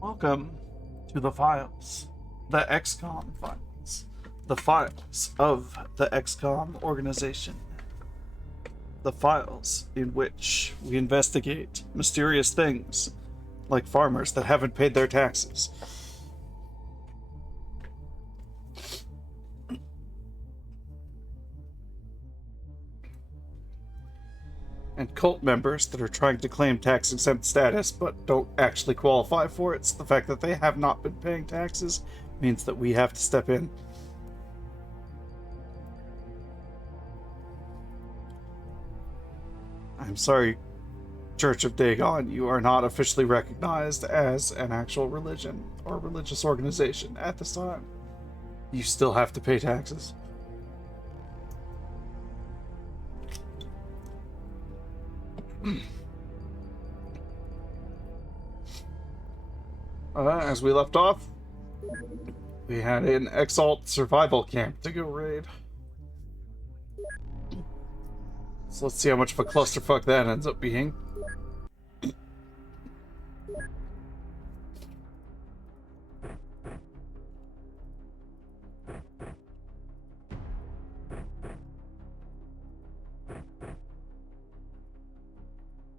Welcome to the files, the XCOM files, the files of the XCOM organization, the files in which we investigate mysterious things like farmers that haven't paid their taxes. And cult members that are trying to claim tax exempt status but don't actually qualify for it. So the fact that they have not been paying taxes means that we have to step in. I'm sorry, Church of Dagon, you are not officially recognized as an actual religion or religious organization at this time. You still have to pay taxes. As we left off, we had an Exalt survival camp to go raid. So let's see how much of a clusterfuck that ends up being.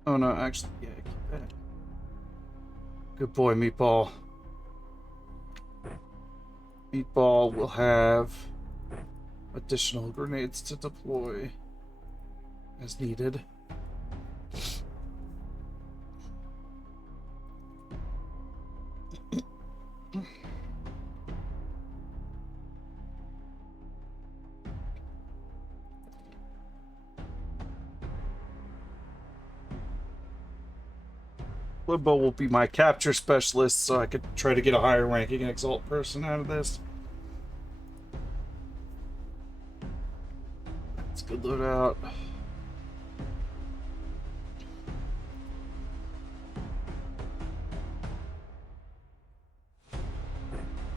Oh no, actually, yeah, keep that. Good boy, Meatball. Meatball will have additional grenades to deploy as needed. Limbo will be my capture specialist, so I could try to get a higher ranking Exalt person out of this. It's good loadout.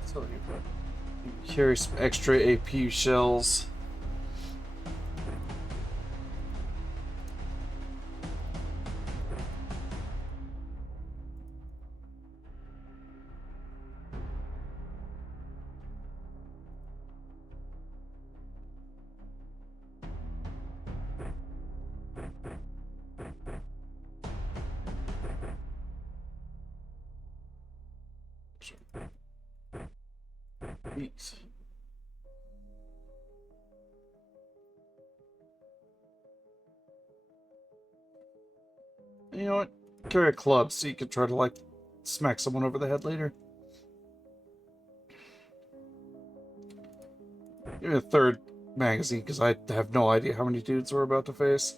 So you carry some extra AP shells. Neat. You know what? Carry a club so you can try to, like, smack someone over the head later. Give me a third magazine, because I have no idea how many dudes we're about to face.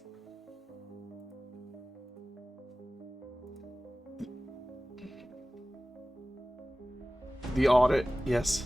The audit, yes.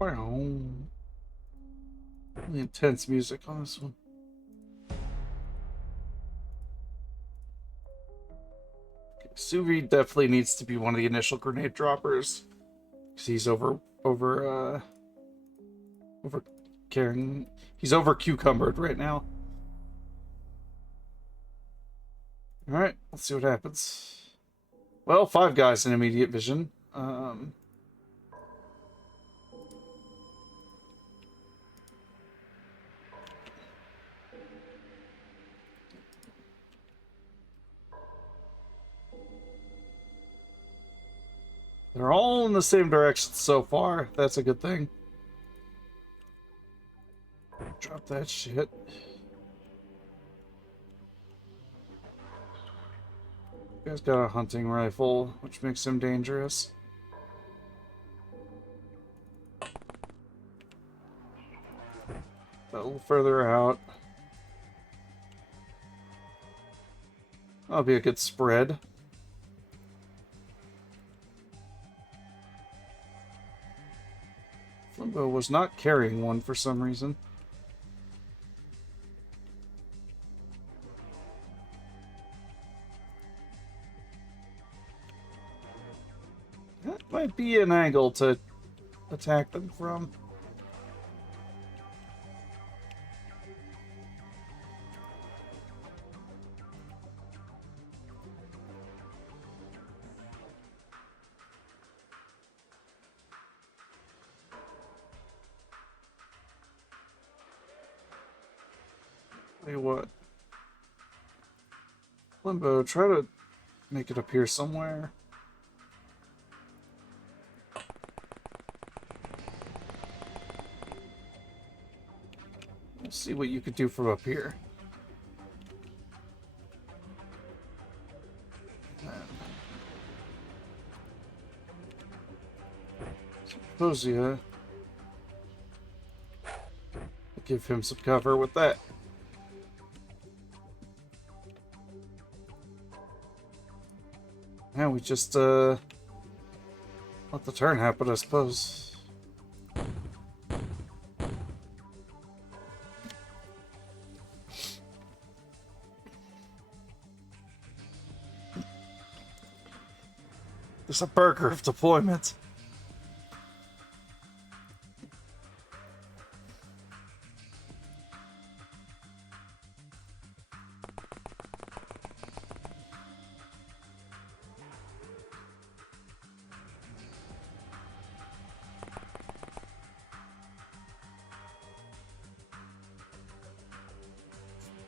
Wow. Really intense music on this one. Okay, Suvi definitely needs to be one of the initial grenade droppers. Because he's over carrying. He's over cucumbered right now. Alright, let's see what happens. Well, 5 guys in immediate vision. They're all in the same direction so far. That's a good thing. Drop that shit. Guy's got a hunting rifle, which makes him dangerous. A little further out. That'll be a good spread. Flimbo was not carrying one for some reason. might be an angle to attack them from. Tell you what. Limbo, try to make it appear somewhere. Let's see what you could do from up here. Suppose you give him some cover with that. Yeah, we just let the turn happen, I suppose. There's a burger of deployment.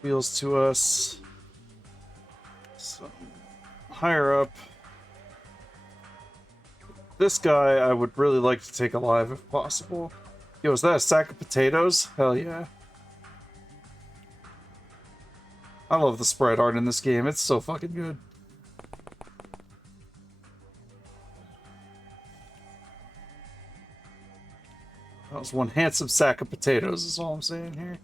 Feels to us some higher up. This guy I would really like to take alive if possible. Yo, is that a sack of potatoes? Hell yeah. I love the sprite art in this game. It's so fucking good. That was one handsome sack of potatoes is all I'm saying here.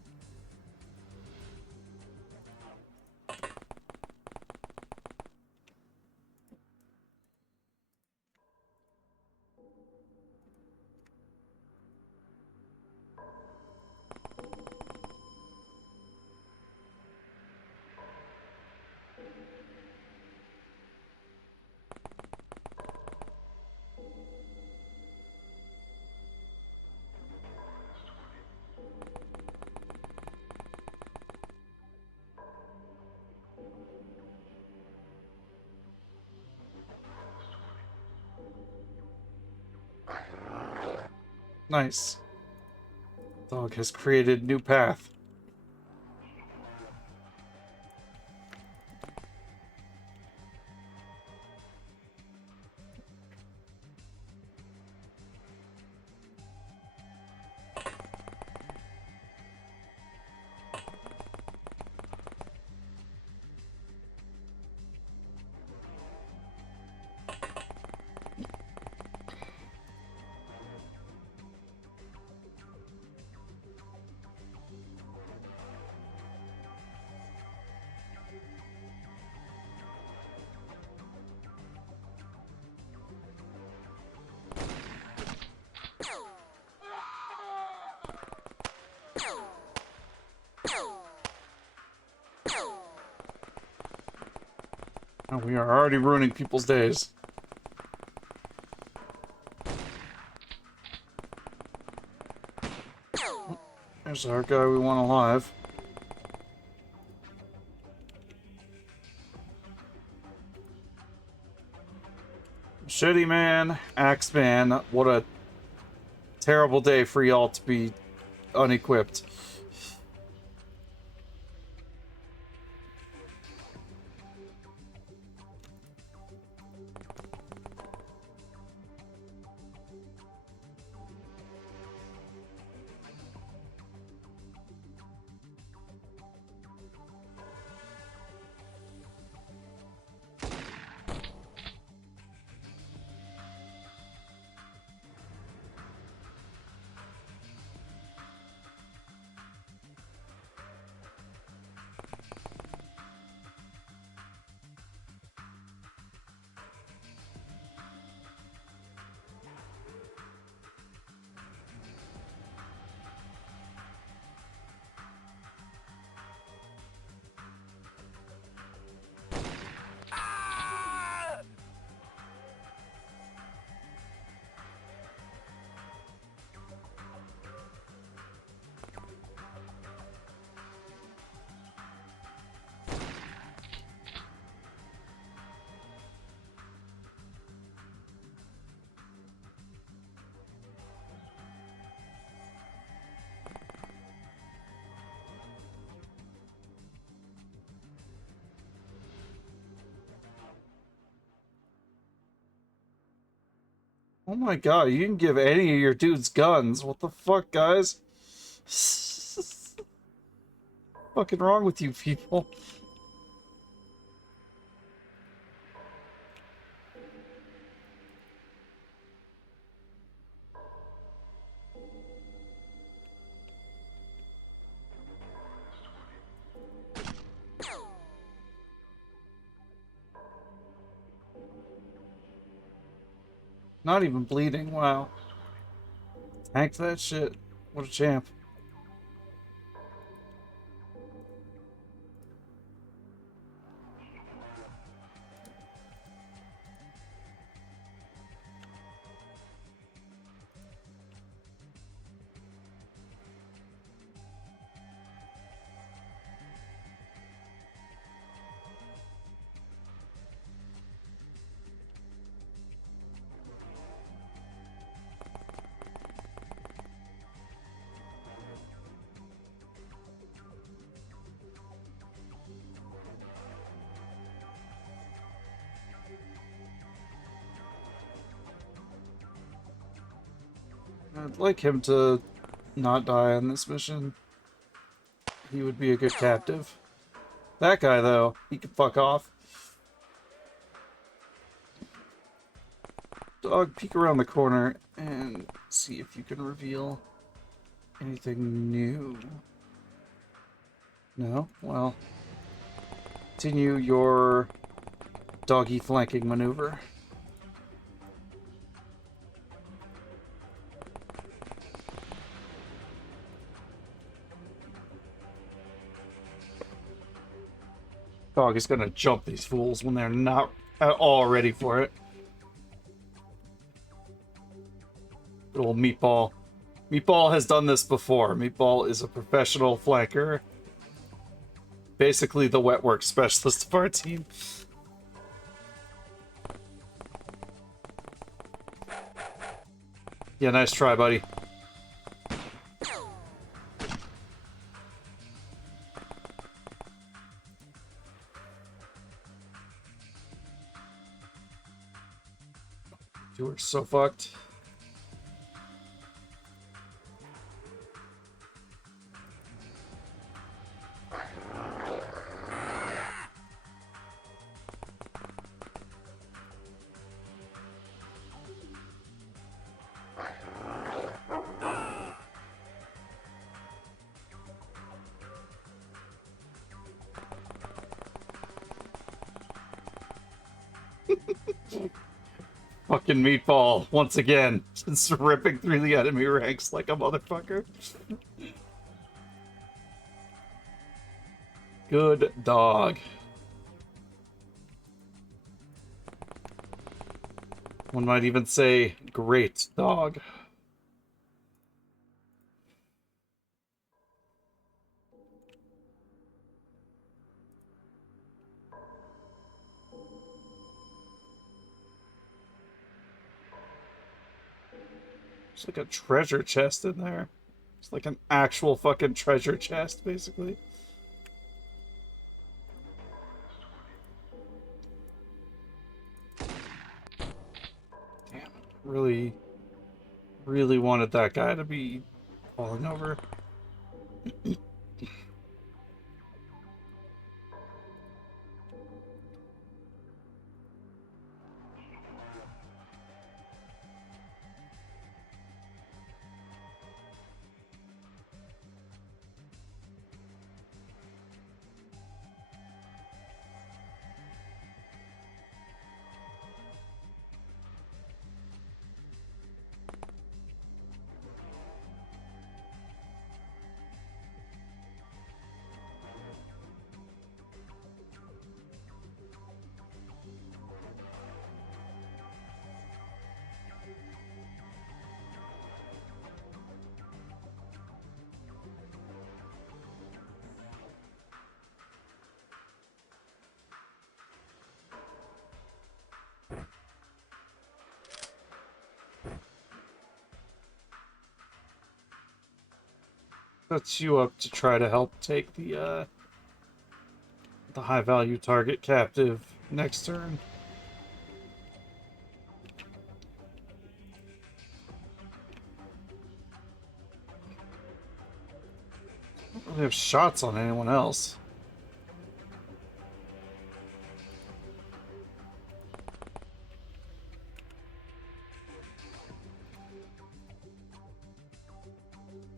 Nice. Dog has created new path. Oh, we are already ruining people's days. There's our guy we want alive. Shitty Man, Axe Man, what a terrible day for y'all to be unequipped. Oh my god, you didn't give any of your dudes guns. What the fuck, guys? Fucking wrong with you people? Not even bleeding, wow. Tank that shit. What a champ. I'd like him to not die on this mission. He would be a good captive. That guy, though, he can fuck off. Dog, peek around the corner and see if you can reveal anything new. No? Well, continue your doggy flanking maneuver. Dog is gonna jump these fools when they're not at all ready for it. Good old Meatball. Meatball has done this before. Meatball is a professional flanker. Basically the wet work specialist of our team. Yeah, nice try, buddy. You are so fucked. Fucking Meatball, once again, just ripping through the enemy ranks like a motherfucker. Good dog. One might even say, great dog. There's like a treasure chest in there. It's like an actual fucking treasure chest, basically. Damn, really, really wanted that guy to be falling over. Sets you up to try to help take the high value target captive next turn. They have shots on anyone else.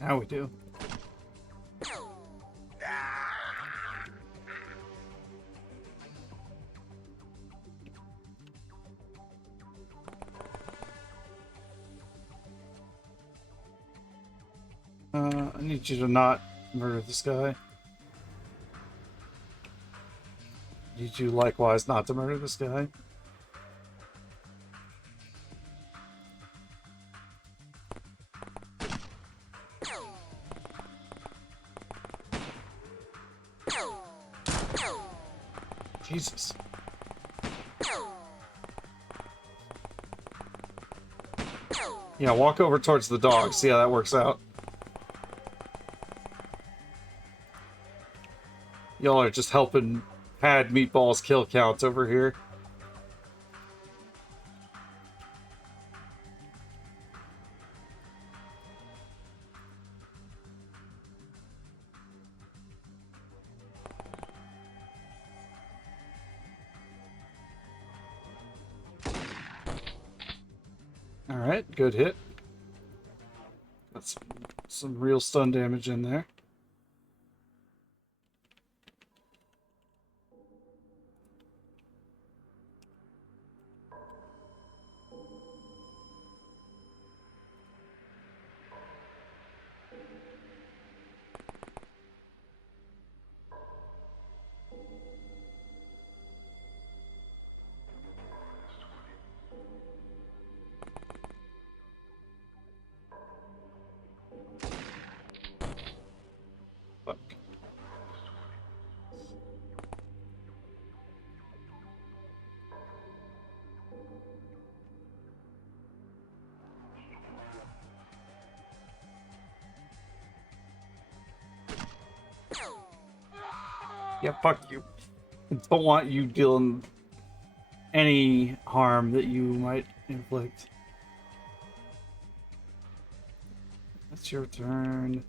Now we do. I need you to not murder this guy. I need you likewise not to murder this guy. Jesus. Yeah, walk over towards the dog. See how that works out. Y'all are just helping pad Meatball's kill counts over here. Alright, good hit. Got some real stun damage in there. Fuck. Yeah, fuck you. I don't want you dealing any harm that you might inflict. It's your turn.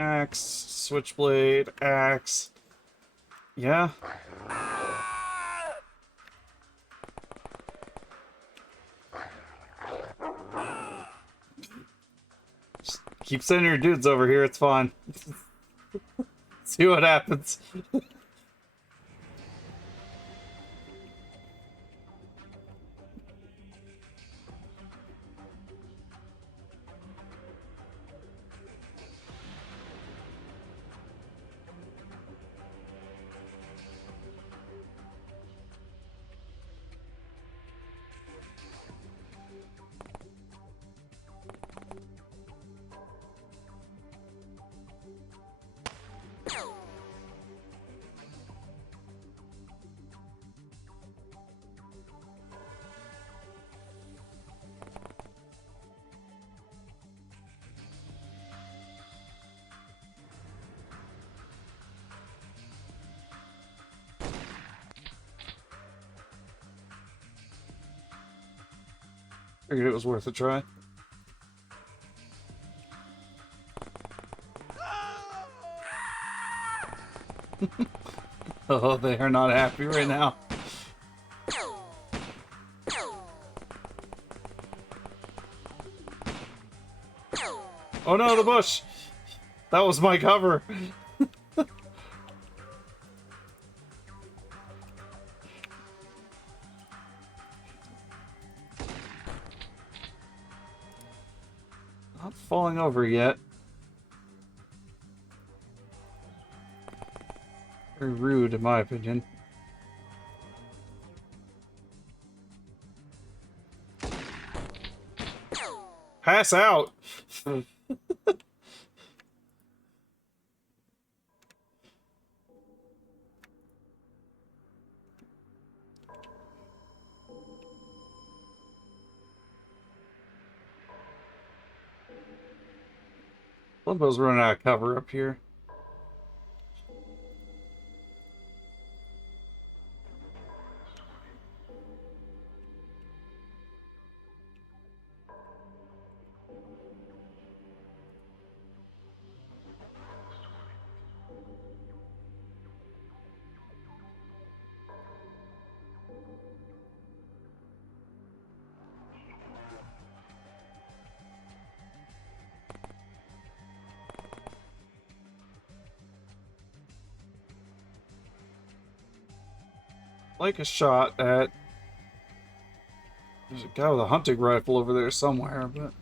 Axe, switchblade, axe. Yeah. Just keep sending your dudes over here, it's fine. See what happens. Figured it was worth a try. Oh, they are not happy right now. Oh no, the bush! That was my cover! Not falling over yet. Very rude, in my opinion. Pass out! Limbo's running out of cover up here. Like a shot at... There's a guy with a hunting rifle over there somewhere, but...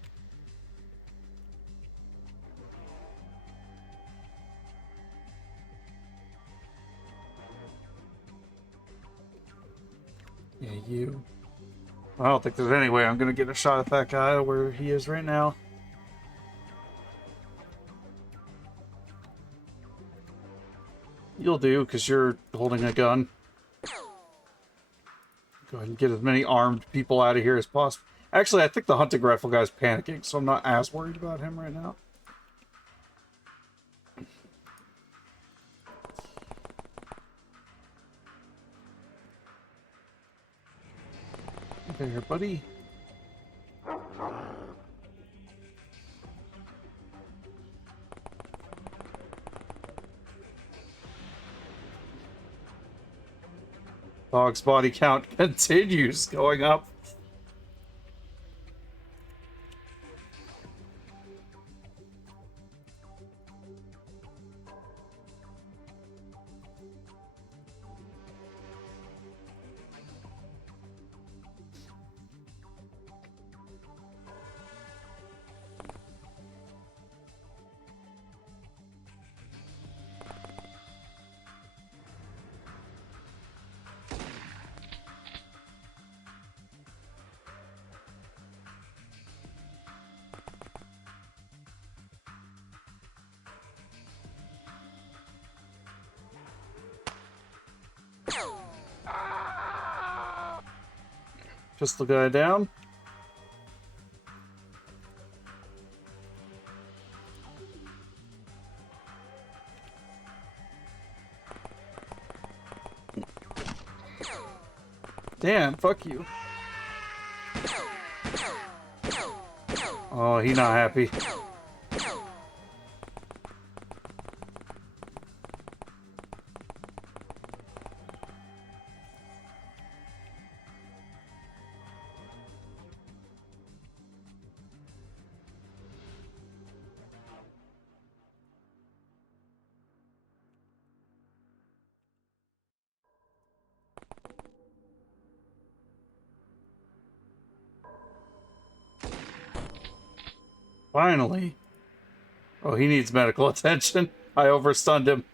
Yeah, you. I don't think there's any way I'm gonna get a shot at that guy where he is right now. You'll do, because you're holding a gun. Go ahead and get as many armed people out of here as possible. Actually, I think the hunting rifle guy's panicking, so I'm not as worried about him right now. Okay, here, buddy. Dog's body count continues going up. Pistol guy down. Damn, fuck you. Oh, he not happy. Finally. Oh, he needs medical attention. I overstunned him.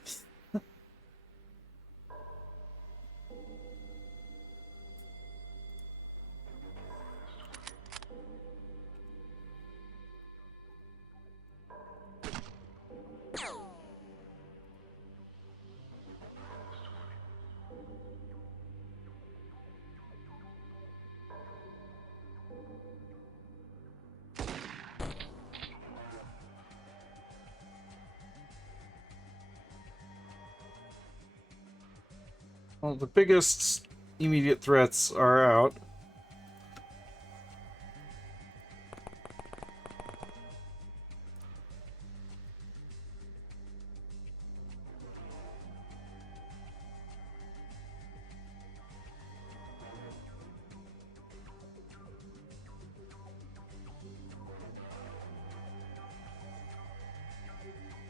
Well, the biggest immediate threats are out.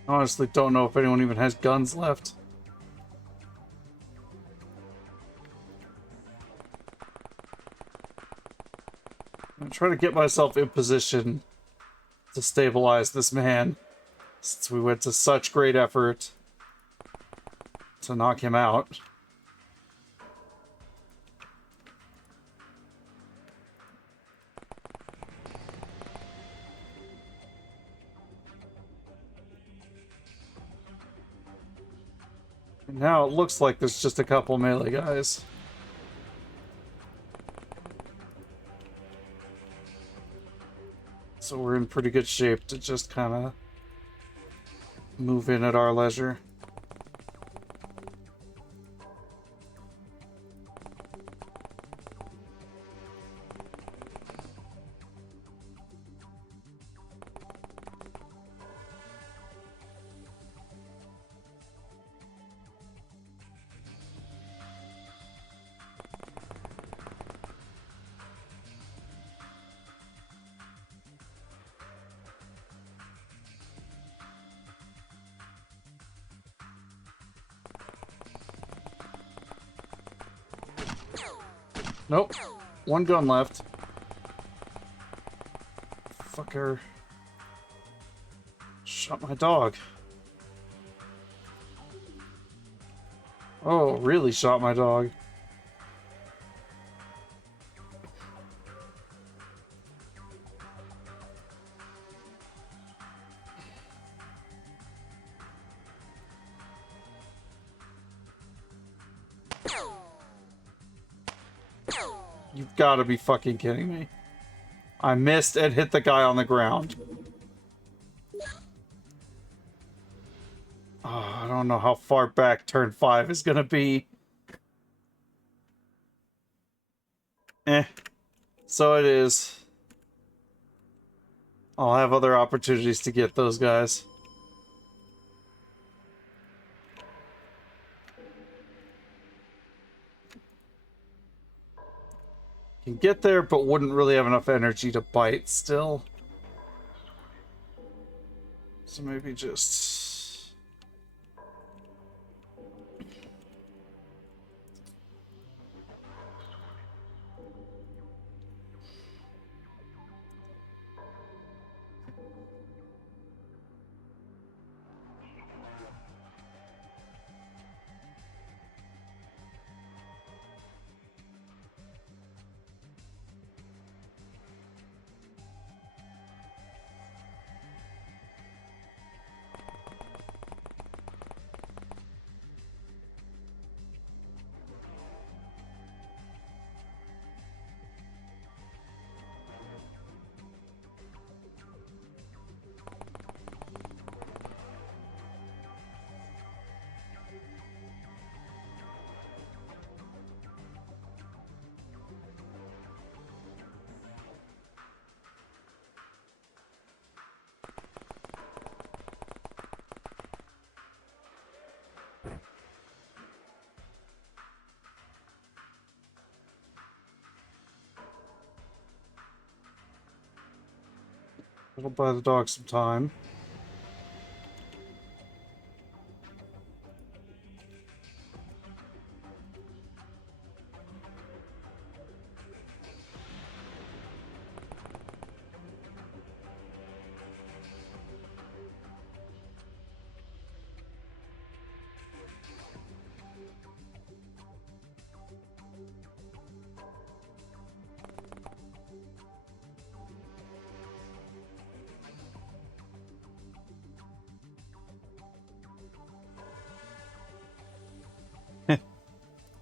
Honestly, don't know if anyone even has guns left. I'm trying to get myself in position to stabilize this man, since we went to such great effort to knock him out. And now it looks like there's just a couple melee guys. So we're in pretty good shape to just kind of move in at our leisure. Nope. One gun left. Fucker. Shot my dog. Oh, really shot my dog. You've got to be fucking kidding me. I missed and hit the guy on the ground. Oh, I don't know how far back turn 5 is gonna be. So it is. I'll have other opportunities to get those guys. Can get there, but wouldn't really have enough energy to bite still. So maybe just... It'll buy the dog some time.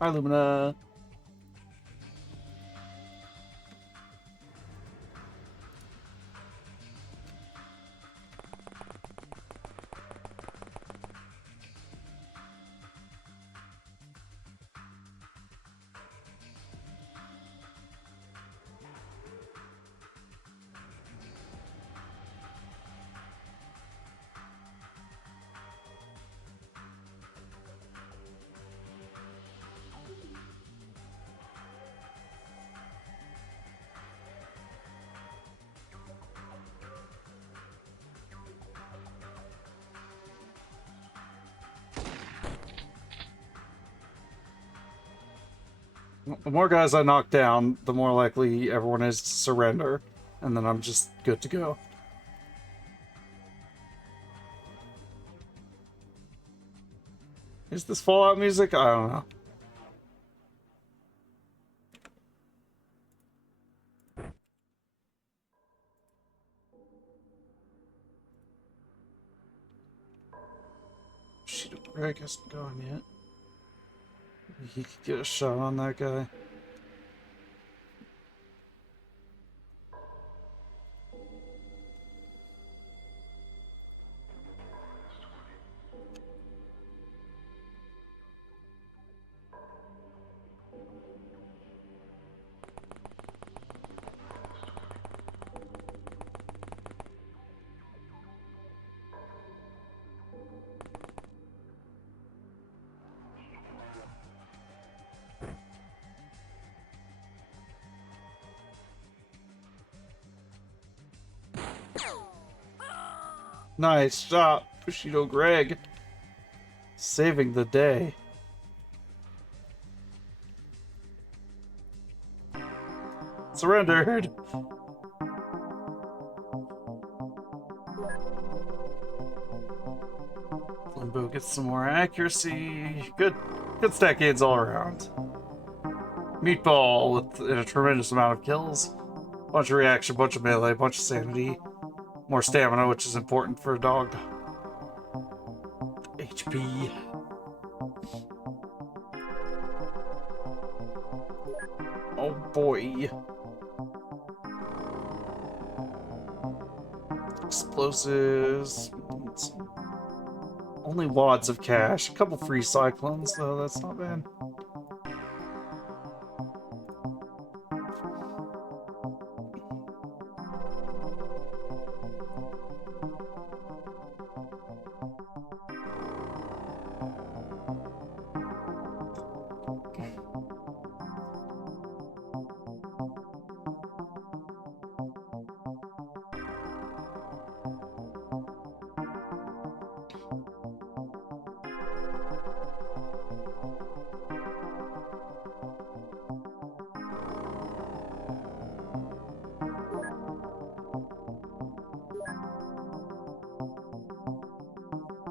Hi, Lumina. The more guys I knock down, the more likely everyone is to surrender. And then I'm just good to go. Is this Fallout music? I don't know. Shit, Greg hasn't gone yet. He could get a shot on that guy. Nice shot, Bushido Greg. Saving the day. Surrendered. Limbo gets some more accuracy. Good stack gains all around. Meatball with a tremendous amount of kills. Bunch of reaction, bunch of melee, bunch of sanity. More stamina, which is important for a dog. HP. Oh boy. Explosives. Only wads of cash. A couple free cyclones, though. That's not bad.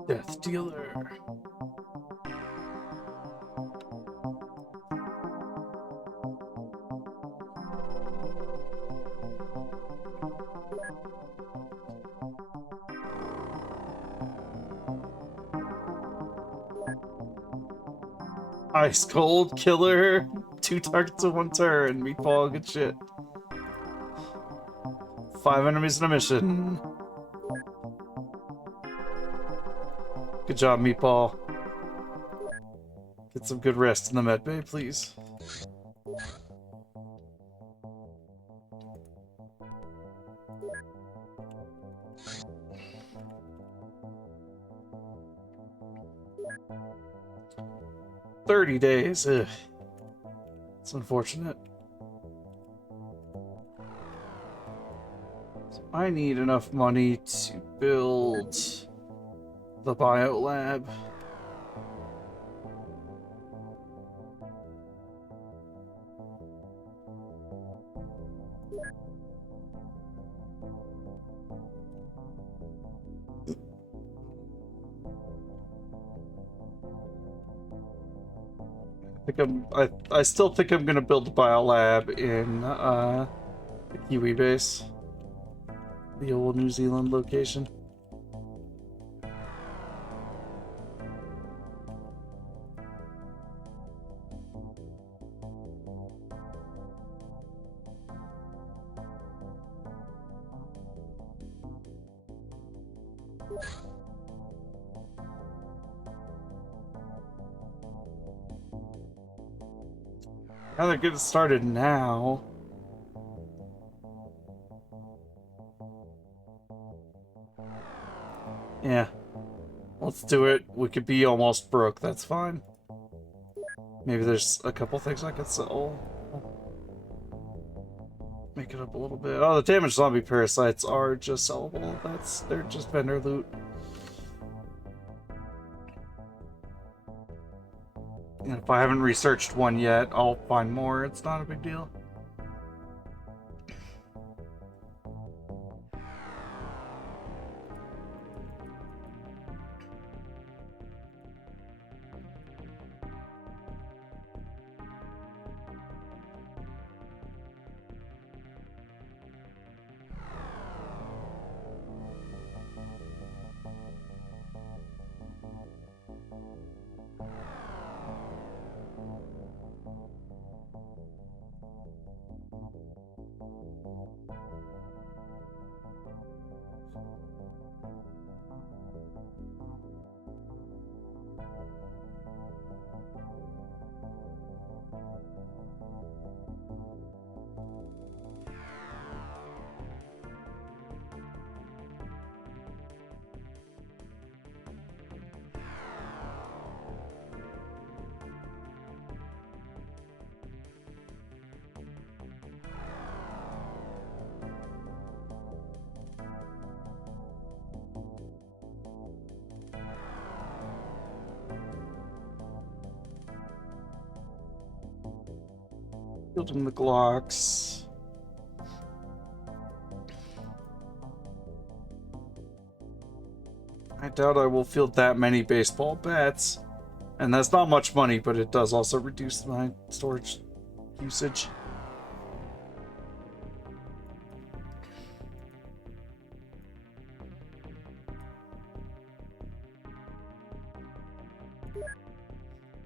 Death Dealer. Ice Cold Killer. 2 targets in 1 turn. Meatball, good shit. 5 enemies in a mission. Good job, Meatball. Get some good rest in the med bay, please. $30 days. Ugh. It's unfortunate. So I need enough money to build the biolab. I still think I'm gonna build a biolab in the Kiwi base, the old New Zealand location. Now they're getting started now. Yeah. Let's do it. We could be almost broke, that's fine. Maybe there's a couple things I could sell. Make it up a little bit. Oh, the damaged zombie parasites are just sellable. They're just vendor loot. And if I haven't researched one yet, I'll find more. It's not a big deal. Building the Glocks. I doubt I will field that many baseball bats. And that's not much money, but it does also reduce my storage usage.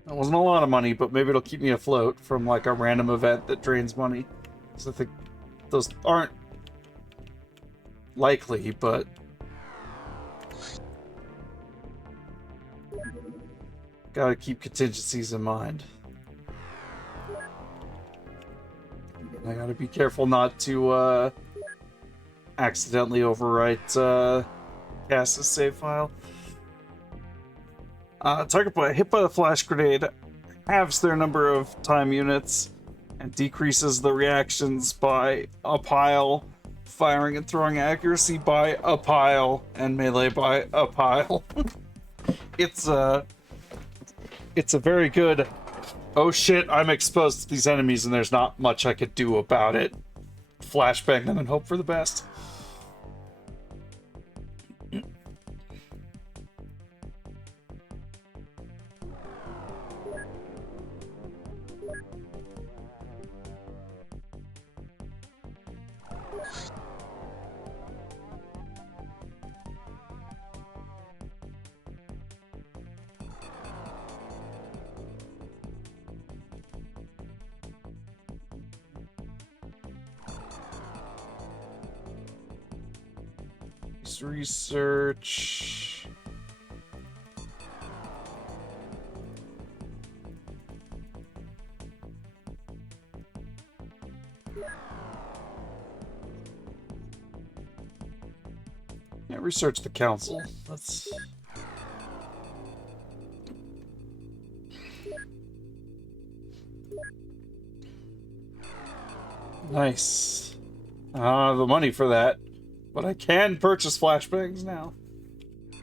That wasn't a lot of money, but maybe it'll keep me afloat from like a random event that drains money. So I think those aren't likely, but gotta keep contingencies in mind. I gotta be careful not to accidentally overwrite Cass's save file. Target by hit by the flash grenade halves their number of time units and decreases the reactions by a pile, firing and throwing accuracy by a pile, and melee by a pile. It's a very good, oh shit, I'm exposed to these enemies and there's not much I could do about it. Flashbang them and hope for the best. Research. Yeah, research the council. That's nice. I don't have the money for that. But I can purchase flashbangs now.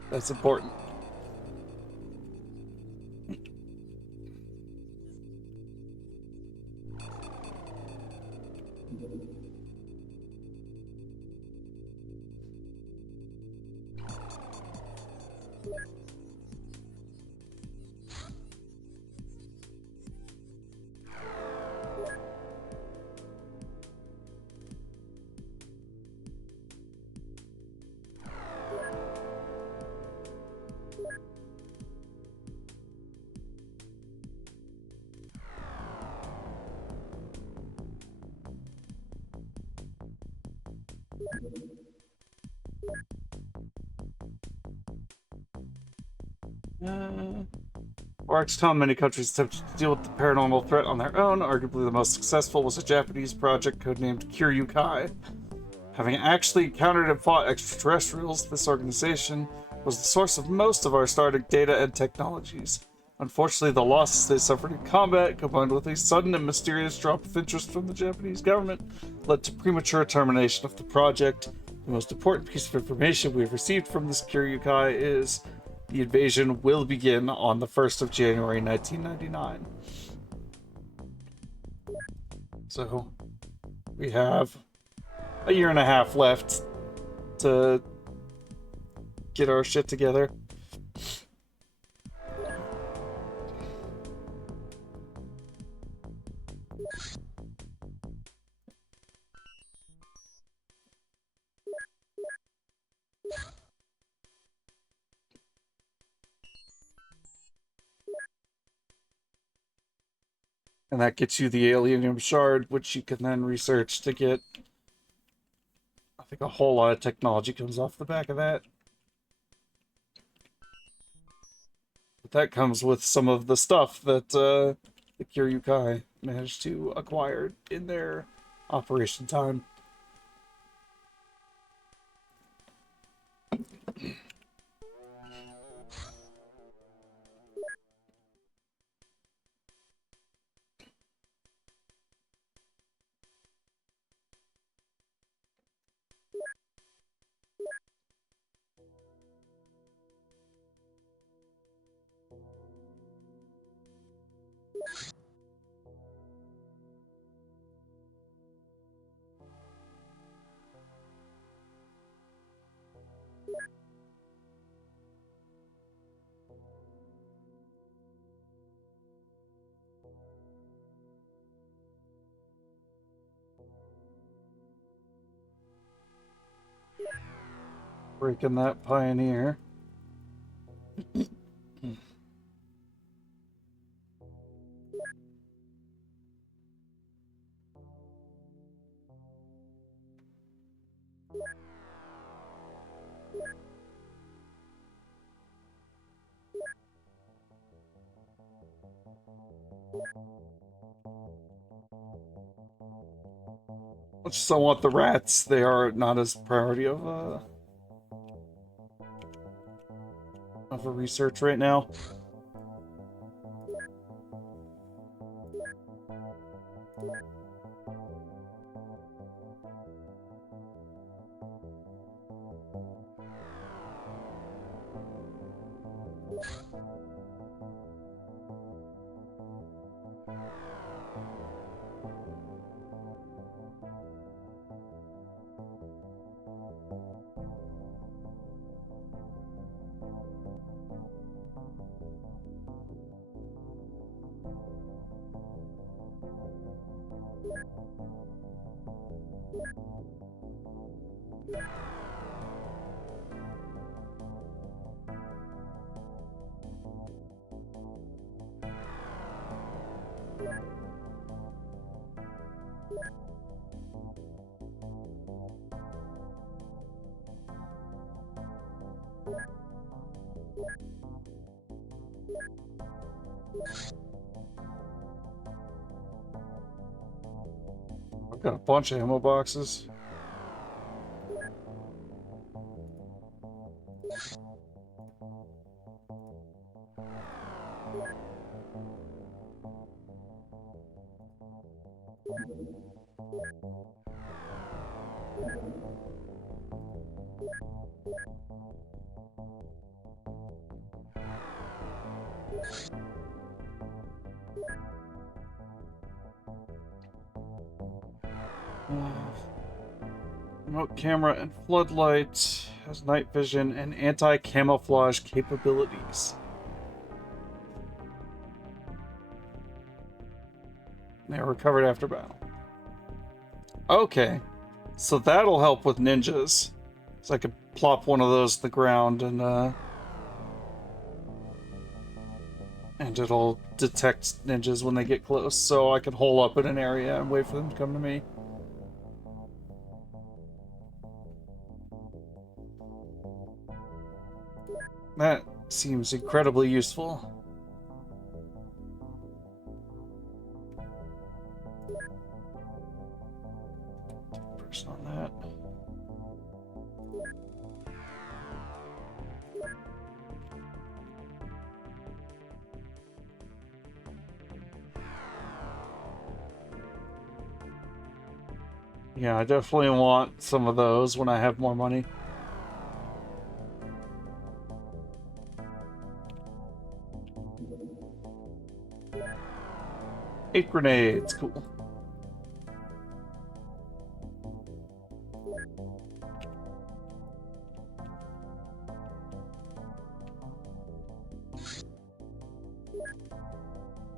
That's important. Orcs tell many countries attempted to deal with the paranormal threat on their own. Arguably the most successful was a Japanese project codenamed Kiryukai. Having actually encountered and fought extraterrestrials, this organization was the source of most of our starting data and technologies. Unfortunately, the losses they suffered in combat, combined with a sudden and mysterious drop of interest from the Japanese government, led to premature termination of the project. The most important piece of information we've received from this Kiryukai is the invasion will begin on the 1st of January 1999. So, we have a year and a half left to get our shit together. And that gets you the Alien Shard, which you can then research to get. I think a whole lot of technology comes off the back of that. But that comes with some of the stuff that the Kiryukai managed to acquire in their operation time. Breaking that Pioneer. Just I want the rats. They are not as priority of a research right now. I've got a bunch of ammo boxes. Remote camera and floodlight, has night vision and anti-camouflage capabilities. They are recovered after battle. Okay, so that'll help with ninjas. So I could plop one of those to the ground and it'll detect ninjas when they get close, so I can hole up in an area and wait for them to come to me. That seems incredibly useful. Person on that. Yeah, I definitely want some of those when I have more money. Eight grenades, cool.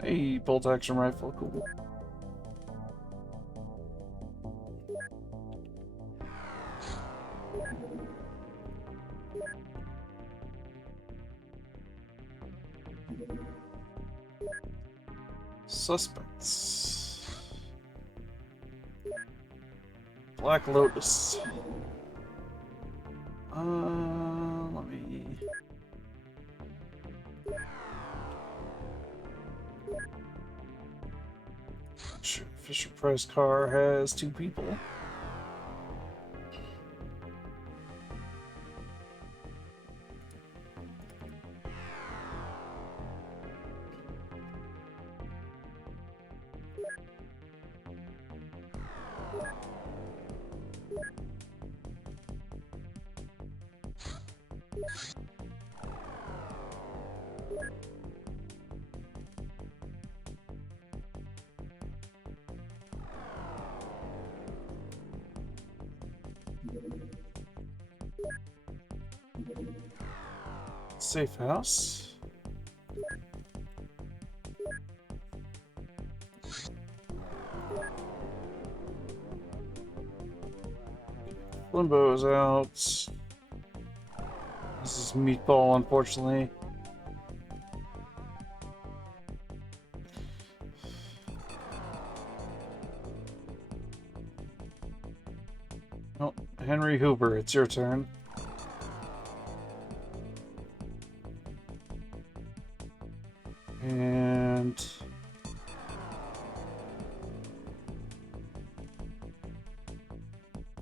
A bolt action rifle, cool. Suspects. Black Lotus. Let me... Fisher Price car has 2 people. Safe house. Limbo's out. This is Meatball, unfortunately. Oh, Henry Hoover, it's your turn. And...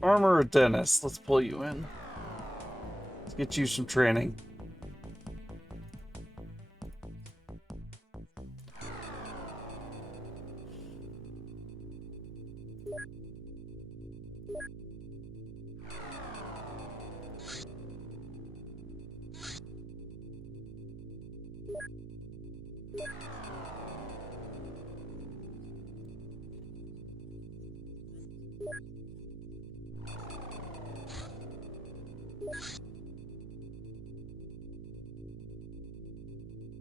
Armorer Dennis, let's pull you in. Let's get you some training.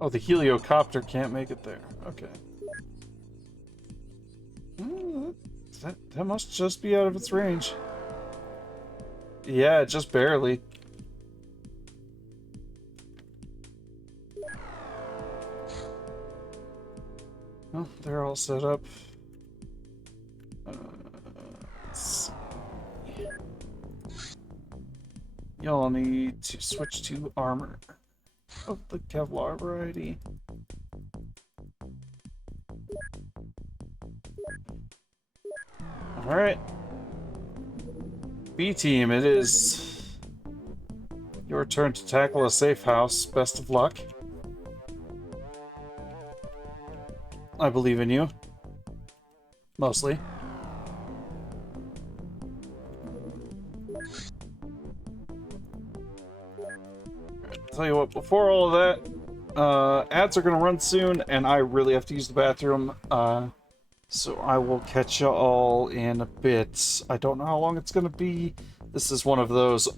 Oh, the heliocopter can't make it there. Okay. That must just be out of its range. Yeah, just barely. Well, they're all set up. Let's see. Y'all need to switch to armor of the Kevlar variety. Alright. B team, it is your turn to tackle a safe house. Best of luck. I believe in you. Mostly. Tell you what, before all of that, ads are gonna run soon, and I really have to use the bathroom, so I will catch you all in a bit. I don't know how long it's gonna be. This is one of those,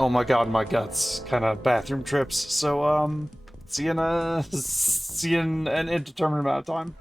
oh my god, my guts kind of bathroom trips, so, see you in an indeterminate amount of time.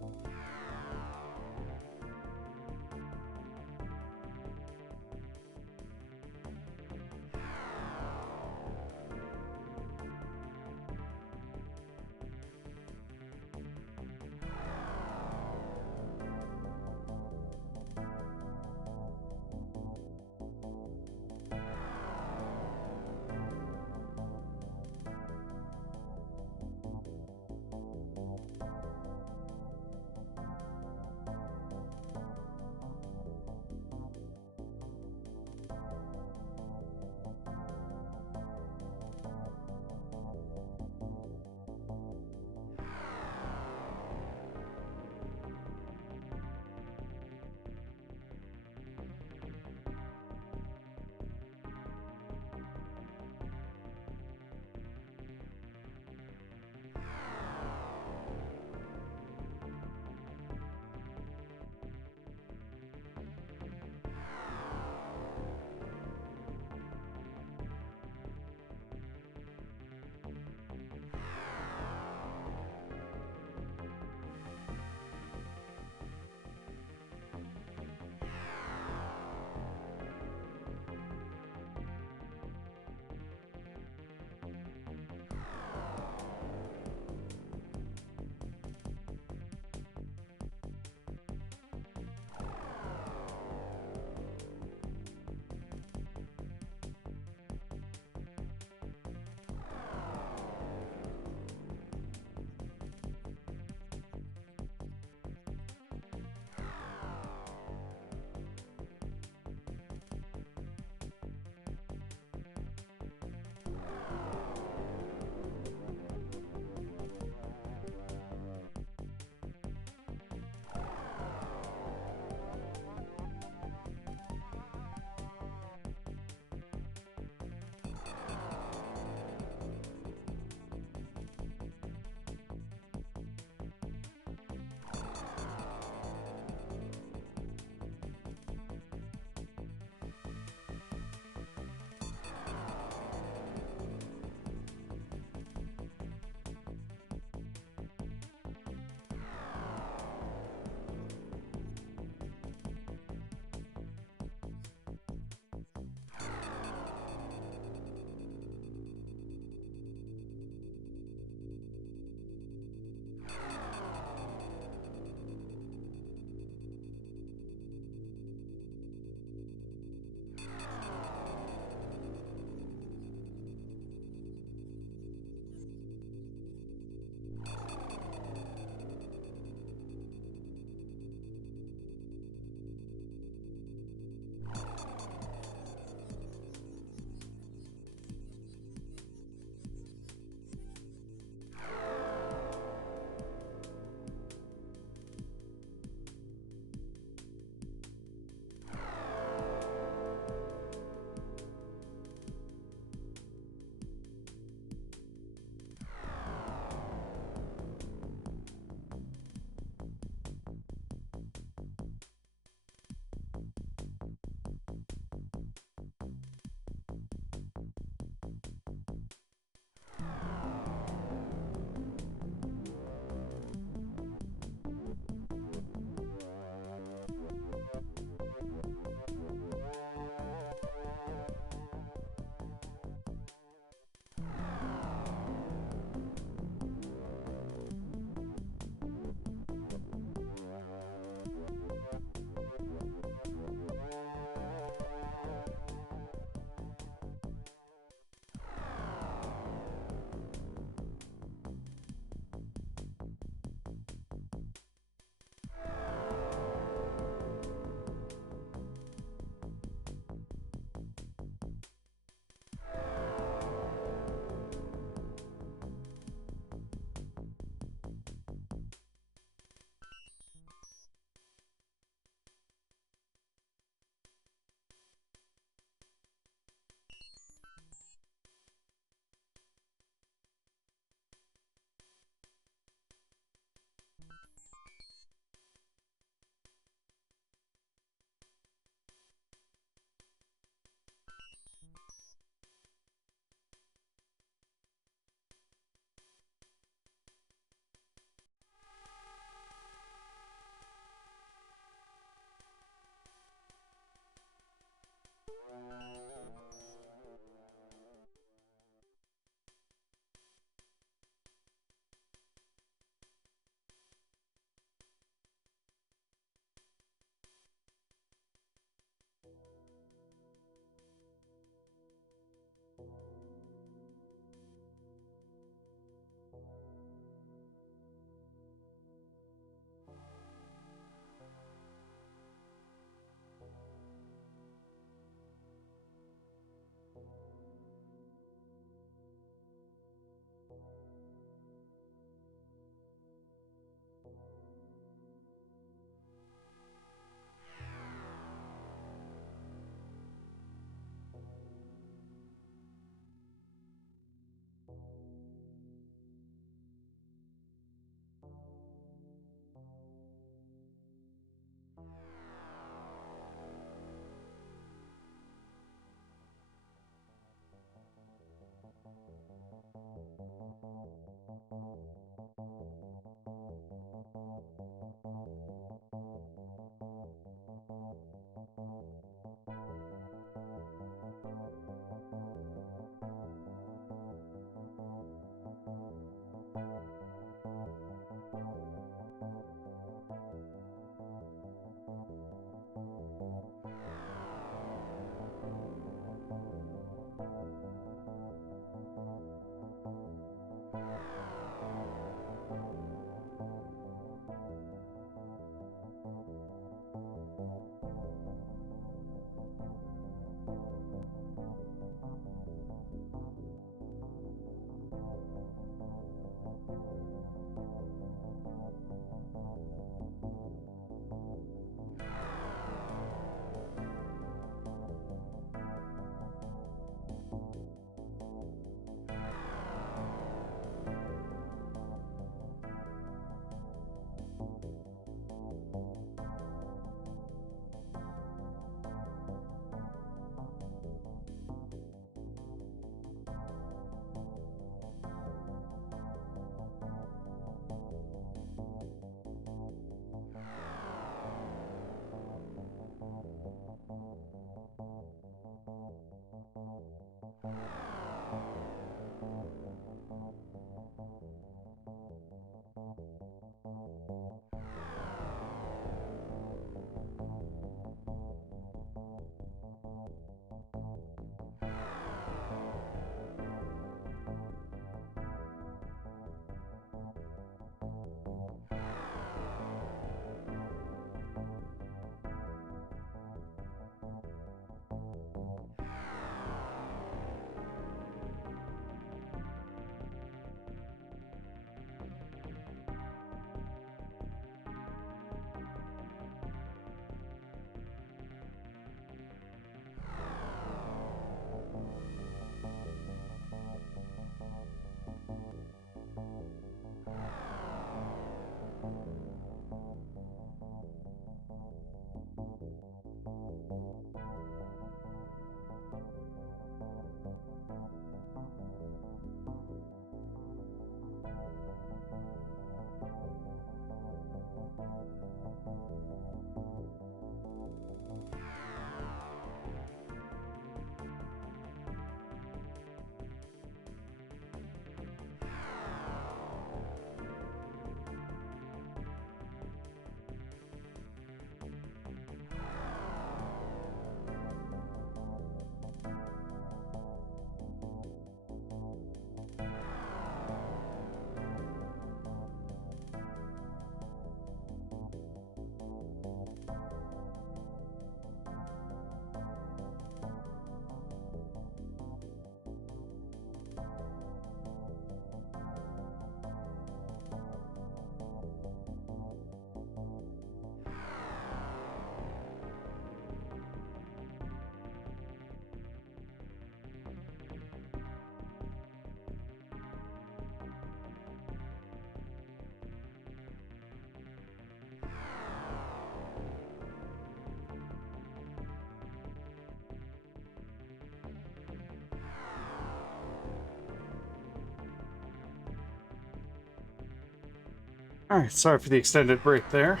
Alright, sorry for the extended break there.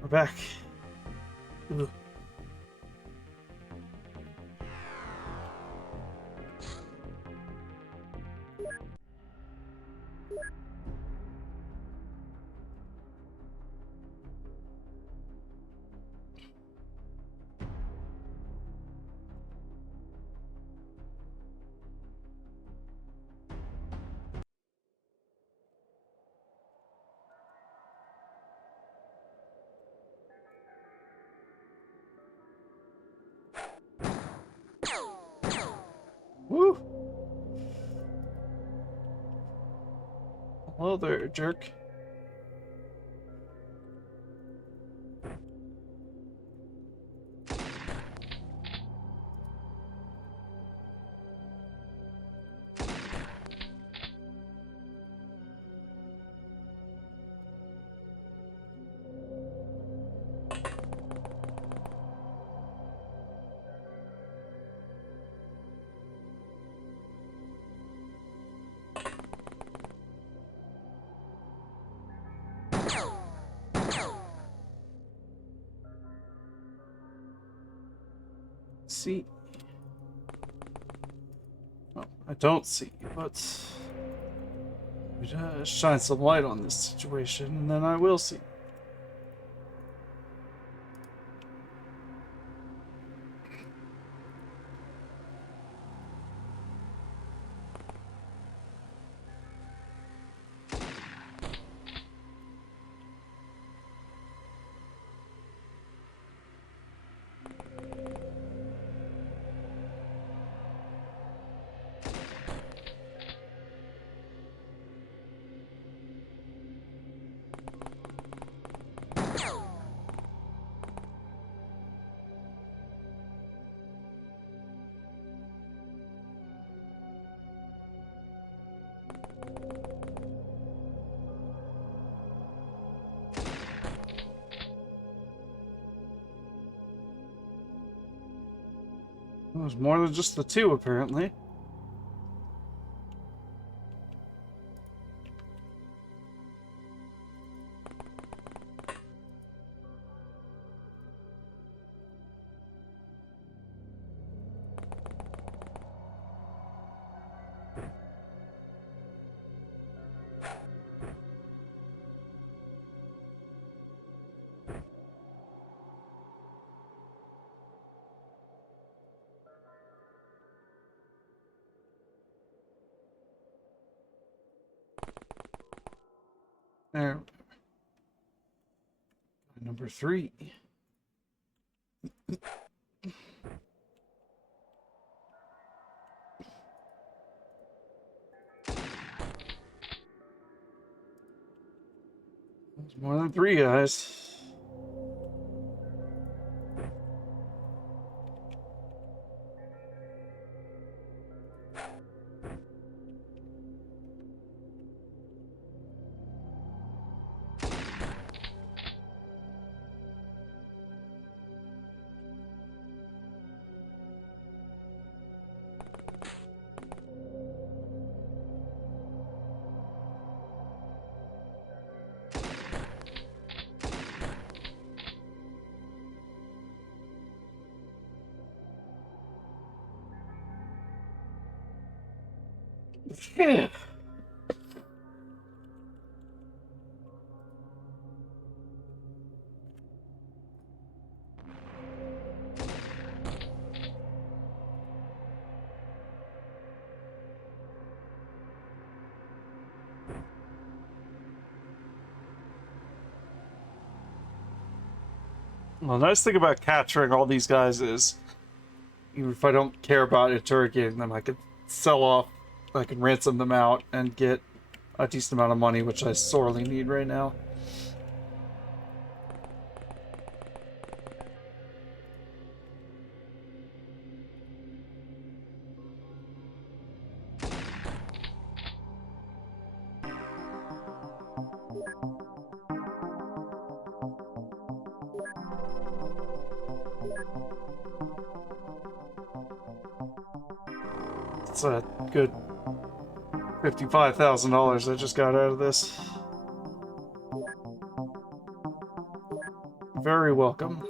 We're back. Ugh. Woo! Hello there, jerk. See. Well, I don't see, but shine some light on this situation, and then I will see. there's more than just the two, apparently. There. Number 3. There's more than 3, guys. Yeah. Well, the nice thing about capturing all these guys is, even if I don't care about interrogating them, I could sell off, I can ransom them out and get a decent amount of money, which I sorely need right now. It's a good $55,000 I just got out of this. Very welcome.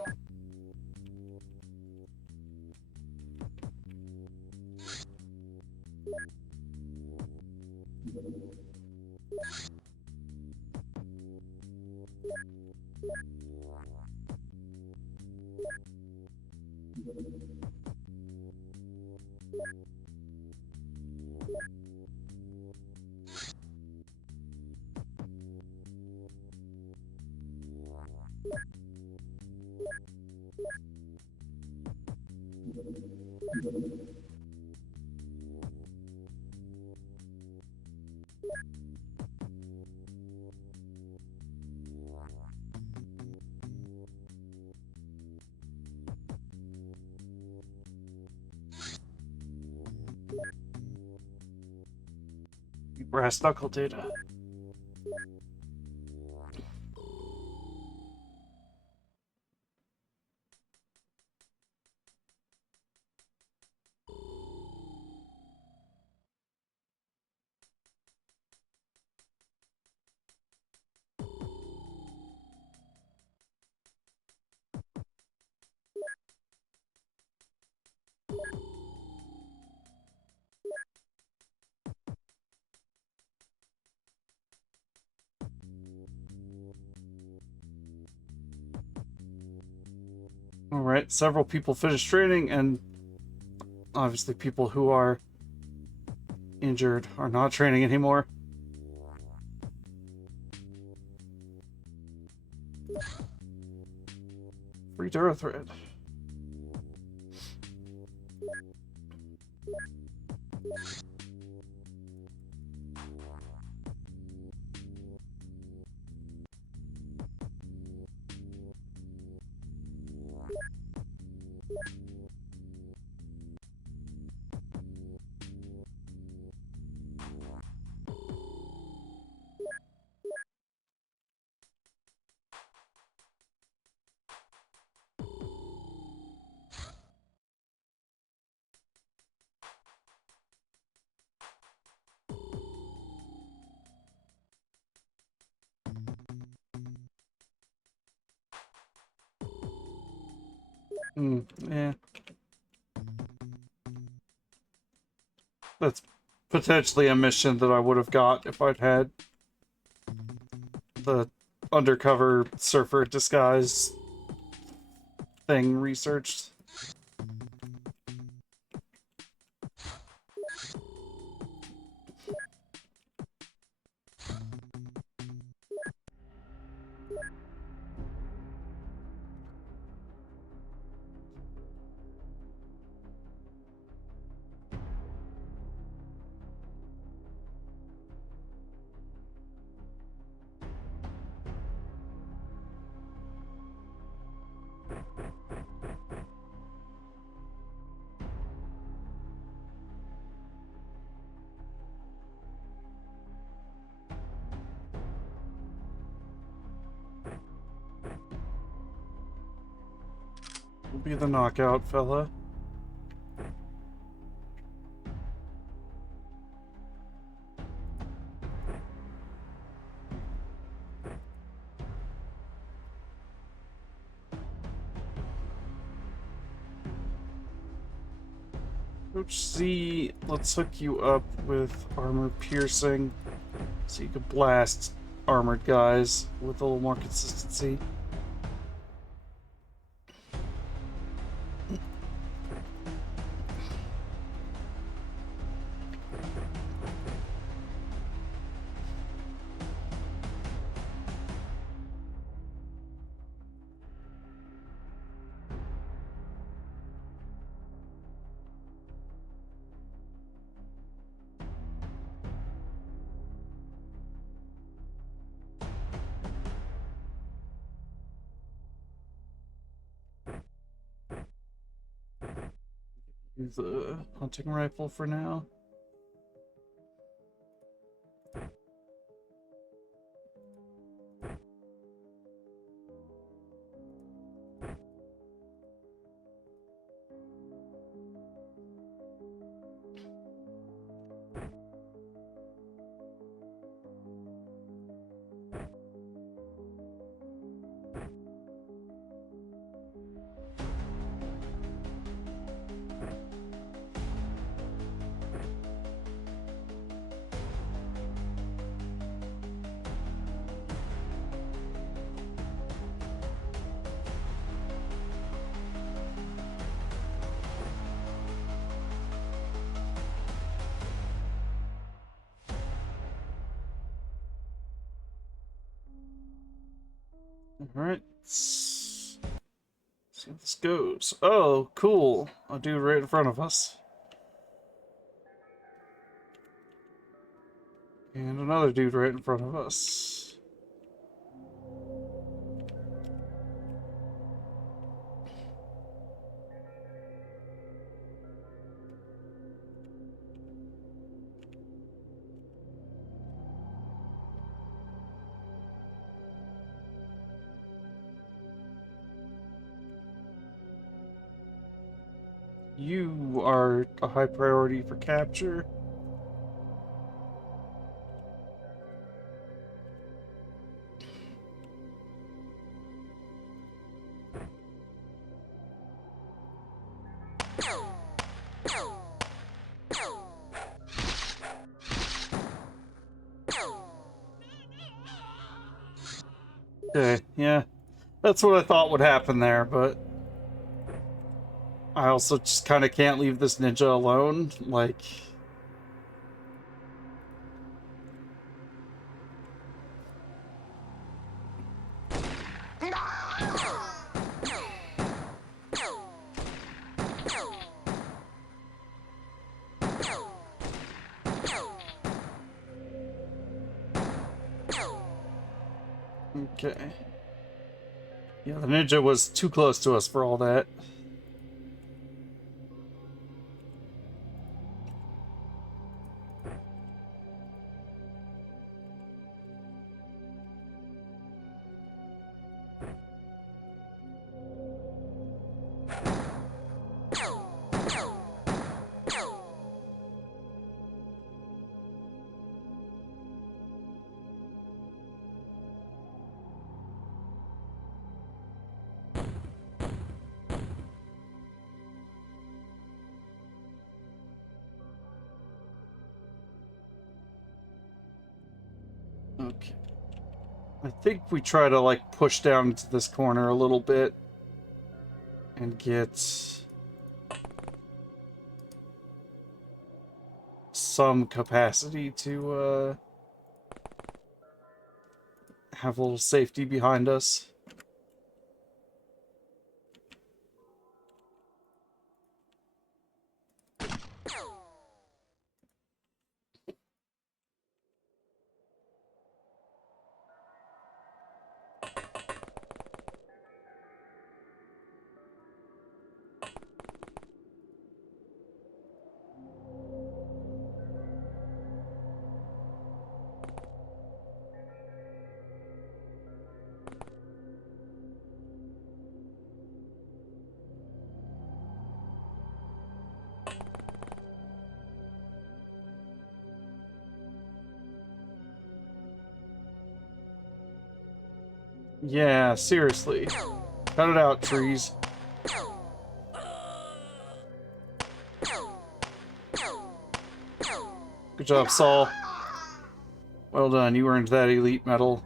Brass knuckle data. Alright, several people finished training, and obviously people who are injured are not training anymore. Free Dura thread. Yeah. That's potentially a mission that I would have got if I'd had the undercover surfer disguise thing researched. Will be the knockout fella. Coach Z, let's hook you up with armor piercing so you can blast armored guys with a little more consistency. Use the hunting rifle for now. Alright, let's see how this goes. Oh, cool. A dude right in front of us. And another dude right in front of us. You are a high priority for capture. Okay, yeah. That's what I thought would happen there, but I also just kind of can't leave this ninja alone. Like, okay. Yeah, the ninja was too close to us for all that. Okay. I think we try to, like, push down into this corner a little bit and get some capacity to, have a little safety behind us. Yeah, seriously. Cut it out, trees. Good job, Saul. Well done, you earned that elite medal.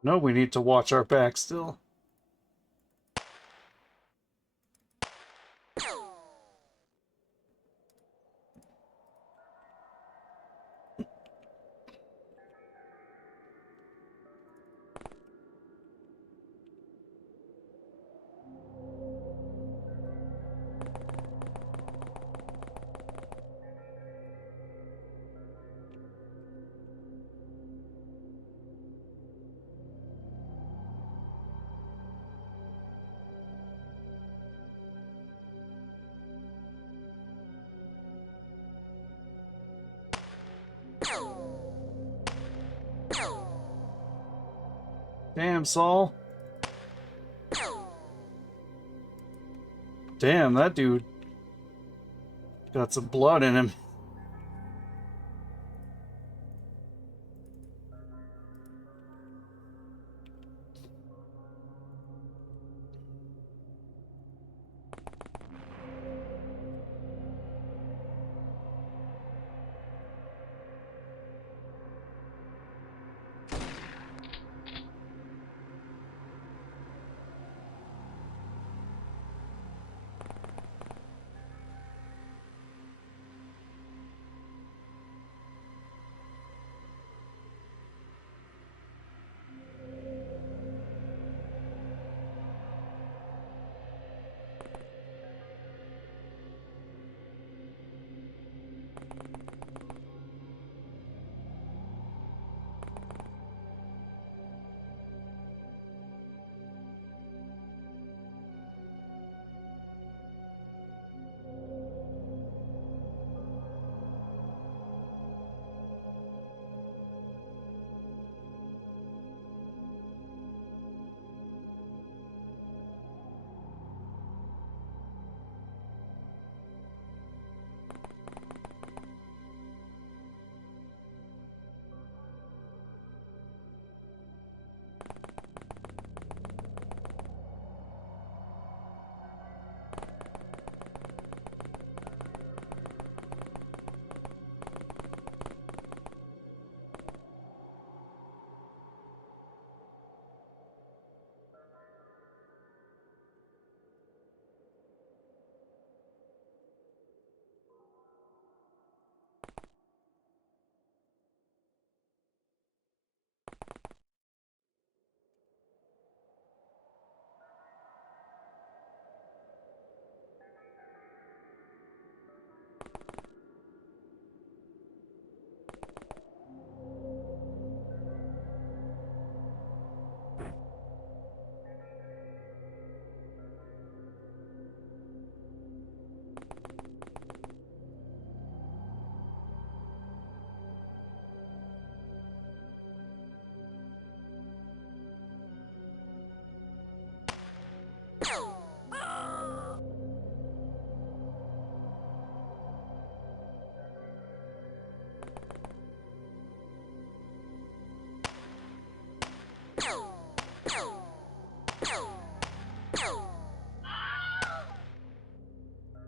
No, we need to watch our back still. Damn, Saul. Damn, that dude got some blood in him.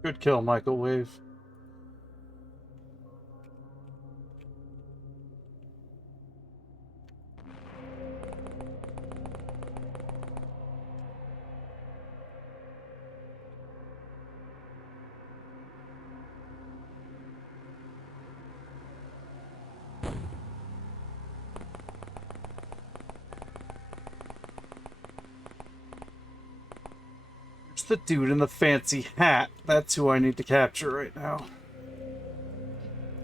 Good kill, Michael Wave. It's the dude in the fancy hat. That's who I need to capture right now.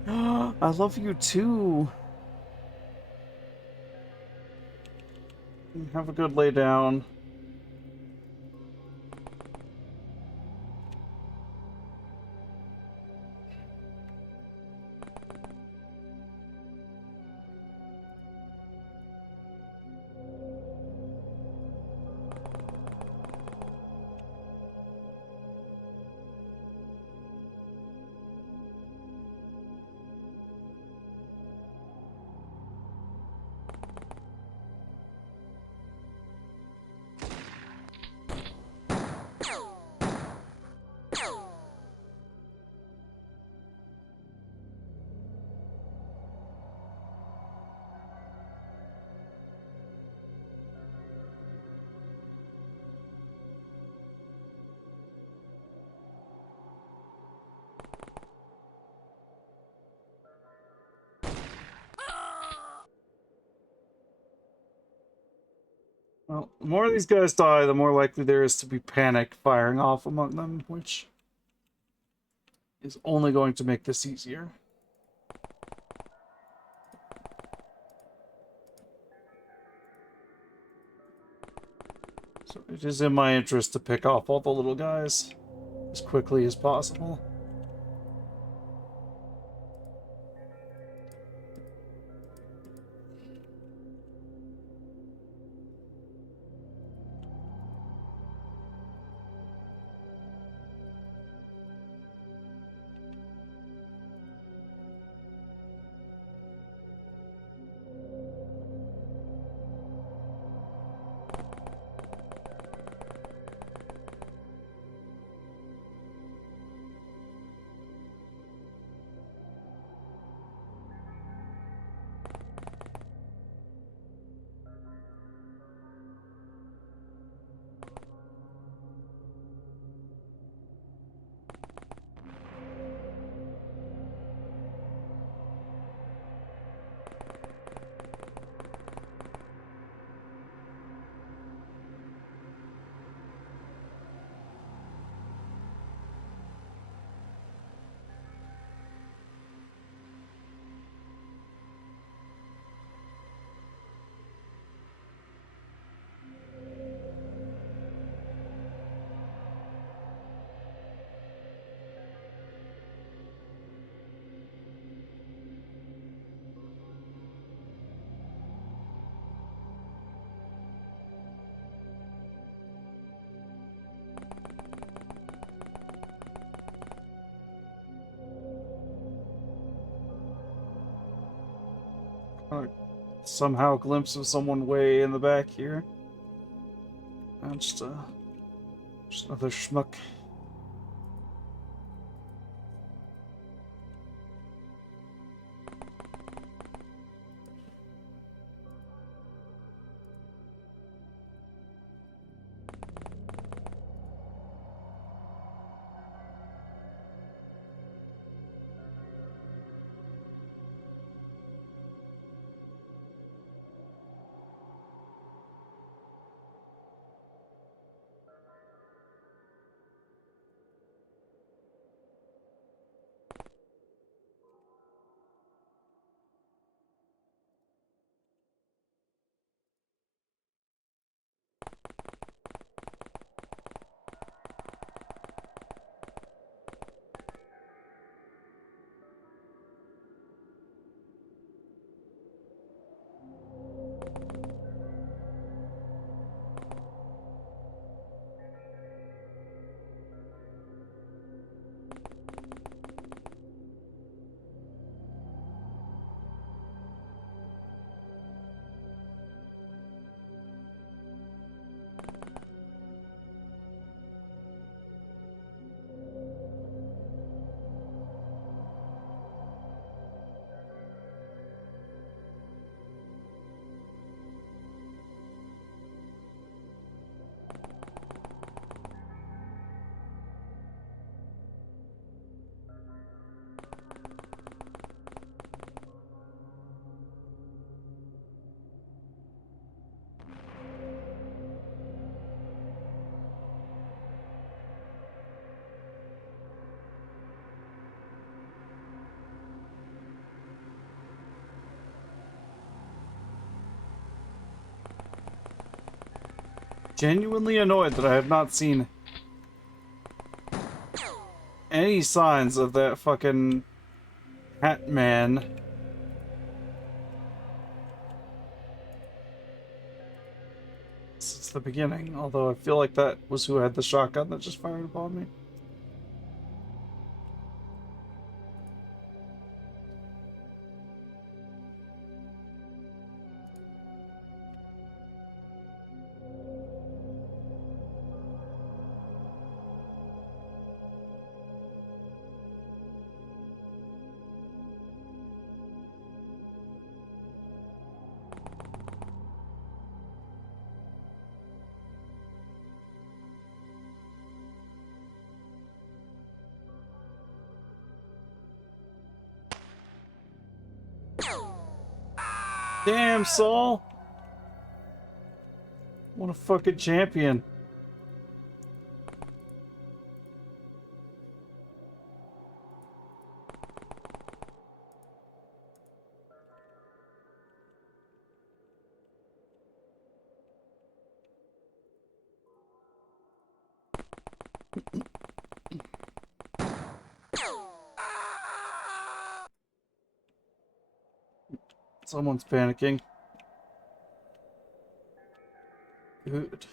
I love you too. Have a good lay down. Well, the more these guys die, the more likely there is to be panic firing off among them, which is only going to make this easier. So it is in my interest to pick off all the little guys as quickly as possible. Somehow a glimpse of someone way in the back here. Just another schmuck. genuinely annoyed that I have not seen any signs of that fucking Hat Man since the beginning. Although I feel like that was who had the shotgun that just fired upon me. Damn, Saul! What a fucking champion. Someone's panicking. Good.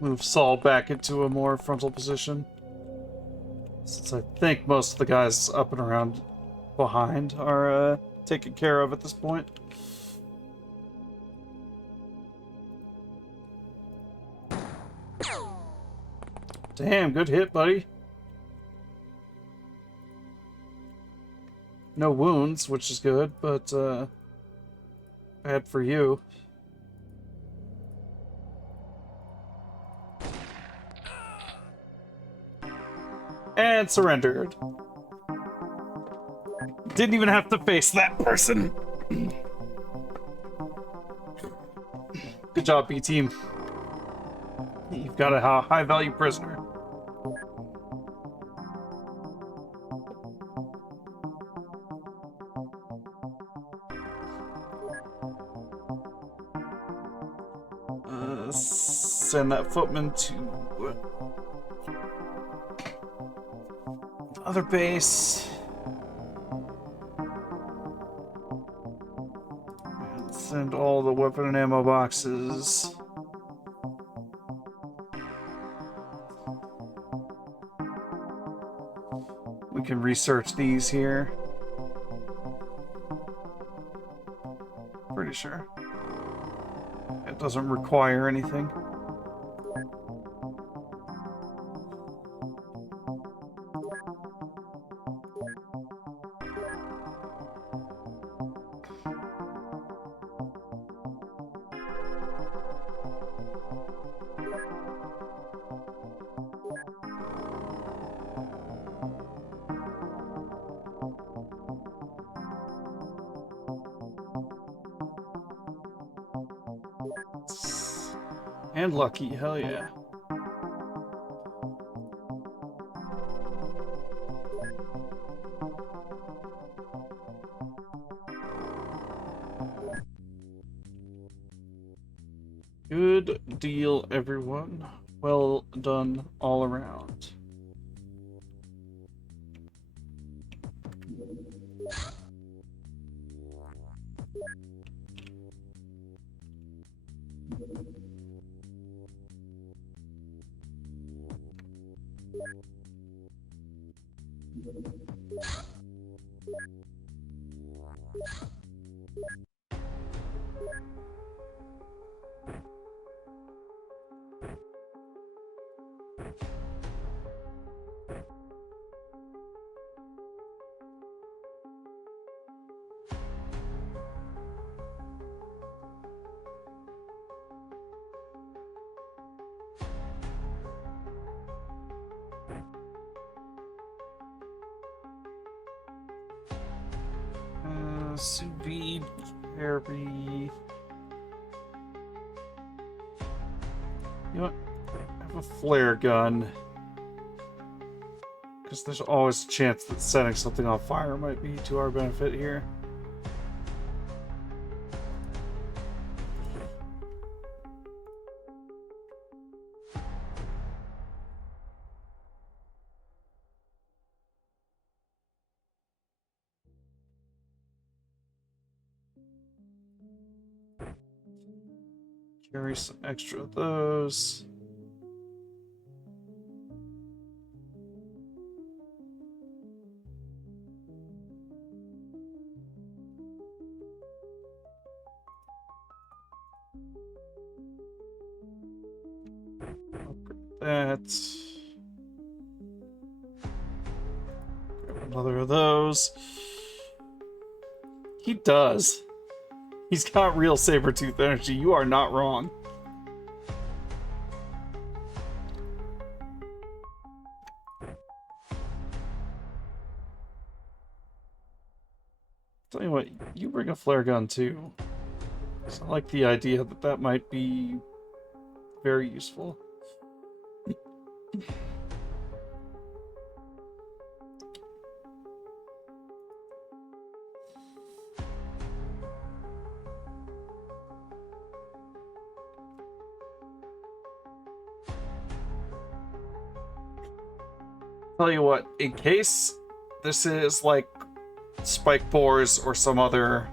Move Saul back into a more frontal position. Since I think most of the guys up and around behind are taken care of at this point. Damn, good hit, buddy. No wounds, which is good, but bad for you. And surrendered. Didn't even have to face that person. Good job, B-Team. You've got a high-value prisoner. Send that footman to other base. And send all the weapon and ammo boxes. We can research these here. Pretty sure. It doesn't require anything. And lucky, hell yeah. Good deal, everyone. Well done all around. Sous vide, carry. You know what? I have a flare gun. Because there's always a chance that setting something on fire might be to our benefit here. Carry some extra of those. That. Grab another of those. He does. He's got real saber-tooth energy. You are not wrong. Tell you what, you bring a flare gun too. So I like the idea that that might be very useful. Tell you what, in case this is like spike boars or some other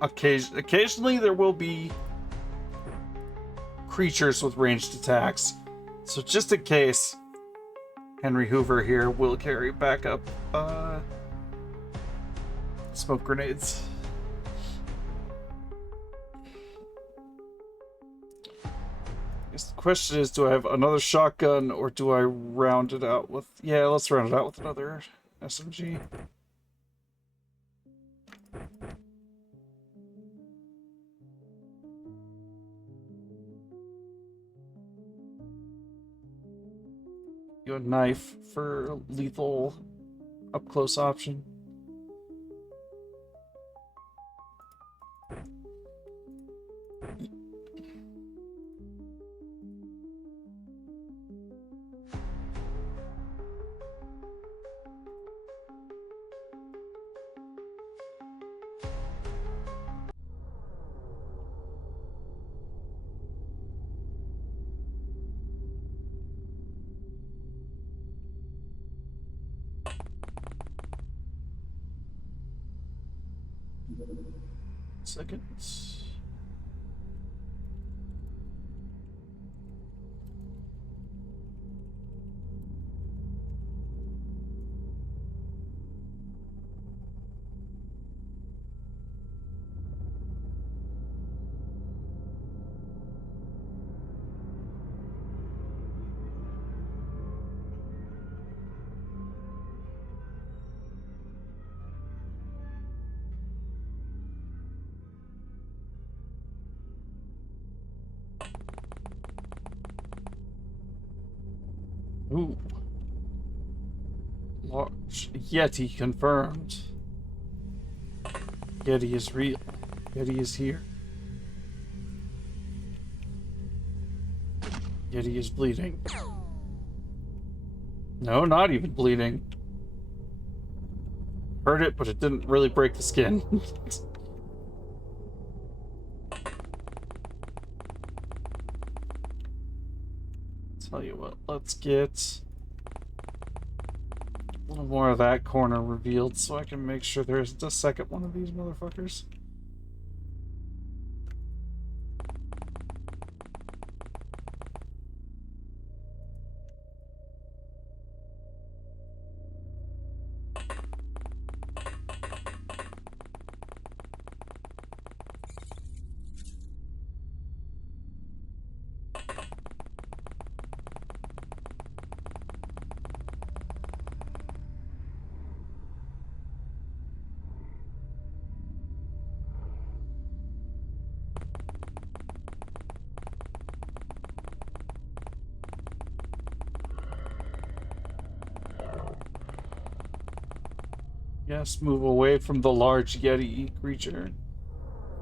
occasionally there will be creatures with ranged attacks. So just in case, Henry Hoover here will carry backup smoke grenades. The question is, do I have another shotgun or do I round it out with... Yeah, let's round it out with another SMG. You have a knife for lethal up-close option. Seconds. Ooh. Large Yeti confirmed. Yeti is real. Yeti is here. Yeti is bleeding. No, not even bleeding. Hurt it, but it didn't really break the skin. Tell you what, let's get a little more of that corner revealed so I can make sure there's a second one of these motherfuckers. Yes, move away from the large Yeti creature.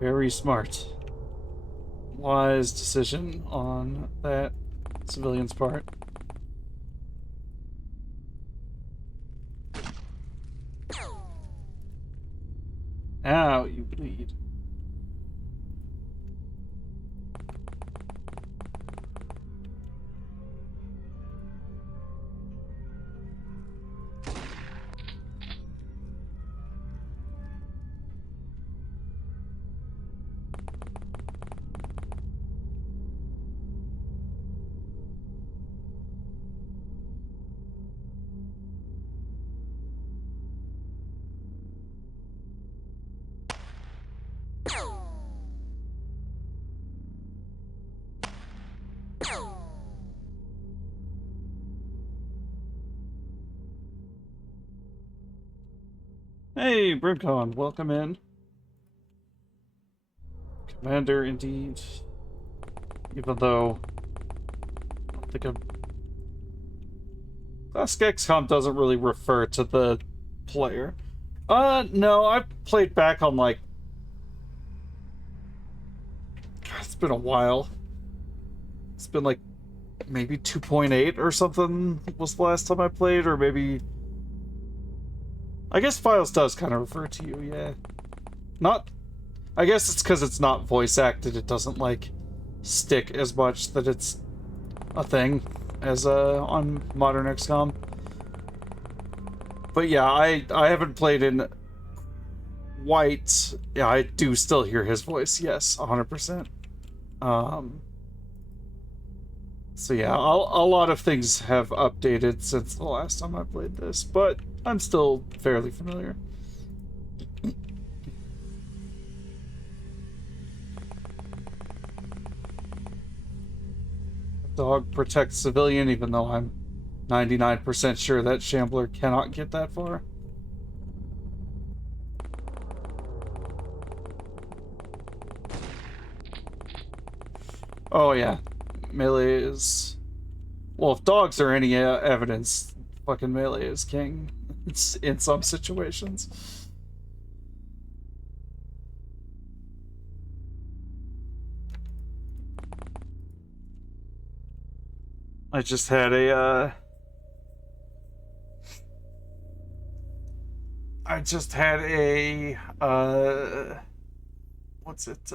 Very smart. Wise decision on that civilian's part. Ow, you bleed. Hey, Brimcon, welcome in. Commander, indeed. Even though I don't think I'm... Classic XCOM doesn't really refer to the player. No, I've played back on, like... God, it's been a while. It's been, like, maybe 2.8 or something was the last time I played, or maybe... I guess Files does kind of refer to you, yeah. Not... I guess it's because it's not voice acted, it doesn't, like, stick as much that it's a thing as, on modern XCOM. But yeah, I haven't played in White. Yeah, I do still hear his voice, yes, 100%. So yeah, a lot of things have updated since the last time I played this, but I'm still fairly familiar. Dog protects civilian, even though I'm 99% sure that Shambler cannot get that far. Oh yeah, melee is... Well, if dogs are any evidence, fucking melee is king. It's in some situations. I just had a, what's it,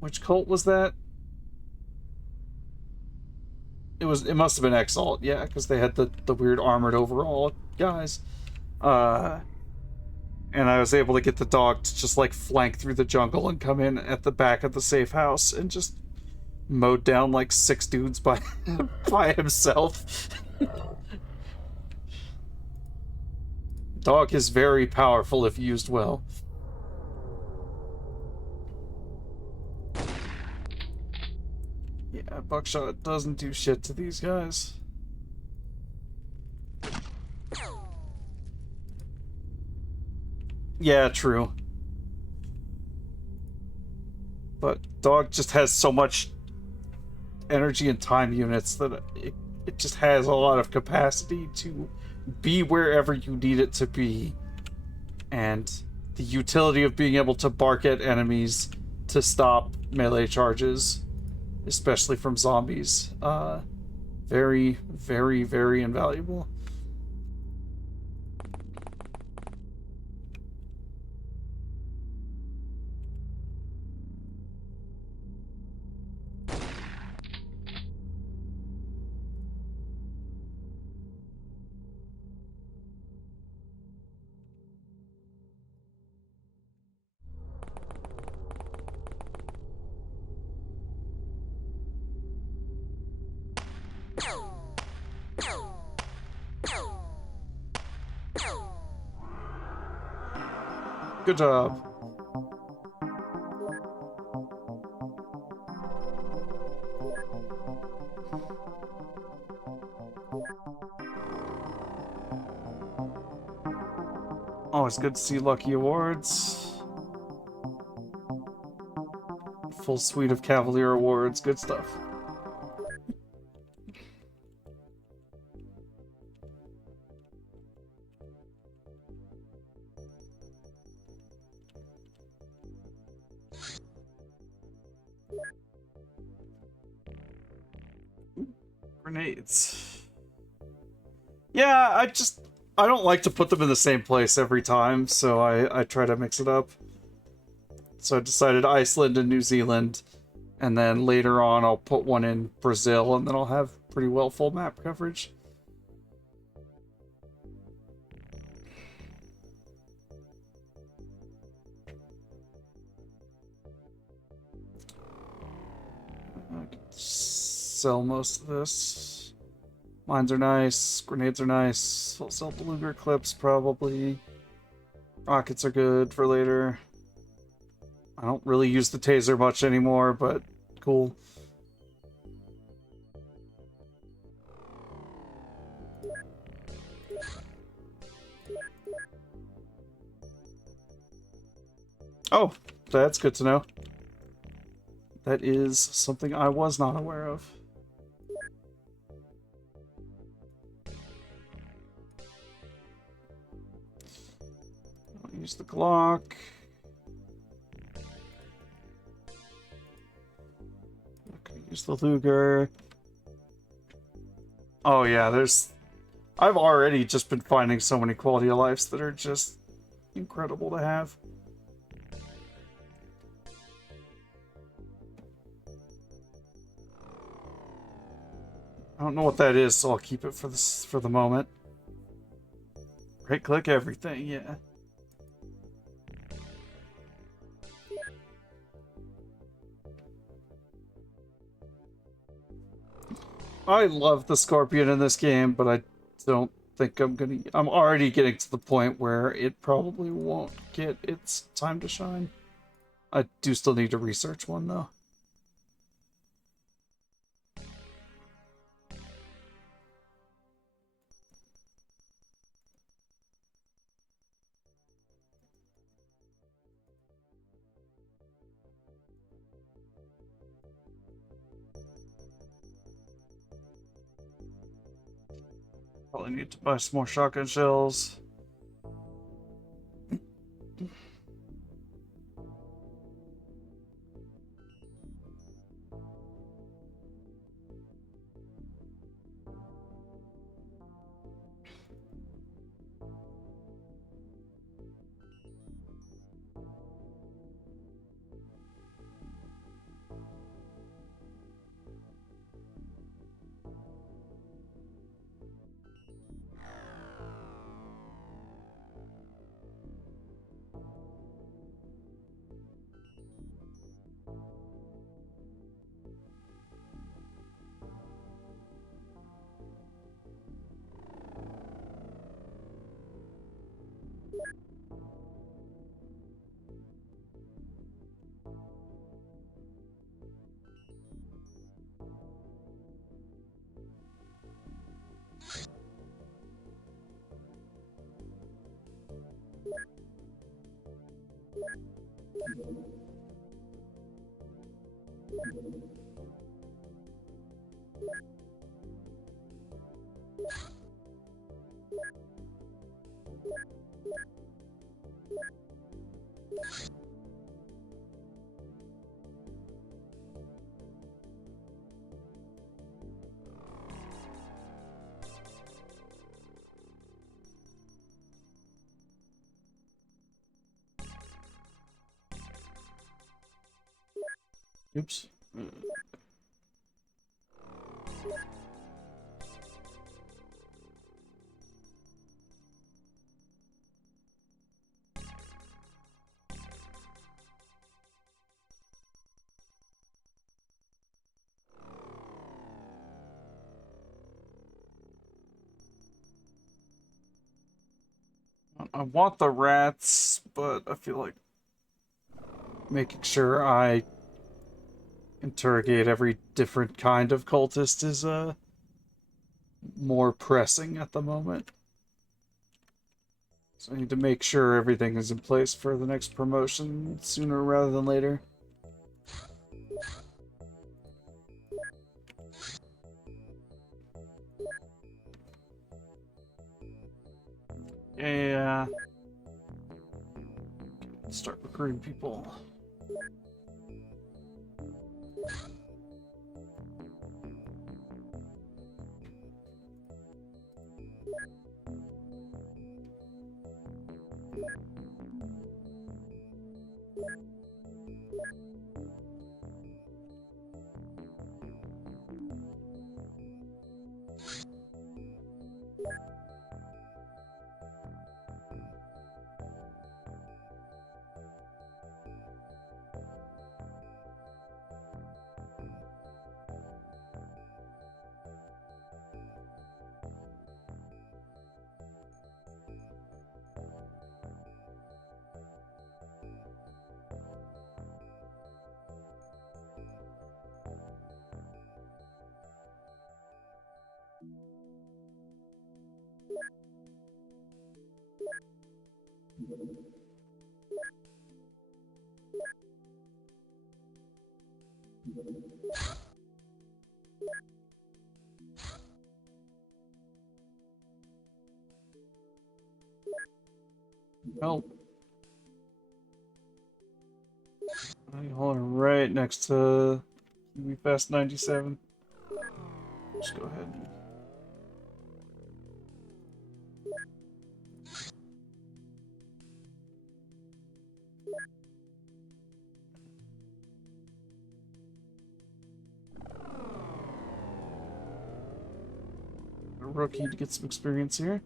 which cult was that? It must have been Exalt, yeah, because they had the weird armored overall guys. And I was able to get the dog to just, like, flank through the jungle and come in at the back of the safe house and just mowed down, like, 6 dudes by, by himself. Dog is very powerful if used well. Yeah, Buckshot doesn't do shit to these guys. Yeah, true. But Dog just has so much energy and time units that it just has a lot of capacity to be wherever you need it to be. And the utility of being able to bark at enemies to stop melee charges especially from zombies. Very, very, very invaluable. Good job. Always good to see Lucky Awards. Full suite of Cavalier Awards. Good stuff. Grenades. Yeah, I don't like to put them in the same place every time, so I try to mix it up. So I decided Iceland and New Zealand, and then later on I'll put one in Brazil, and then I'll have pretty well full map coverage. I can sell most of this. Mines are nice, grenades are nice. I'll sell Beluga clips probably. Rockets are good for later. I don't really use the taser much anymore, but cool. Oh, that's good to know. That is something I was not aware of. I'll use the Glock. Use the Luger. Oh yeah, I've already just been finding so many quality of lives that are just incredible to have. I don't know what that is, so I'll keep it for the moment. Right click everything, yeah. I love the Scorpion in this game, but I don't think I'm already getting to the point where it probably won't get its time to shine. I do still need to research one, though. Probably need to buy some more shotgun shells. Oops. I want the rats, but I feel like making sure I interrogate every different kind of cultist is more pressing at the moment. So I need to make sure everything is in place for the next promotion sooner rather than later. Yeah. Start recruiting people. Well, hold on, right next to Kiwi Fest 97. Just go ahead and... a rookie to get some experience here.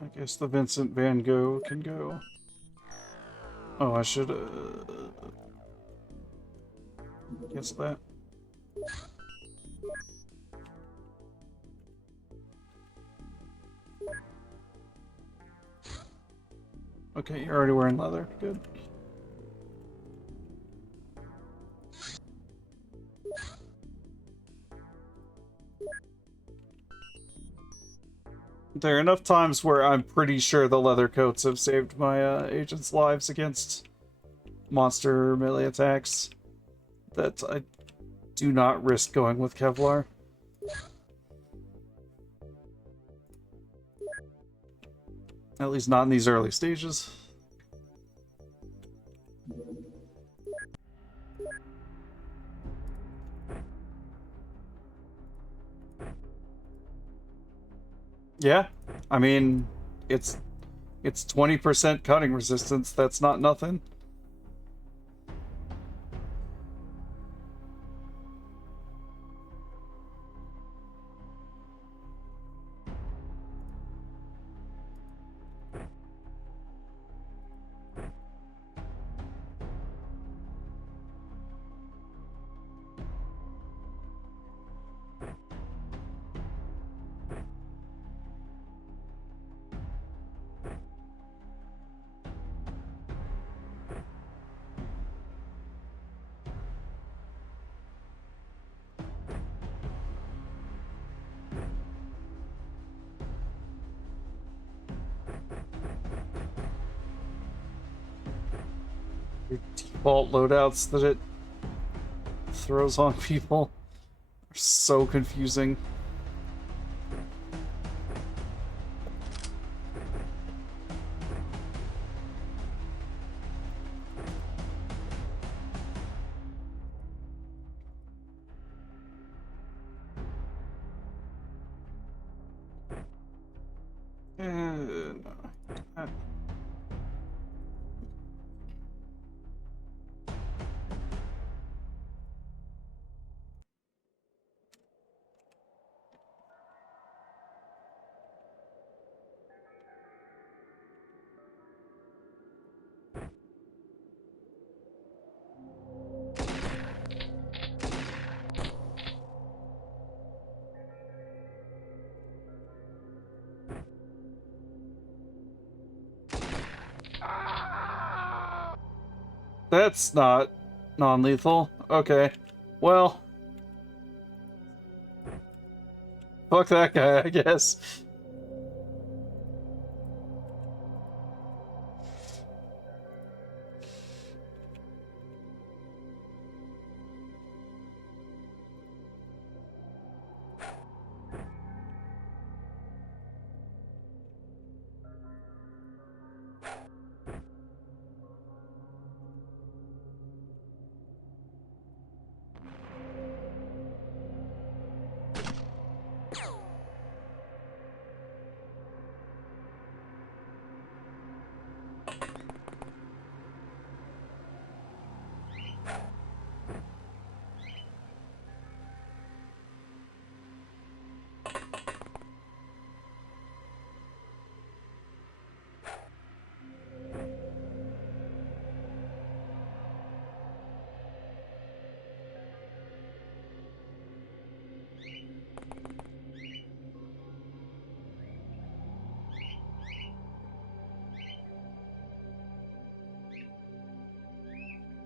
I guess the Vincent Van Gogh can go. Oh, I should guess that. Okay, you're already wearing leather. Good. There are enough times where I'm pretty sure the leather coats have saved my agents' lives against monster melee attacks that I do not risk going with Kevlar. At least not in these early stages. Yeah, I mean, it's 20% cutting resistance. That's not nothing. default loadouts that it throws on people are so confusing. No. That's not non-lethal. Okay. Well, fuck that guy, I guess.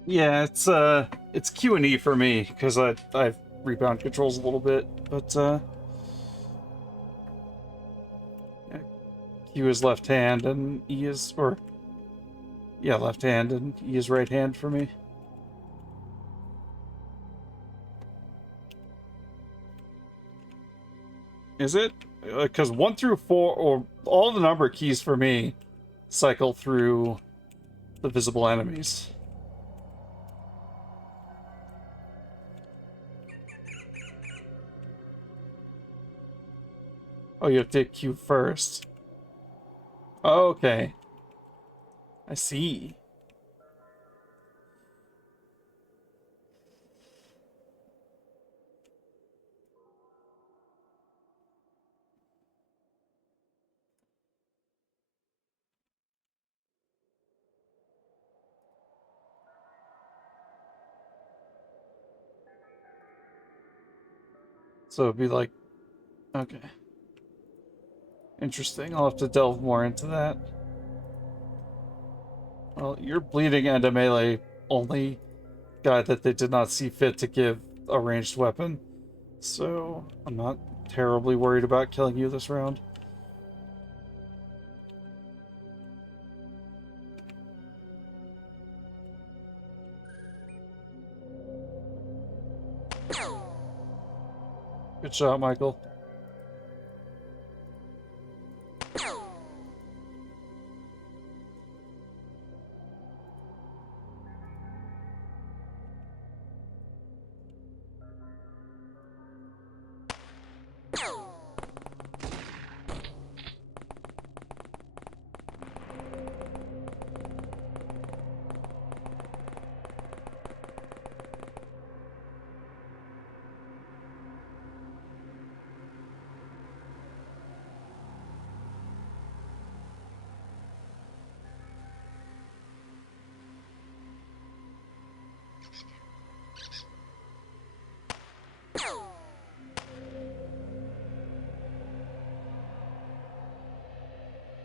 Yeah, it's Q and E for me because I've rebound controls a little bit, but yeah, Q is left hand and E is left hand and E is right hand for me. Is it? Because 1 through 4, or all the number keys for me, cycle through the visible enemies. Oh, you have to hit Q first. Oh, okay. I see. So it'd be like, okay. Interesting. I'll have to delve more into that. Well, you're bleeding and a melee only guy that they did not see fit to give a ranged weapon. So I'm not terribly worried about killing you this round. Good shot, Michael.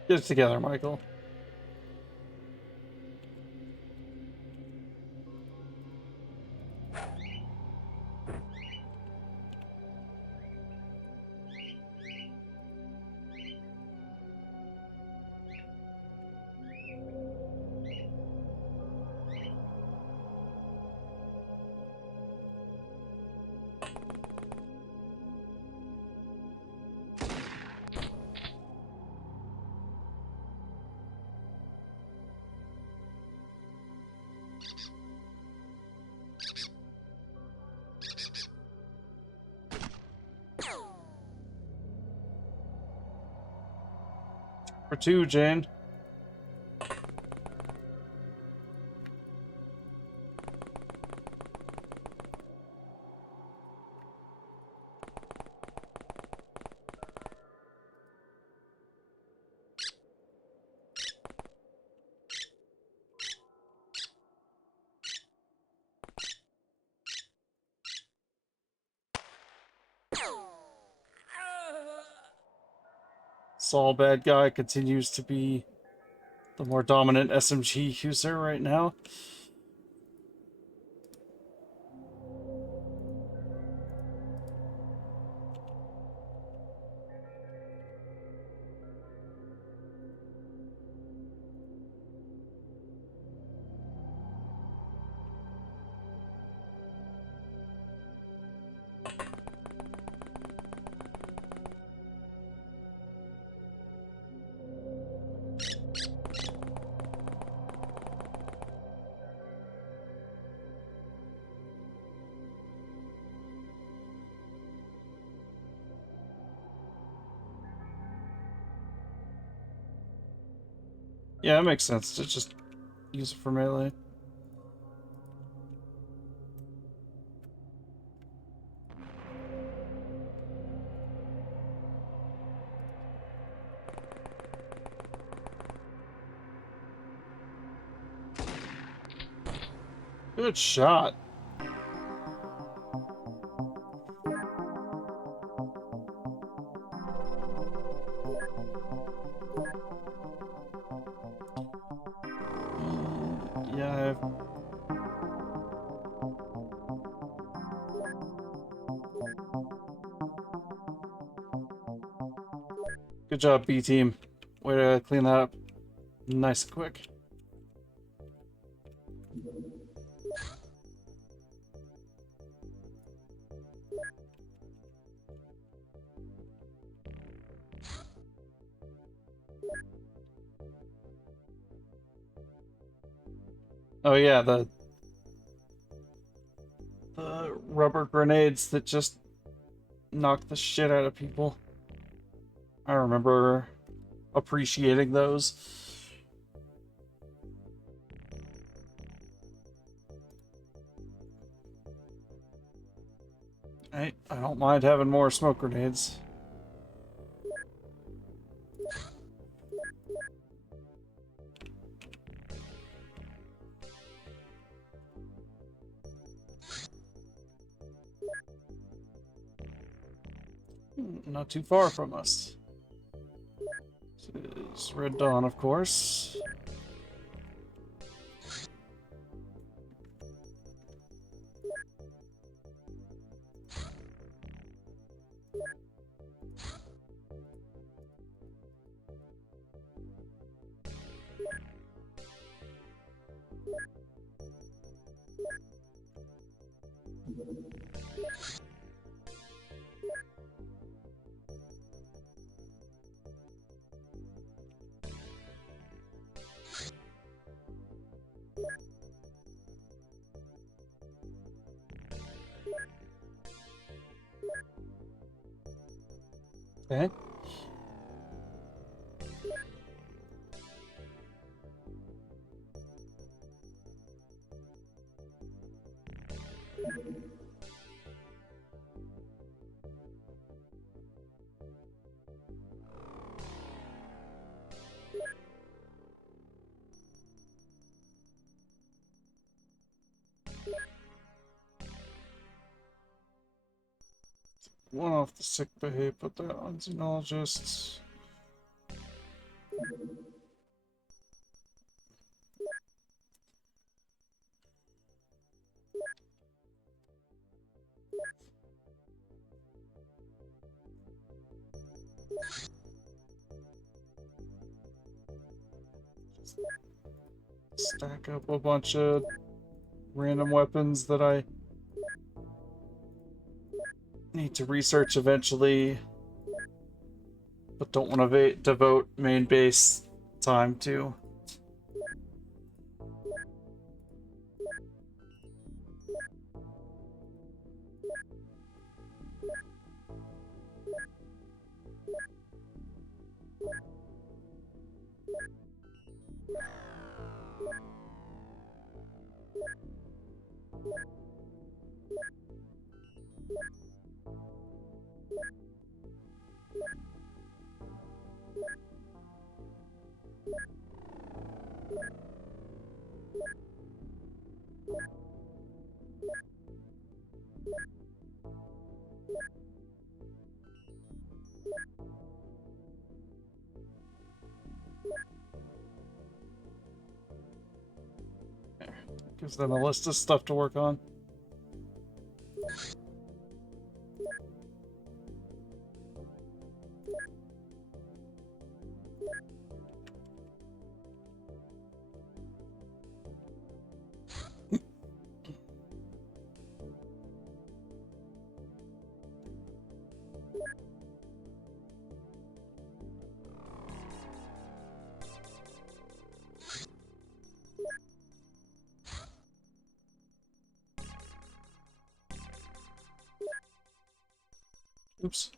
Get it together, Michael. For two, Jane. Saul Bad Guy continues to be the more dominant SMG user right now. Yeah, it makes sense to just use it for melee. Good shot. Yeah, good job, B team. Way to clean that up nice and quick. Oh yeah, the rubber grenades that just knock the shit out of people. I remember appreciating those. I don't mind having more smoke grenades. Not too far from us. This is Red Dawn, of course. Okay. One off the sick bay, put that on xenologists. Stack up a bunch of random weapons that I need to research eventually, but don't want to devote main base time to. Gives them a list of stuff to work on. Oops.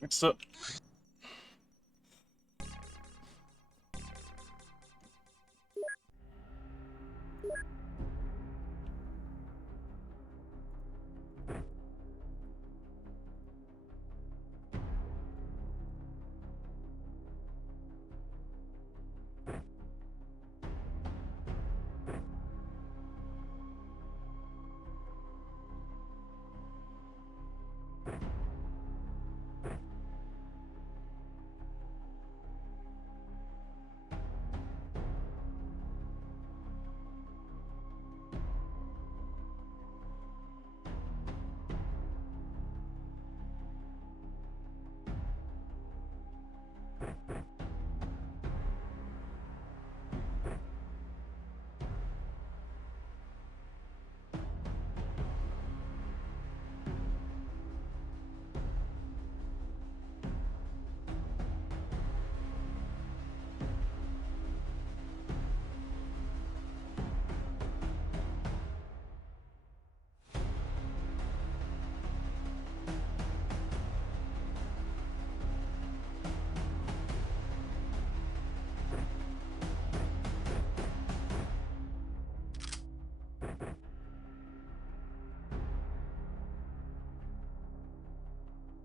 Mixed up.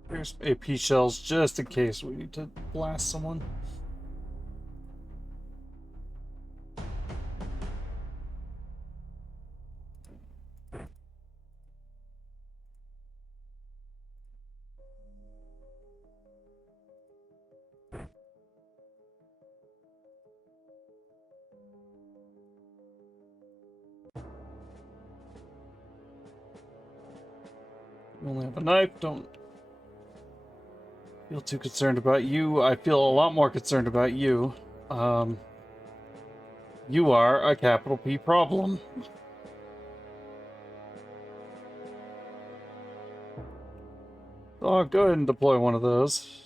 Here's AP shells just in case we need to blast someone. We only have a knife, don't feel too concerned about you. I feel a lot more concerned about you. You are a capital P problem. Oh, go ahead and deploy one of those.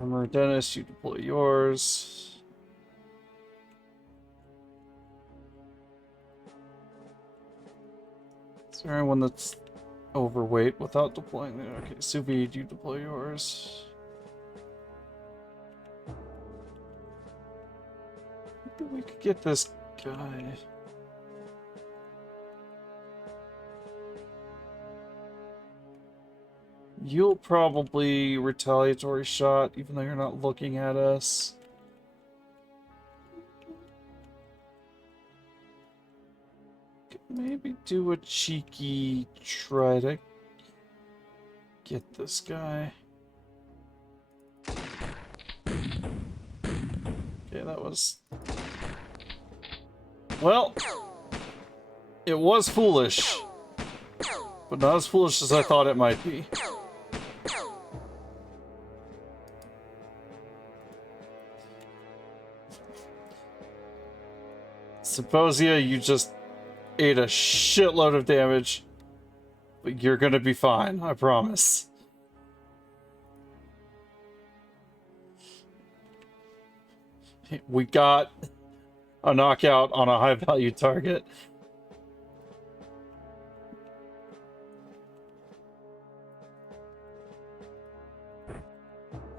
Armor Dennis, you deploy yours. Is there anyone that's overweight without deploying it? Okay, Sous Vide, you deploy yours. Maybe we could get this guy. You'll probably retaliatory shot, even though you're not looking at us. Could maybe do a cheeky try to get this guy. Okay, that was... Well, it was foolish, but not as foolish as I thought it might be. Symposia, you just ate a shitload of damage, but you're gonna be fine, I promise. We got a knockout on a high-value target.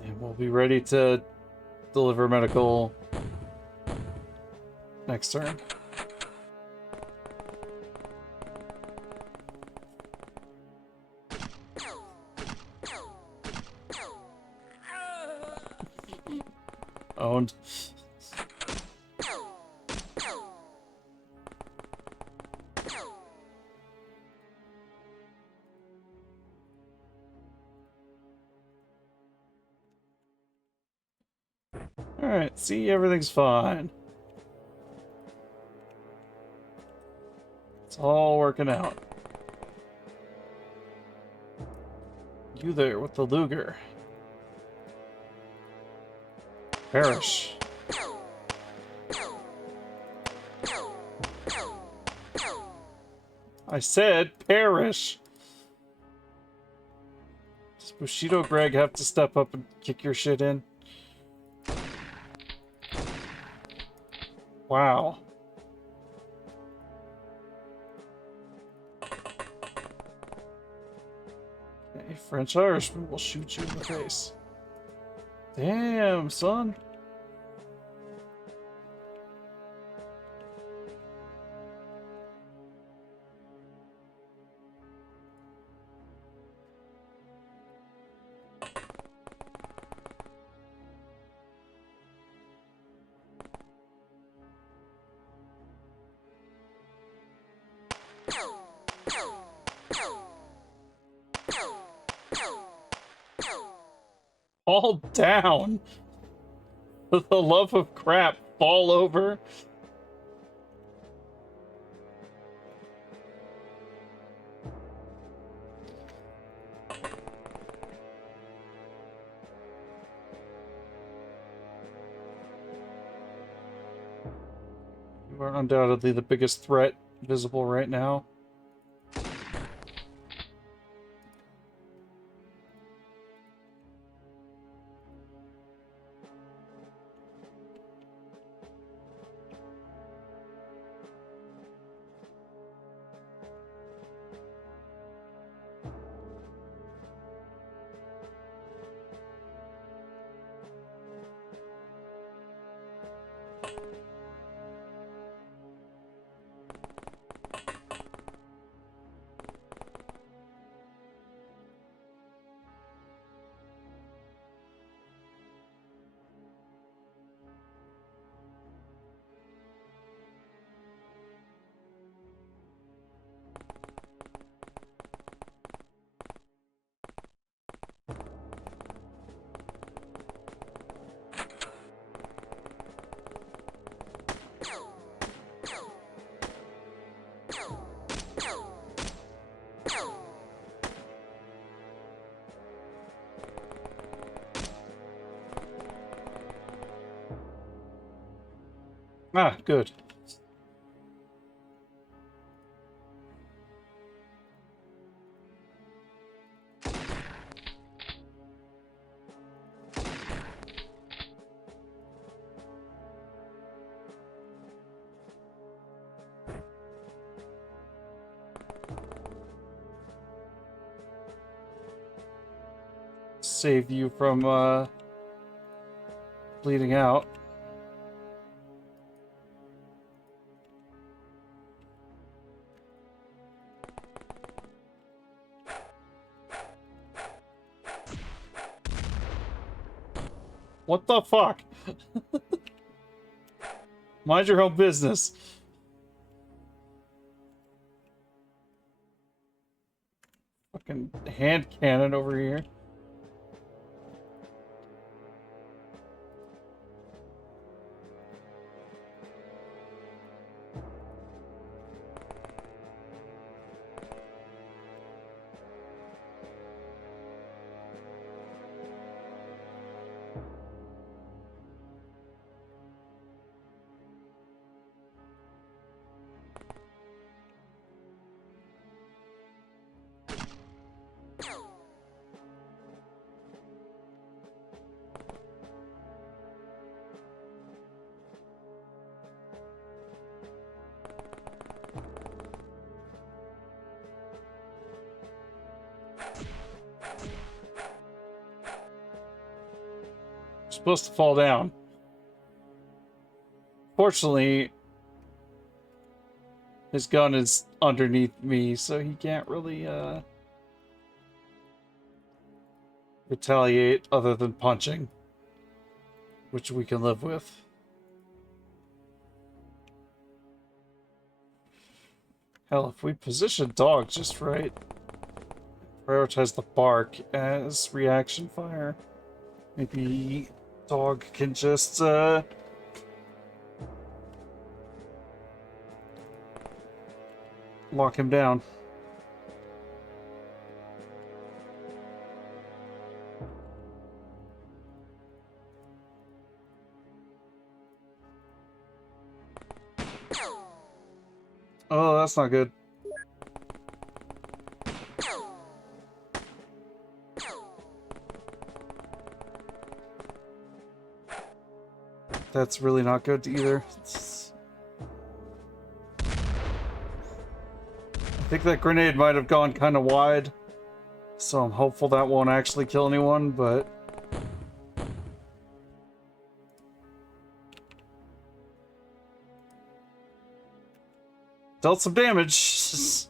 And we'll be ready to deliver medical next turn. Owned. Alright, see, everything's fine. It's all working out. You there with the Luger. Perish. I said perish. Does Bushido Greg have to step up and kick your shit in? Wow. A French Irishman will shoot you in the face. Damn, son. Fall down. For the love of crap, fall over. You are undoubtedly the biggest threat visible right now. Ah, good. Save you from bleeding out. What the fuck? Mind your own business. Fucking hand cannon over here. Supposed to fall down. Fortunately, his gun is underneath me, so he can't really retaliate other than punching, which we can live with. Hell, if we position dogs just right, prioritize the bark as reaction fire, maybe Dog can just, lock him down. Oh, that's not good. That's really not good either. I think that grenade might have gone kind of wide, so I'm hopeful that won't actually kill anyone, but... dealt some damage.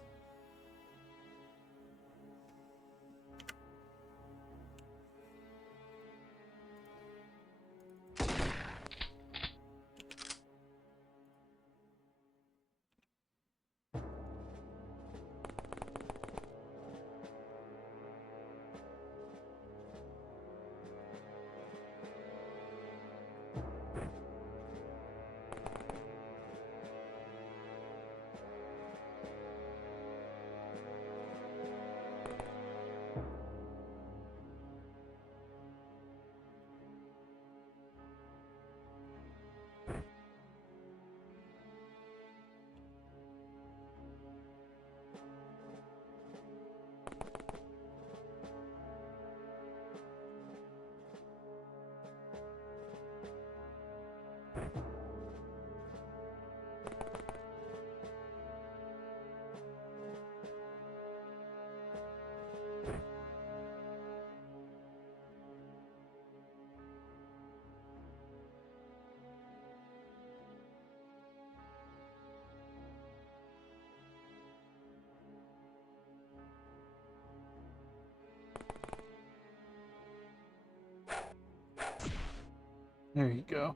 There you go.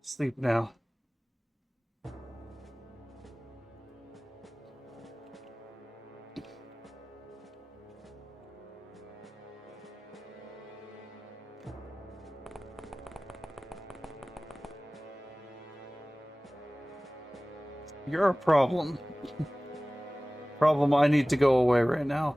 Sleep now. You're a problem. Problem I need to go away right now.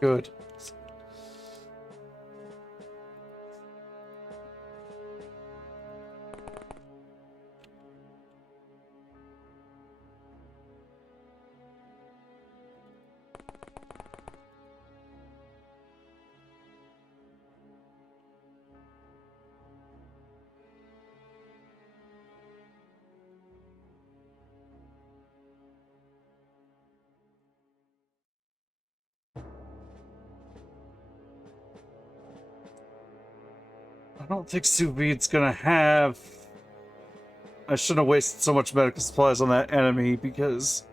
Good. I don't think Sous Vide's gonna have... I shouldn't have wasted so much medical supplies on that enemy because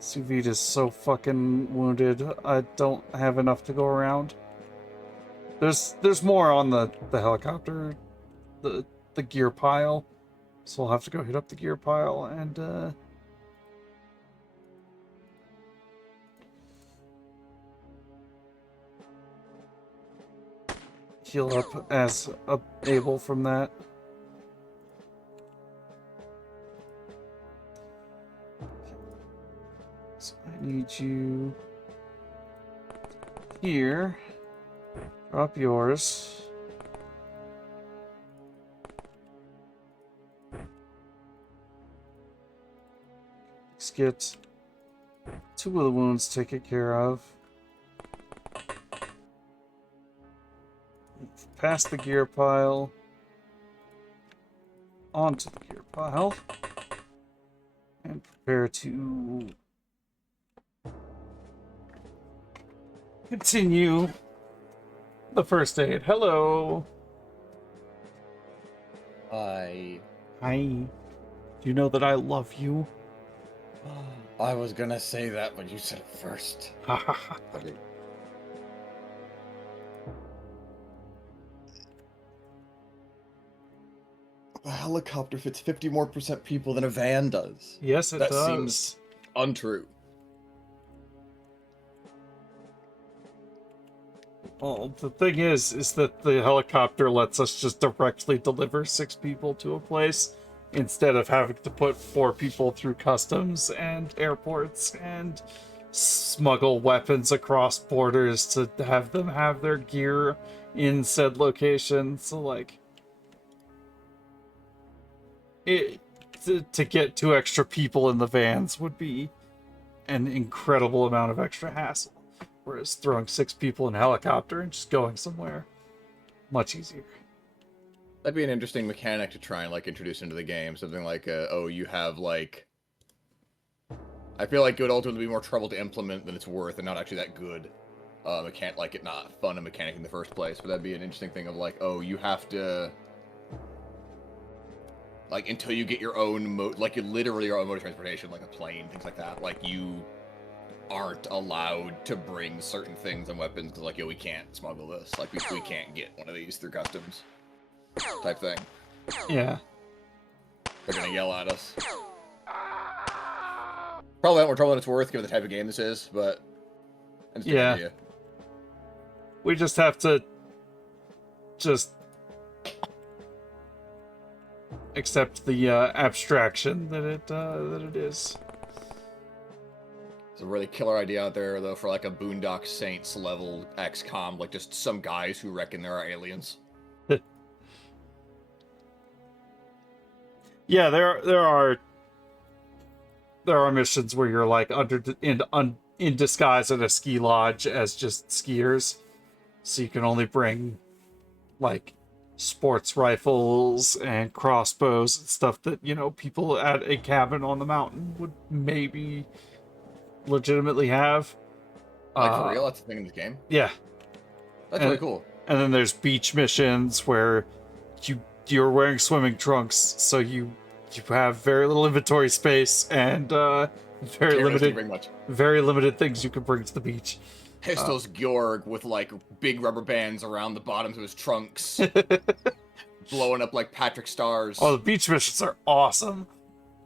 Sous Vide is so fucking wounded. I don't have enough to go around. There's more on the helicopter, the gear pile, so I'll have to go hit up the gear pile and heal up as able from that. So I need you here. Drop yours. Let's get 2 of the wounds taken care of. Past the gear pile. Onto the gear pile. And prepare to continue the first aid. Hello. I... Hi. Do you know that I love you? I was gonna say that, but you said it first. Okay. A helicopter fits 50% more people than a van does. Yes, it That does. seems untrue. Well, the thing is that the helicopter lets us just directly deliver 6 people to a place instead of having to put 4 people through customs and airports and smuggle weapons across borders to have them have their gear in said location. So, like, to get 2 extra people in the vans would be an incredible amount of extra hassle. Whereas throwing 6 people in a helicopter and just going somewhere, much easier. That'd be an interesting mechanic to try and like introduce into the game. Something like, oh, you have like. I feel like it would ultimately be more trouble to implement than it's worth, and not actually that good. Mechanic, like it not fun a mechanic in the first place. But that'd be an interesting thing of like, oh, you have to. Like until you get your own like you literally your own mode of transportation, like a plane, things like that. Like you aren't allowed to bring certain things and weapons because like, yo, we can't smuggle this. Like we can't get one of these through customs. Type thing. Yeah. They're gonna yell at us. Probably not more trouble than it's worth given the type of game this is, but yeah. Idea. We just have to accept the abstraction that it is. It's a really killer idea out there though for like a Boondock Saints level XCOM, like just some guys who reckon there are aliens. Yeah, there are missions where you're like in disguise at a ski lodge as just skiers, so you can only bring like sports rifles and crossbows and stuff that, you know, people at a cabin on the mountain would maybe legitimately have. Like for real, that's the thing in this game. Yeah, that's really cool. And then there's beach missions where you're wearing swimming trunks, so you have very little inventory space and very limited things you can bring to the beach. Pistols Georg with like big rubber bands around the bottoms of his trunks, blowing up like Patrick Stars. Oh, the beach missions are awesome.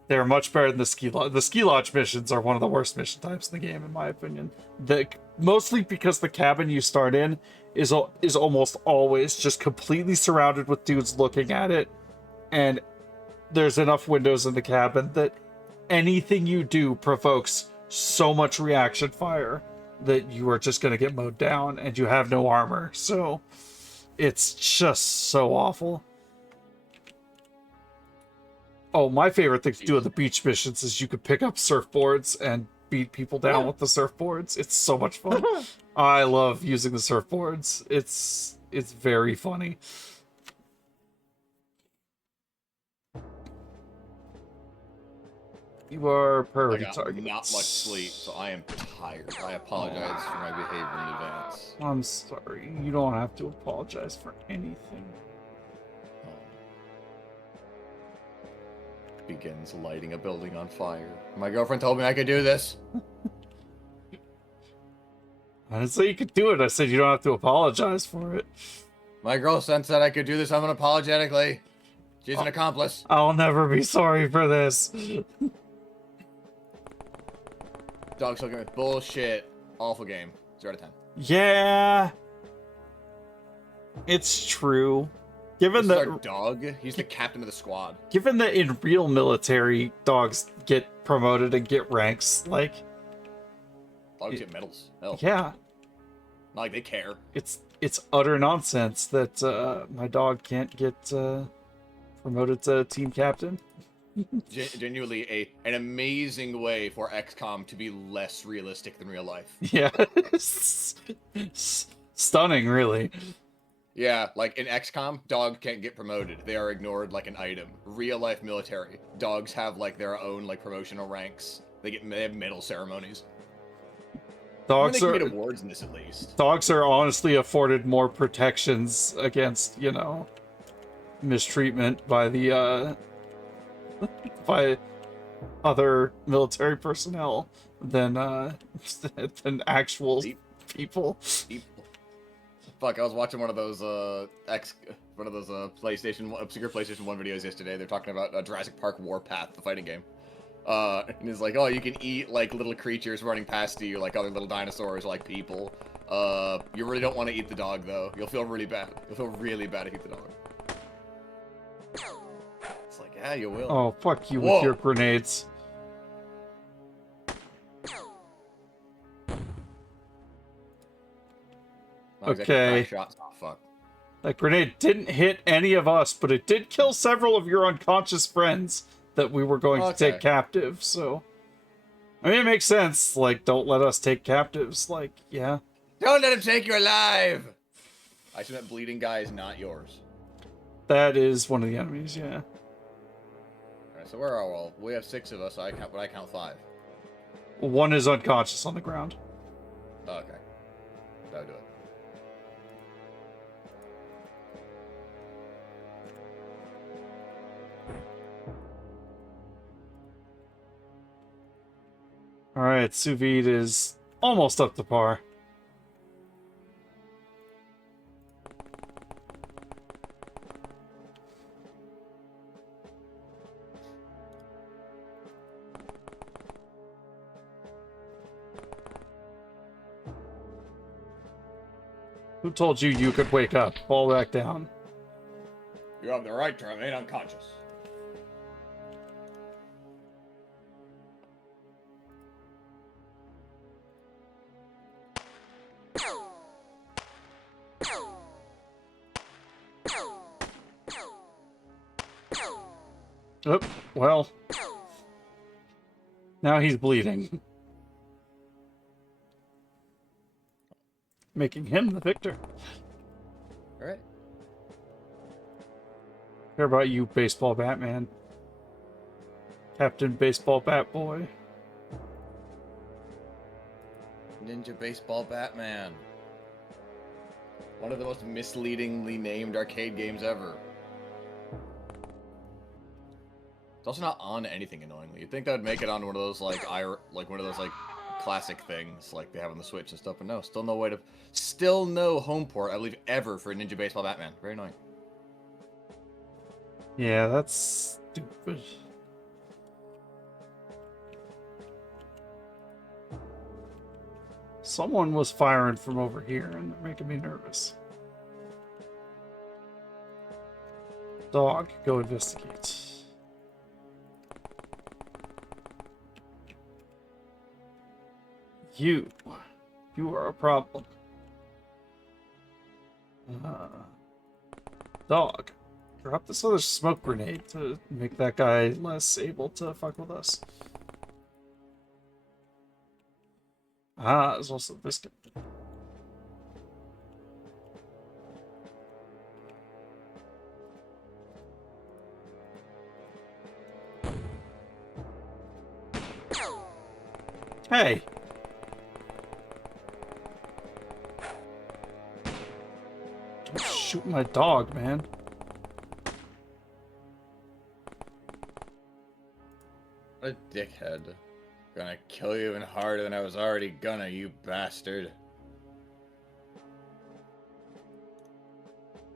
They're much better than the ski lodge. The ski lodge missions are one of the worst mission types in the game, in my opinion. Mostly because the cabin you start in is almost always just completely surrounded with dudes looking at it, and there's enough windows in the cabin that anything you do provokes so much reaction fire that you are just going to get mowed down, and you have no armor. So it's just so awful. Oh, my favorite thing to do at the beach missions is you could pick up surfboards and beat people down with the surfboards. It's so much fun. I love using the surfboards. It's very funny. You are priority target. Not much sleep, so I am tired. I apologize for my behavior in advance. I'm sorry. You don't have to apologize for anything. Begins lighting a building on fire. My girlfriend told me I could do this. I didn't say you could do it. I said you don't have to apologize for it. My girlfriend said I could do this unapologetically. She's an accomplice. I'll never be sorry for this. Dog's looking at bullshit. Awful game. 0 out of 10. Yeah. It's true. Given that our dog, he's the captain of the squad. Given that in real military, dogs get promoted and get ranks, like dogs get medals. Hell. Yeah. Not like they care. It's utter nonsense that my dog can't get promoted to team captain. Genuinely an amazing way for XCOM to be less realistic than real life. Yeah. Stunning, really. Yeah, like in XCOM, dogs can't get promoted. They are ignored like an item. Real life military, dogs have like their own like promotional ranks. They have medal ceremonies. Dogs they can get awards in this at least. Dogs are honestly afforded more protections against, you know, mistreatment by the other military personnel than than actual Deep, people. deep. Fuck, I was watching one of those PlayStation obscure PlayStation 1 videos yesterday. They're talking about Jurassic Park Warpath, the fighting game. And it's like, oh, you can eat like little creatures running past you, like other little dinosaurs, like people. You really don't want to eat the dog though. You'll feel really bad. You'll feel really bad if you eat the dog. It's like, yeah, you will. Oh, fuck you Whoa. with your grenades. Not exactly Okay. crack shots. Oh, fuck. That grenade didn't hit any of us, but it did kill several of your unconscious friends that we were going to take captive, so... I mean, it makes sense. Like, don't let us take captives. Like, yeah. Don't let him take you alive! I assume that bleeding guy is not yours. That is one of the enemies, yeah. Alright, so where are we all? We have 6 of us, so I count 5. One is unconscious on the ground. Oh, okay. That'll do it. Alright, sous vide is almost up to par. Who told you you could wake up? Fall back down. You have the right to remain unconscious. Oh, well. Now he's bleeding. Making him the victor. Alright. Care about you, Baseball Batman. Captain Baseball Bat Boy. Ninja Baseball Batman. One of the most misleadingly named arcade games ever. It's also not on anything, annoyingly. You'd think that would make it on one of those like classic things like they have on the Switch and stuff, but no, still no home port, I believe, ever for Ninja Baseball Batman. Very annoying. Yeah, that's stupid. Someone was firing from over here, and they're making me nervous. Dog, go investigate. You are a problem. Dog, drop this other smoke grenade to make that guy less able to fuck with us. Ah, there's also this guy. Hey! Don't shoot my dog, man. What a dickhead. Gonna kill you even harder than I was already gonna, you bastard.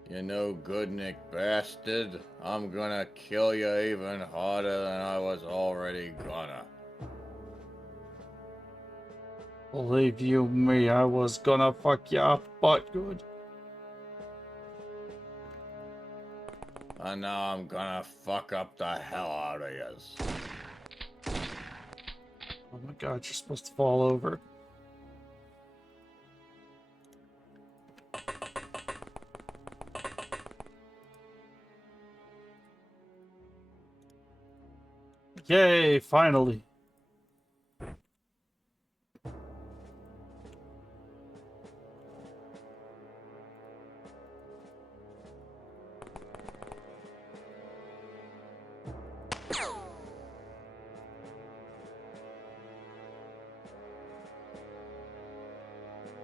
You no good, Nick bastard. I'm gonna kill you even harder than I was already gonna. Believe you me, I was gonna fuck you up, but good. And now I'm gonna fuck up the hell out of yous. Oh my god, you're supposed to fall over. Yay, finally.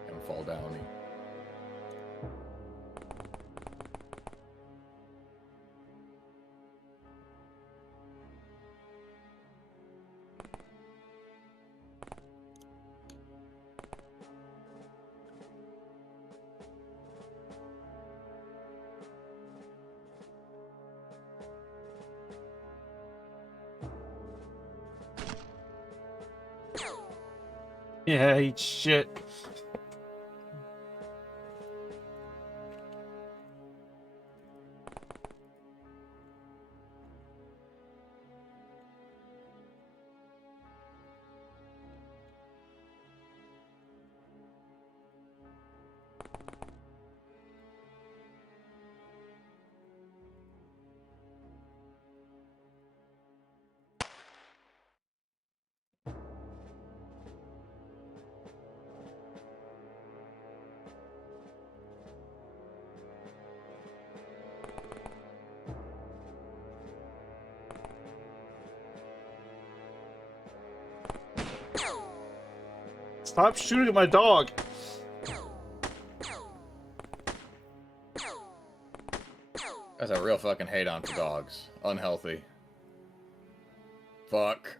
And fall down. Yeah, eat shit. Stop shooting at my dog. That's a real fucking hate on for dogs. Unhealthy. Fuck.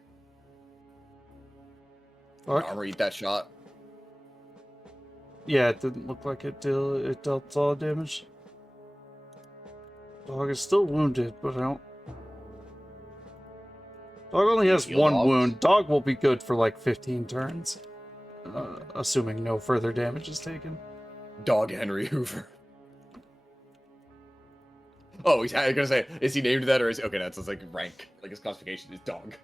Fuck. Armor eat that shot. Yeah, it didn't look like it dealt solid damage. Dog is still wounded, but I don't... Dog only has Heal one dogs? wound. Dog will be good for like 15 turns. Assuming no further damage is taken. Dog Henry Hoover. Oh, he's I was gonna say, is he named that or is okay? That's his like rank, like his classification is dog.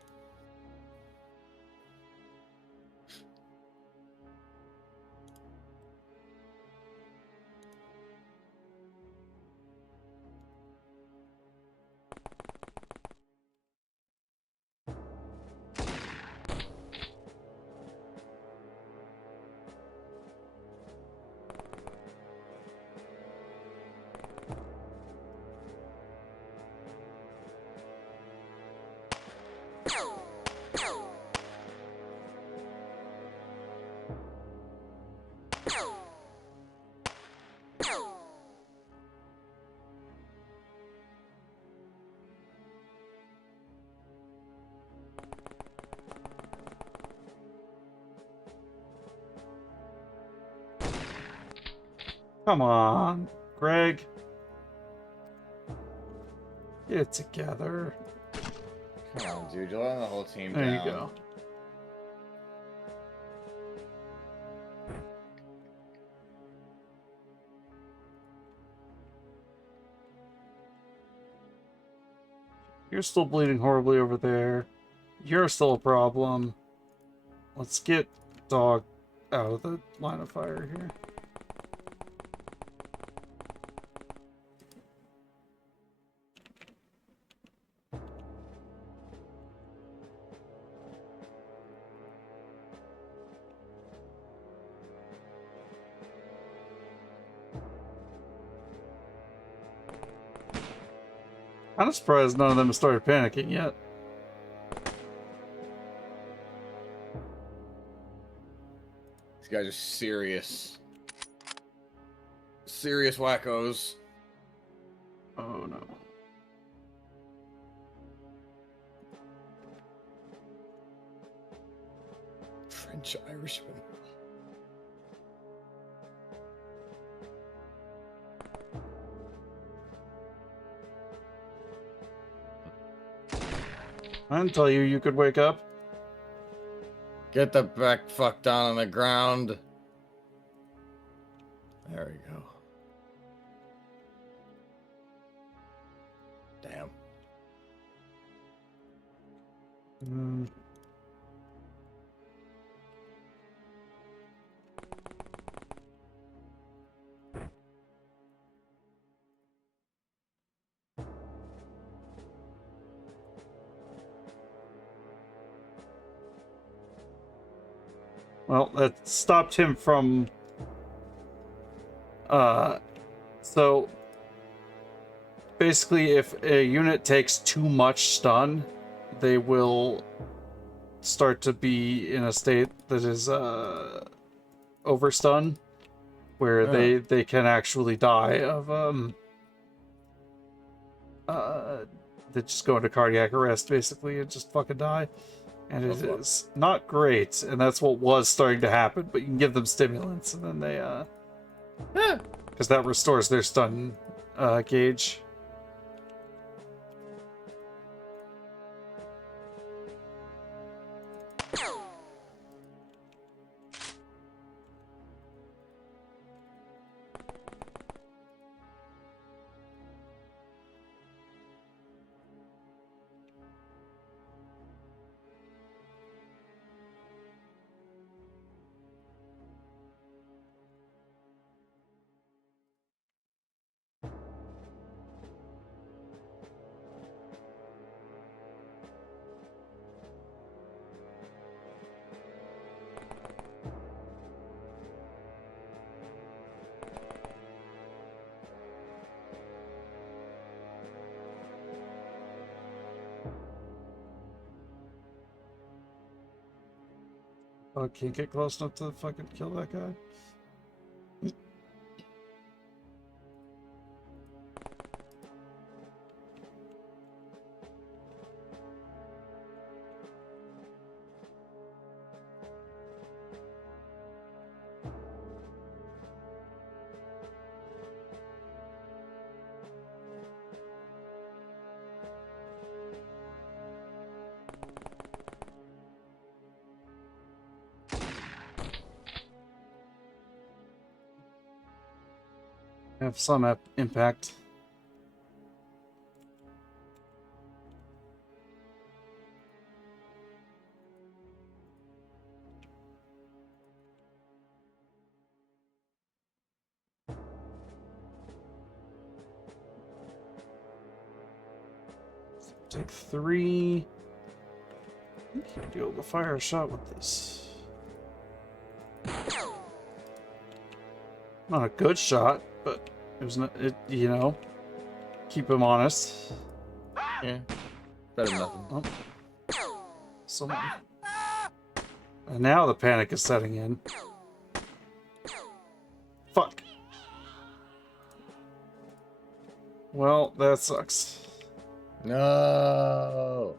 Come on, Greg. Get it together. Come on, dude, you're letting the whole team There down. you go. You're still bleeding horribly over there. You're still a problem. Let's get dog out of the line of fire here. I'm surprised none of them have started panicking yet. These guys are serious. Serious wackos. Oh no. French Irishman. I didn't tell you you could wake up. Get the back fuck down on the ground. There we go. Damn. Mm. Well, that stopped him from... So... Basically, if a unit takes too much stun, they will start to be in a state that is, overstun, where they can actually die of, they just go into cardiac arrest, basically, and just fucking die. And it is not great, and that's what was starting to happen, but you can give them stimulants, and then they, because that restores their stun, gauge. Oh, I can't get close enough to fucking kill that guy. Have some impact. Take 3. I think you'll be able to fire a shot with this. Not a good shot, but it was not. It, you know, keep him honest. Yeah. Better than nothing. Oh. Someone. And now the panic is setting in. Fuck. Well, that sucks. No.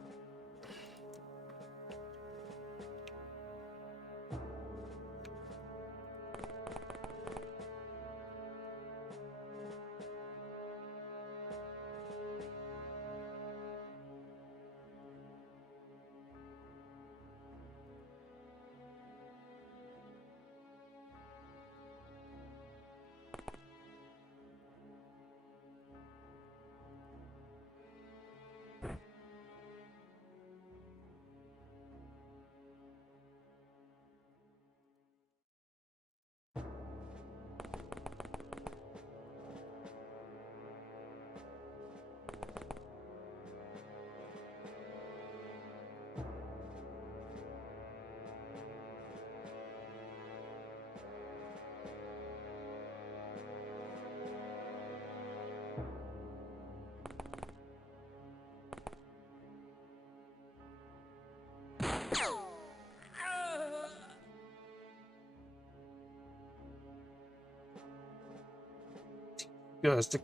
Guys, to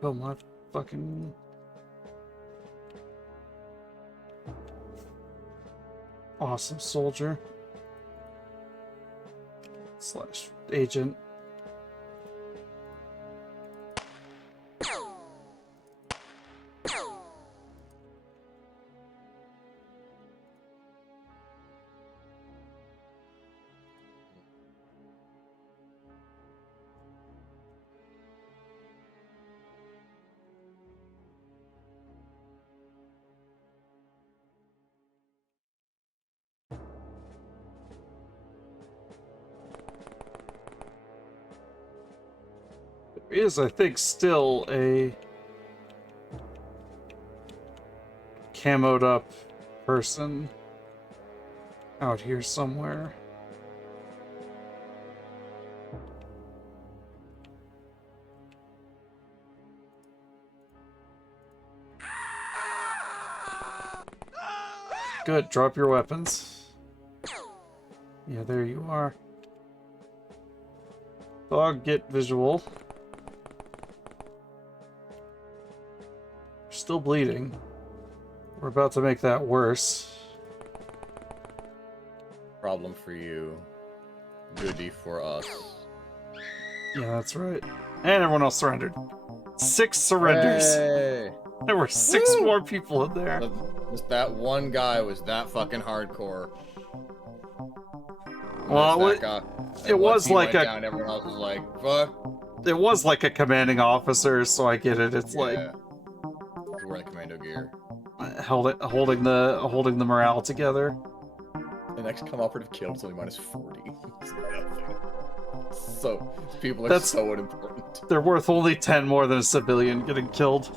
kill my fucking awesome soldier slash agent. There is, I think, still a camoed up person out here somewhere. Good, drop your weapons. Yeah, there you are. Dog, get visual. You're still bleeding. We're about to make that worse. Problem for you. Goodie for us. Yeah, that's right. And everyone else surrendered. 6 surrenders. Hey! There were 6 Woo! more people in there. Just that one guy was that fucking hardcore. Well, that guy. it was like a... Down, everyone else was like, fuck. It was like a commanding officer, so I get it. It's like... He's wearing the commando gear. Holding the morale together. The next come operative killed is only minus 40. It's nothing. So, people are That's so unimportant. They're worth only 10 more than a civilian getting killed.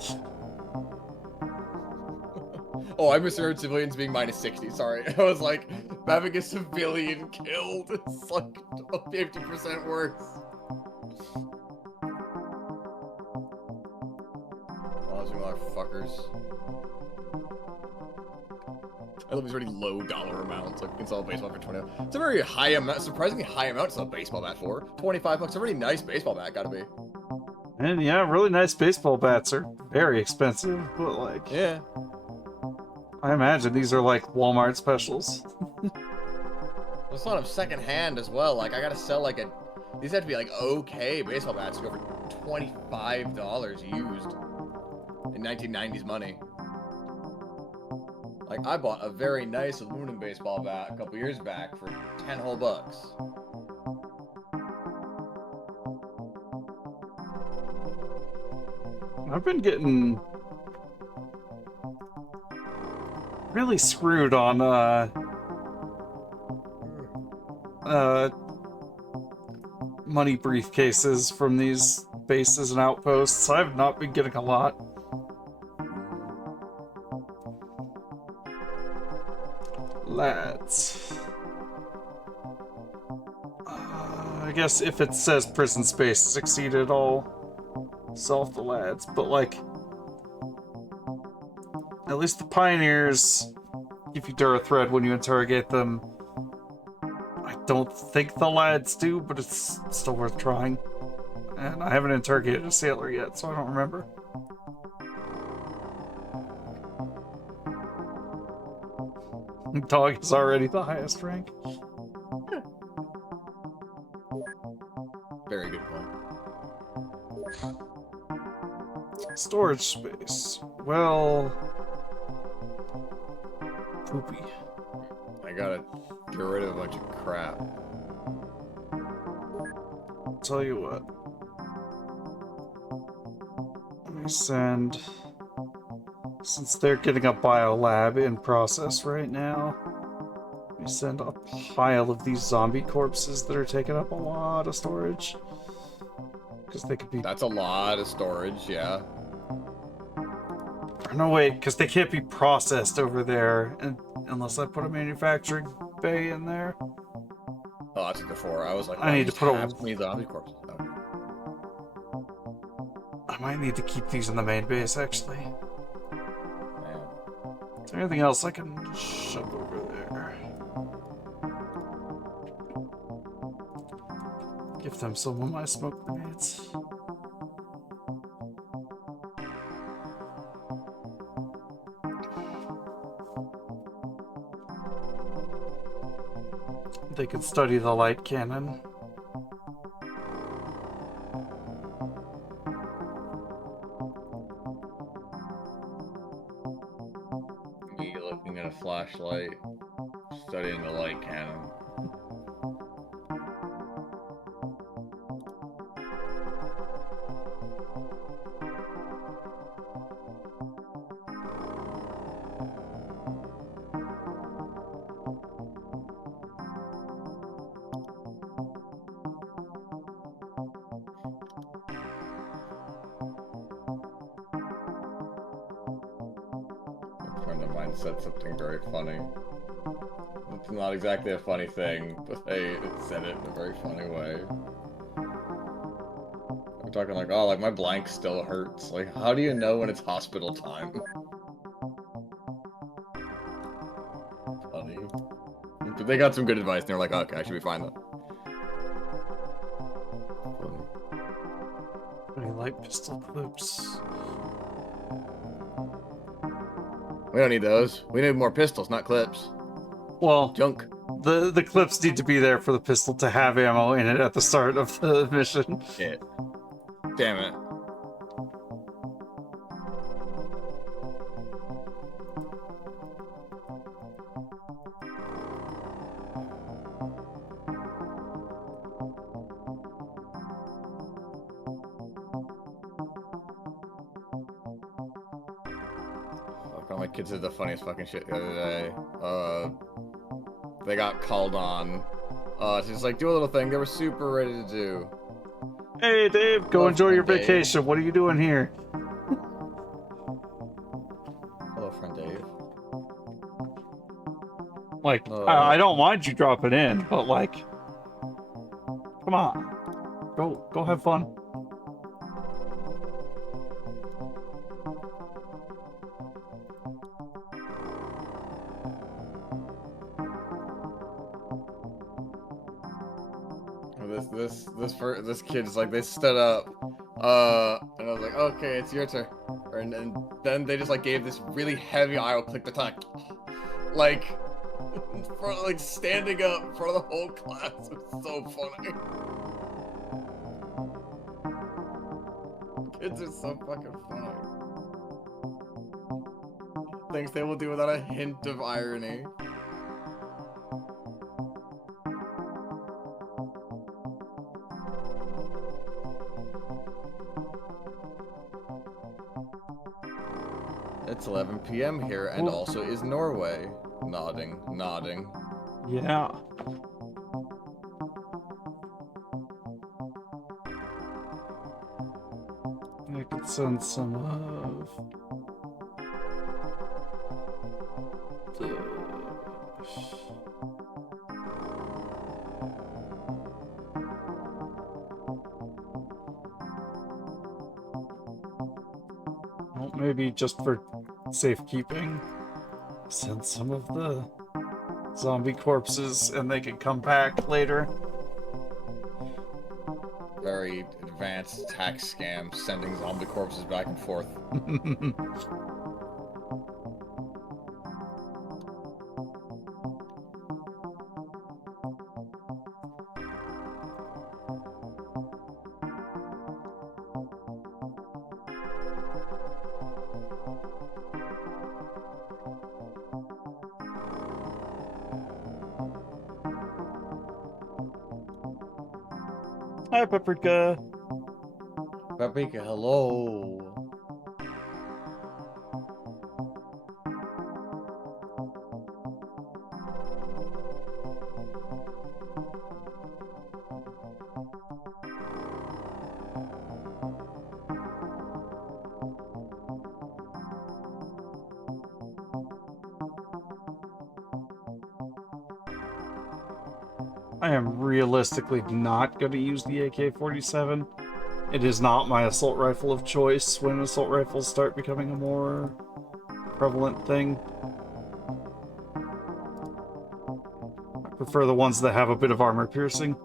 Oh, I misheard civilians being minus 60, sorry. I was like, having a civilian killed is like 50% worse. Oh, those motherfuckers. I love these really low dollar amounts. Like, you can sell a baseball for 20. It's a very high amount, surprisingly high amount to sell a baseball bat for. 25 bucks, a really nice baseball bat, gotta be. And yeah, really nice baseball bats are very expensive, but like, Yeah. I imagine these are like Walmart specials. There's a lot of secondhand as well. Like, I gotta sell like a. These have to be like okay baseball bats to go for $25 used in 1990s money. Like, I bought a very nice aluminum baseball bat a couple years back for 10 whole bucks. I've been getting really screwed on money briefcases from these bases and outposts. I've not been getting a lot. Lads. I guess if it says prison space succeeded, I'll solve the lads, but like, at least the pioneers give you Durathread when you interrogate them. I don't think the lads do, but it's still worth trying. And I haven't interrogated a sailor yet, so I don't remember. Dog is already the highest rank. Very good point. Storage space. Well, poopy. I gotta get rid of a bunch of crap. I'll tell you what. Let me send... Since they're getting a biolab in process right now, let me send a pile of these zombie corpses that are taking up a lot of storage. Because they could be... That's a lot of storage, yeah. No, wait, because they can't be processed over there unless I put a manufacturing bay in there. Oh, that's before. I was like, I need to put a... me zombie corpses. Oh. I might need to keep these in the main base, actually. Man. Is there anything else I can shove over there? Give them some of my smoke grenades. They could study the light cannon. Me looking at a flashlight, studying the light cannon. Said something very funny. It's not exactly a funny thing, but they said it in a very funny way. I'm talking like, oh, like my blank still hurts. Like, how do you know when it's hospital time? Funny. But they got some good advice, and they're like, okay, I should be fine though. Any light pistol clips? We don't need those. We need more pistols, not clips. Well, Junk. the clips need to be there for the pistol to have ammo in it at the start of the mission. Shit. Damn it. My kids did the funniest fucking shit the other day. They got called on. Just like, do a little thing they were super ready to do. Hey, Dave, go enjoy your vacation. What are you doing here? Hello, friend Dave. Like, I don't mind you dropping in, but like, come on, go have fun. this kid's like, they stood up, and I was like, okay, it's your turn, and then they just like gave this really heavy IO click baton, like, like standing up in front of the whole class. It was so funny. Kids are so fucking funny. Things they will do without a hint of irony. It's 11 p.m. here, and Cool. also is Norway. Nodding, nodding. Yeah. I could send some of the... Well, maybe just for safekeeping, send some of the zombie corpses and they can come back later. Very advanced tax scam, sending zombie corpses back and forth. Hi, Paprika. Paprika, hello. I am realistically not going to use the AK-47. It is not my assault rifle of choice when assault rifles start becoming a more prevalent thing. I prefer the ones that have a bit of armor piercing.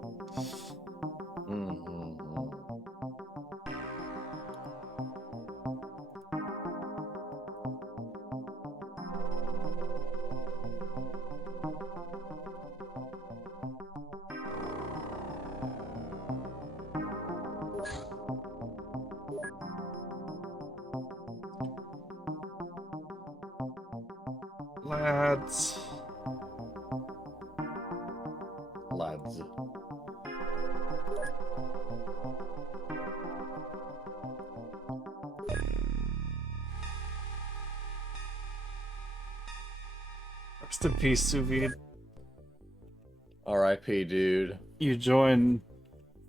Lads. Lads. Rest in peace, Sous Vide. R.I.P., dude. You join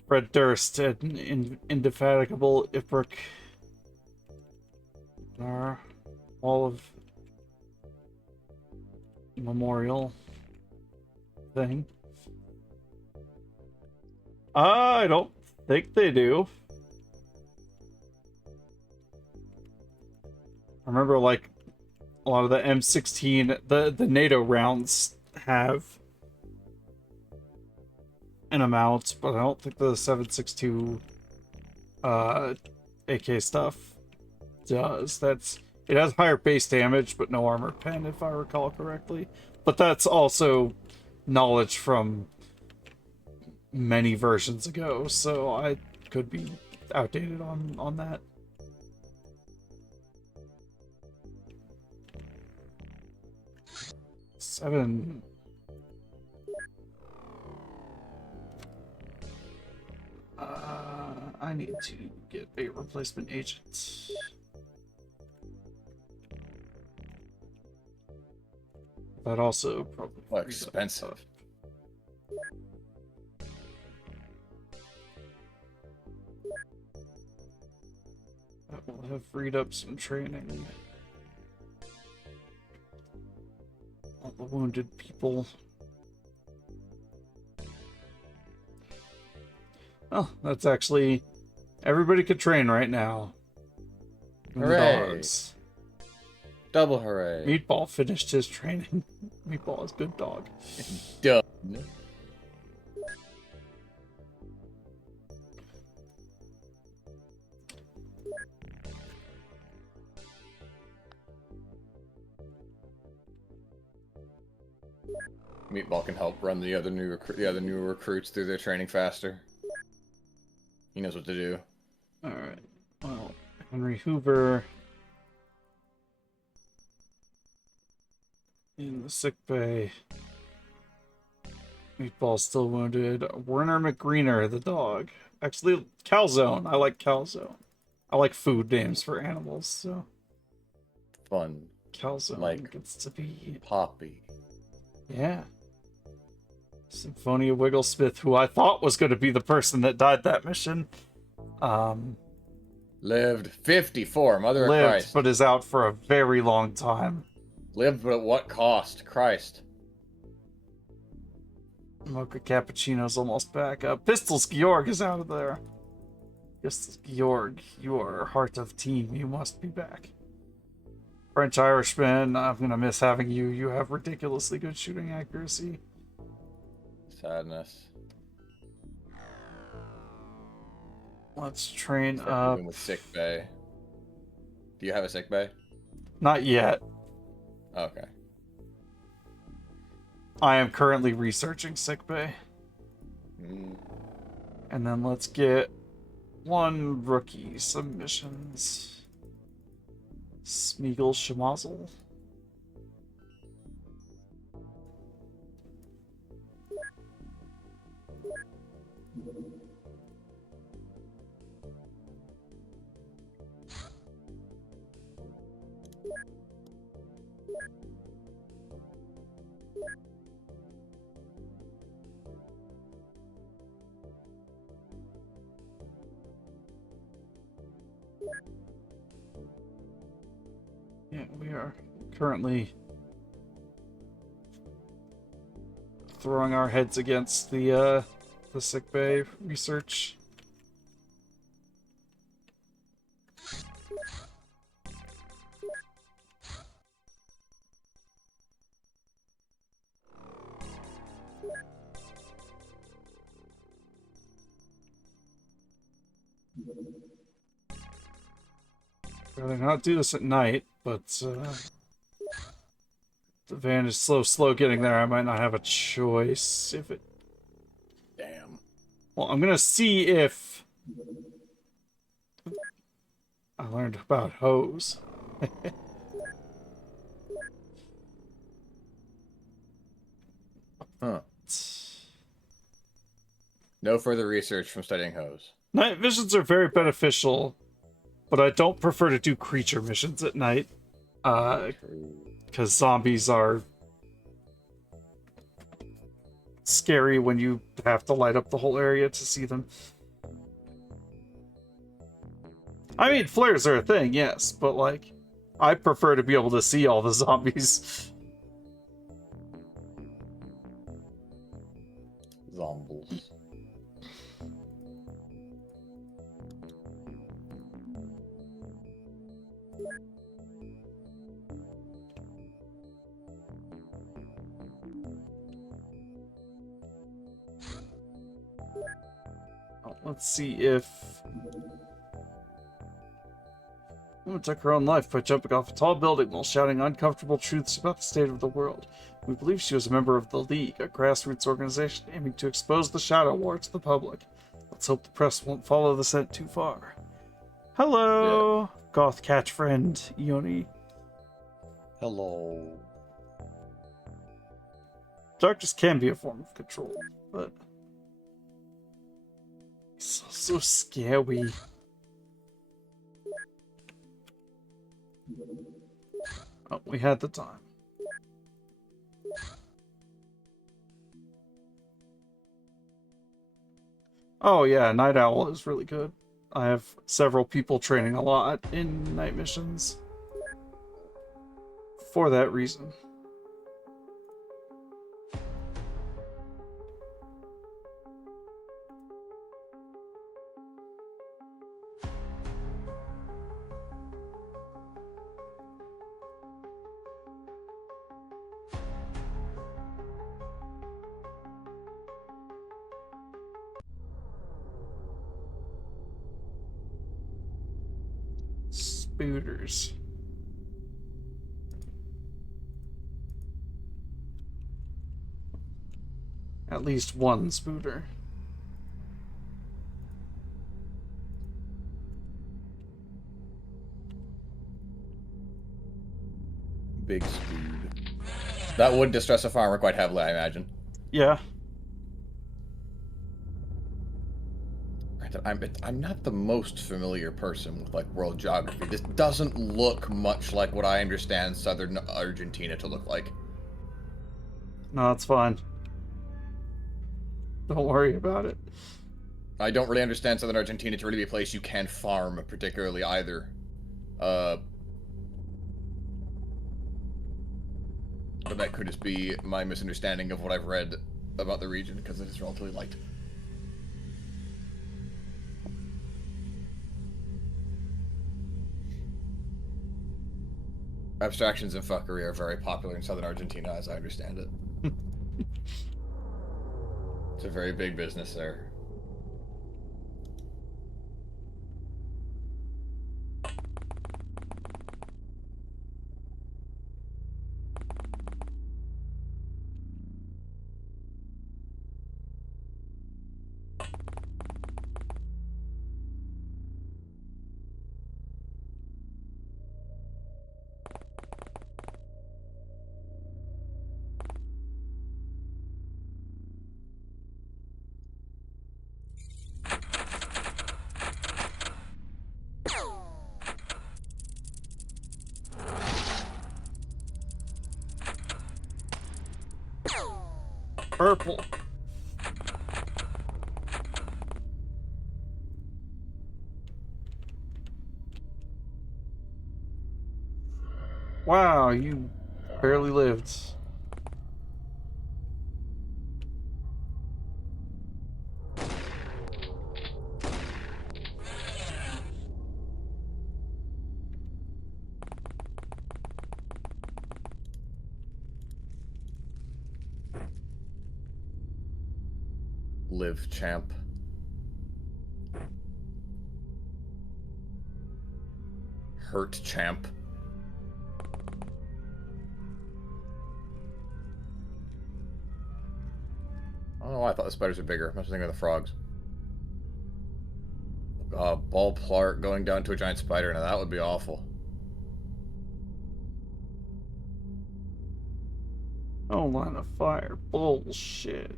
Fred Durst and Indefatigable Ipruk. Our Wall of Memorial thing. I don't think they do. I remember, like, a lot of the M16, the NATO rounds have an amount, but I don't think the 7.62 AK stuff does. It has higher base damage, but no armor pen, if I recall correctly. But that's also knowledge from many versions ago, so I could be outdated on that. Seven. I need to get a replacement agent. That also probably Well, expensive. That will have freed up some training. All the wounded people. Oh, that's actually... Everybody could train right now. Even the Hooray. dogs. Double hooray. Meatball finished his training. Meatball is good dog. Done. Meatball can help run the other new recruits through their training faster. He knows what to do. Alright. Well, Henry Hoover in the sick bay. Meatball's still wounded. Werner McGreener, the dog. Actually, Calzone. I like Calzone. I like food names for animals, so Fun. Calzone Like gets to be... Poppy. Yeah. Symphonia Wigglesmith, who I thought was going to be the person that died that mission. Lived 54, Mother of Lived, Christ. but is out for a very long time. Lived, but at what cost? Christ. Mocha Cappuccino's almost back up. Pistols Georg is out of there. Pistols Georg, you are heart of team. You must be back. French Irishman, I'm gonna miss having you. You have ridiculously good shooting accuracy. Sadness. Let's train Start up. moving with sick bay. Do you have a sick bay? Not yet. Okay. I am currently researching sickbay. And then let's get one rookie submissions. Smeagol Schmazel. Yeah, we are currently throwing our heads against the sickbay research. Rather not do this at night, but the van is slow getting there. I might not have a choice if it... Damn. Well, I'm gonna see if I learned about hose. Huh. No further research from studying hose. Night visions are very beneficial, but I don't prefer to do creature missions at night. Because zombies are scary when you have to light up the whole area to see them. I mean, flares are a thing, yes, but like, I prefer to be able to see all the zombies. Zombies. Let's see if... Woman took her own life by jumping off a tall building while shouting uncomfortable truths about the state of the world. We believe she was a member of the League, a grassroots organization aiming to expose the Shadow War to the public. Let's hope the press won't follow the scent too far. Hello, yeah. Goth catch friend, Ioni. Hello. Darkness can be a form of control, but it's so scary. Oh, we had the time. Oh yeah, Night Owl is really good. I have several people training a lot in night missions for that reason. Spooters. At least one spooter. Big speed. That would distress a farmer quite heavily, I imagine. Yeah. I'm not the most familiar person with like world geography. This doesn't look much like what I understand southern Argentina to look like. No, it's fine. Don't worry about it. I don't really understand southern Argentina to really be a place you can farm particularly either. But that could just be my misunderstanding of what I've read about the region because it is relatively light. Abstractions and fuckery are very popular in southern Argentina, as I understand it. It's a very big business there. Purple. Wow, you barely lived. Live, champ. Hurt, champ. I don't know why I thought the spiders were bigger. I was thinking of the frogs. Ball plart going down to a giant spider. Now that would be awful. Oh, line of fire. Bullshit.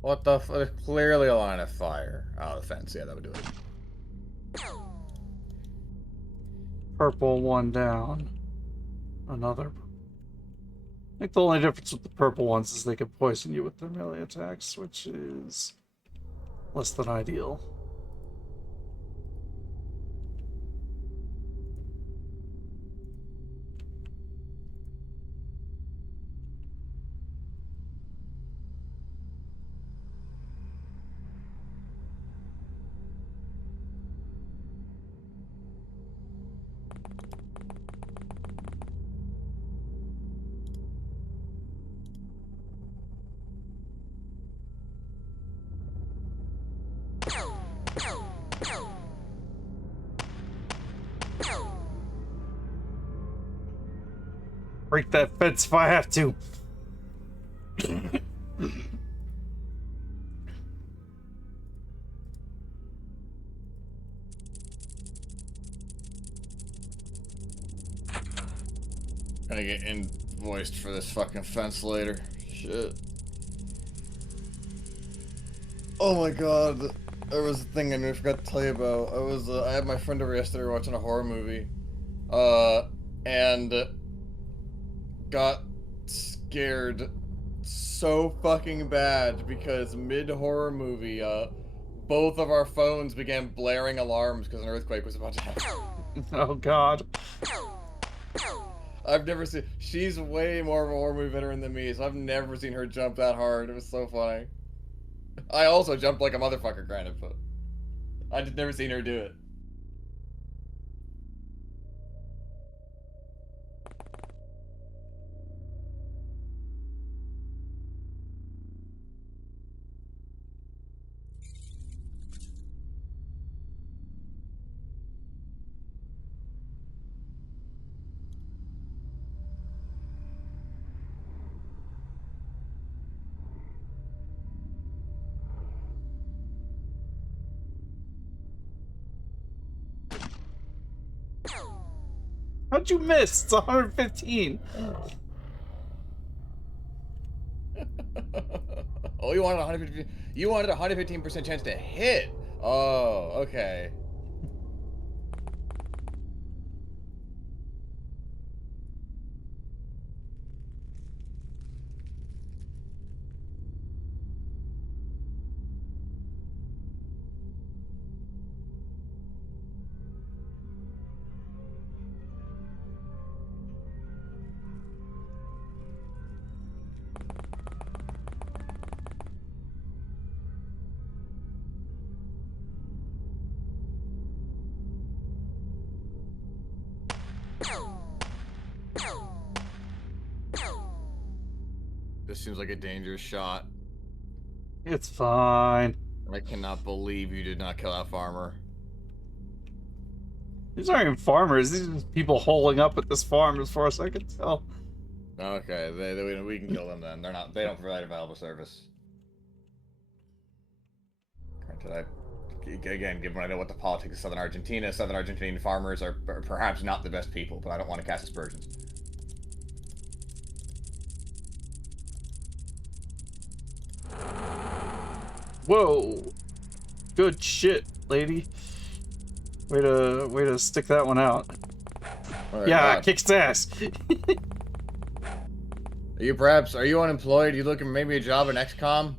What the f- Clearly a line of fire. Oh, the fence. Yeah, that would do it. Purple, one down. Another. I think the only difference with the purple ones is they can poison you with their melee attacks, which is less than ideal. Break that fence if I have to. Gonna get invoiced for this fucking fence later. Shit. Oh my god. There was a thing I forgot to tell you about. I had my friend over yesterday watching a horror movie. And got scared so fucking bad because mid-horror movie, both of our phones began blaring alarms because an earthquake was about to happen. Oh god. I've never seen. She's way more of a horror movie veteran than me, so I've never seen her jump that hard. It was so funny. I also jumped like a motherfucker, granted, but I just never seen her do it. How'd you miss? It's 115. Oh, you wanted 150. You wanted a 115% chance to hit. Oh, okay. This seems like a dangerous shot. It's fine. I cannot believe you did not kill that farmer. These aren't even farmers. These are just people holing up at this farm, as far as I can tell. Okay, we can kill them then. They're not. They don't provide a valuable service. Granted, again, given I know what the politics of Southern Argentina, Southern Argentinian farmers are perhaps not the best people, but I don't want to cast aspersions. Whoa. Good shit, lady. Way to stick that one out. Oh, yeah, God. kicks ass. Are you unemployed? You looking for maybe a job in XCOM?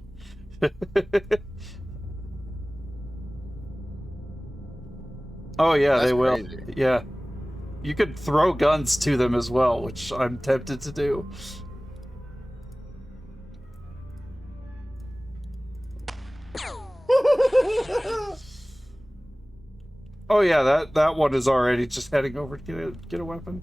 Oh yeah, That's they will. crazy. Yeah. You could throw guns to them as well, which I'm tempted to do. Oh yeah, that one is already just heading over to get a weapon.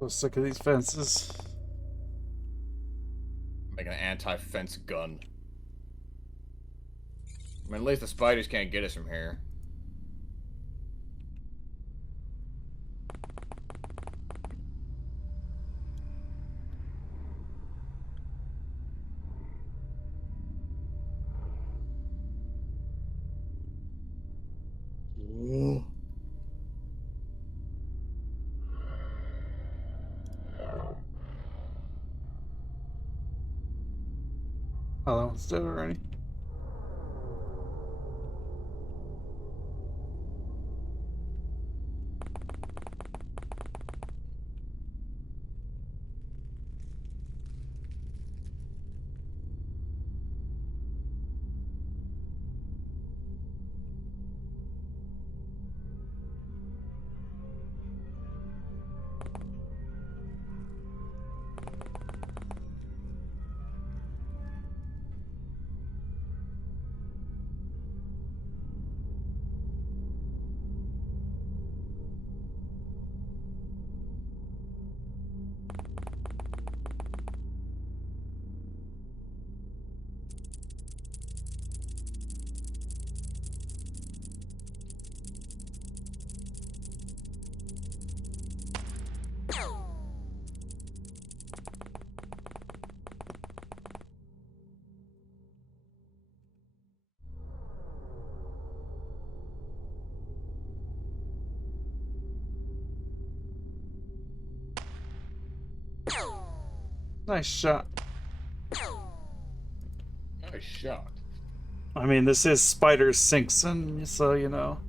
So sick of these fences. Make an anti-fence gun. I mean, at least the spiders can't get us from here. Oh, that one's dead already. Nice shot. Nice shot. I mean, this is Spider Sinkson, so you know.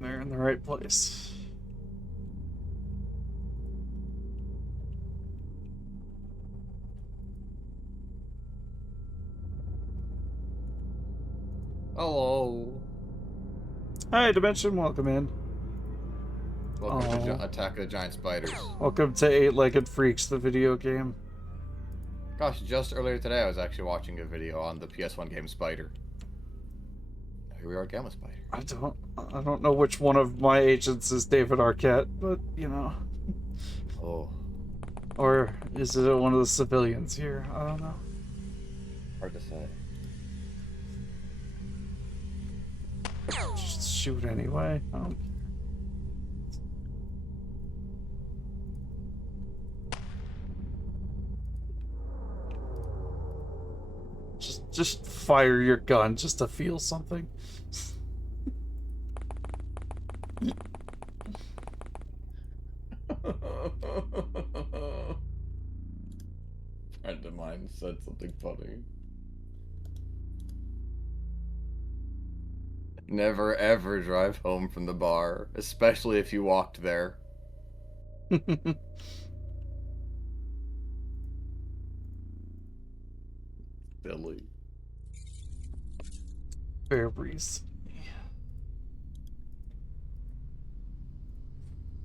They're in the right place. Hello. Hi, Dimension, welcome in. Welcome to Oh. Attack of the Giant Spiders. Welcome to Eight-Legged Freaks, the video game. Gosh, just earlier today I was actually watching a video on the PS1 game Spider. Here we are again with Spider. I don't know which one of my agents is David Arquette, but you know. Oh, Or is it one of the civilians here? I don't know. hard to say. Just shoot anyway. Just fire your gun just to feel something. Friend of mine said something funny. Never ever drive home from the bar, especially if you walked there. Silly. Fair breeze.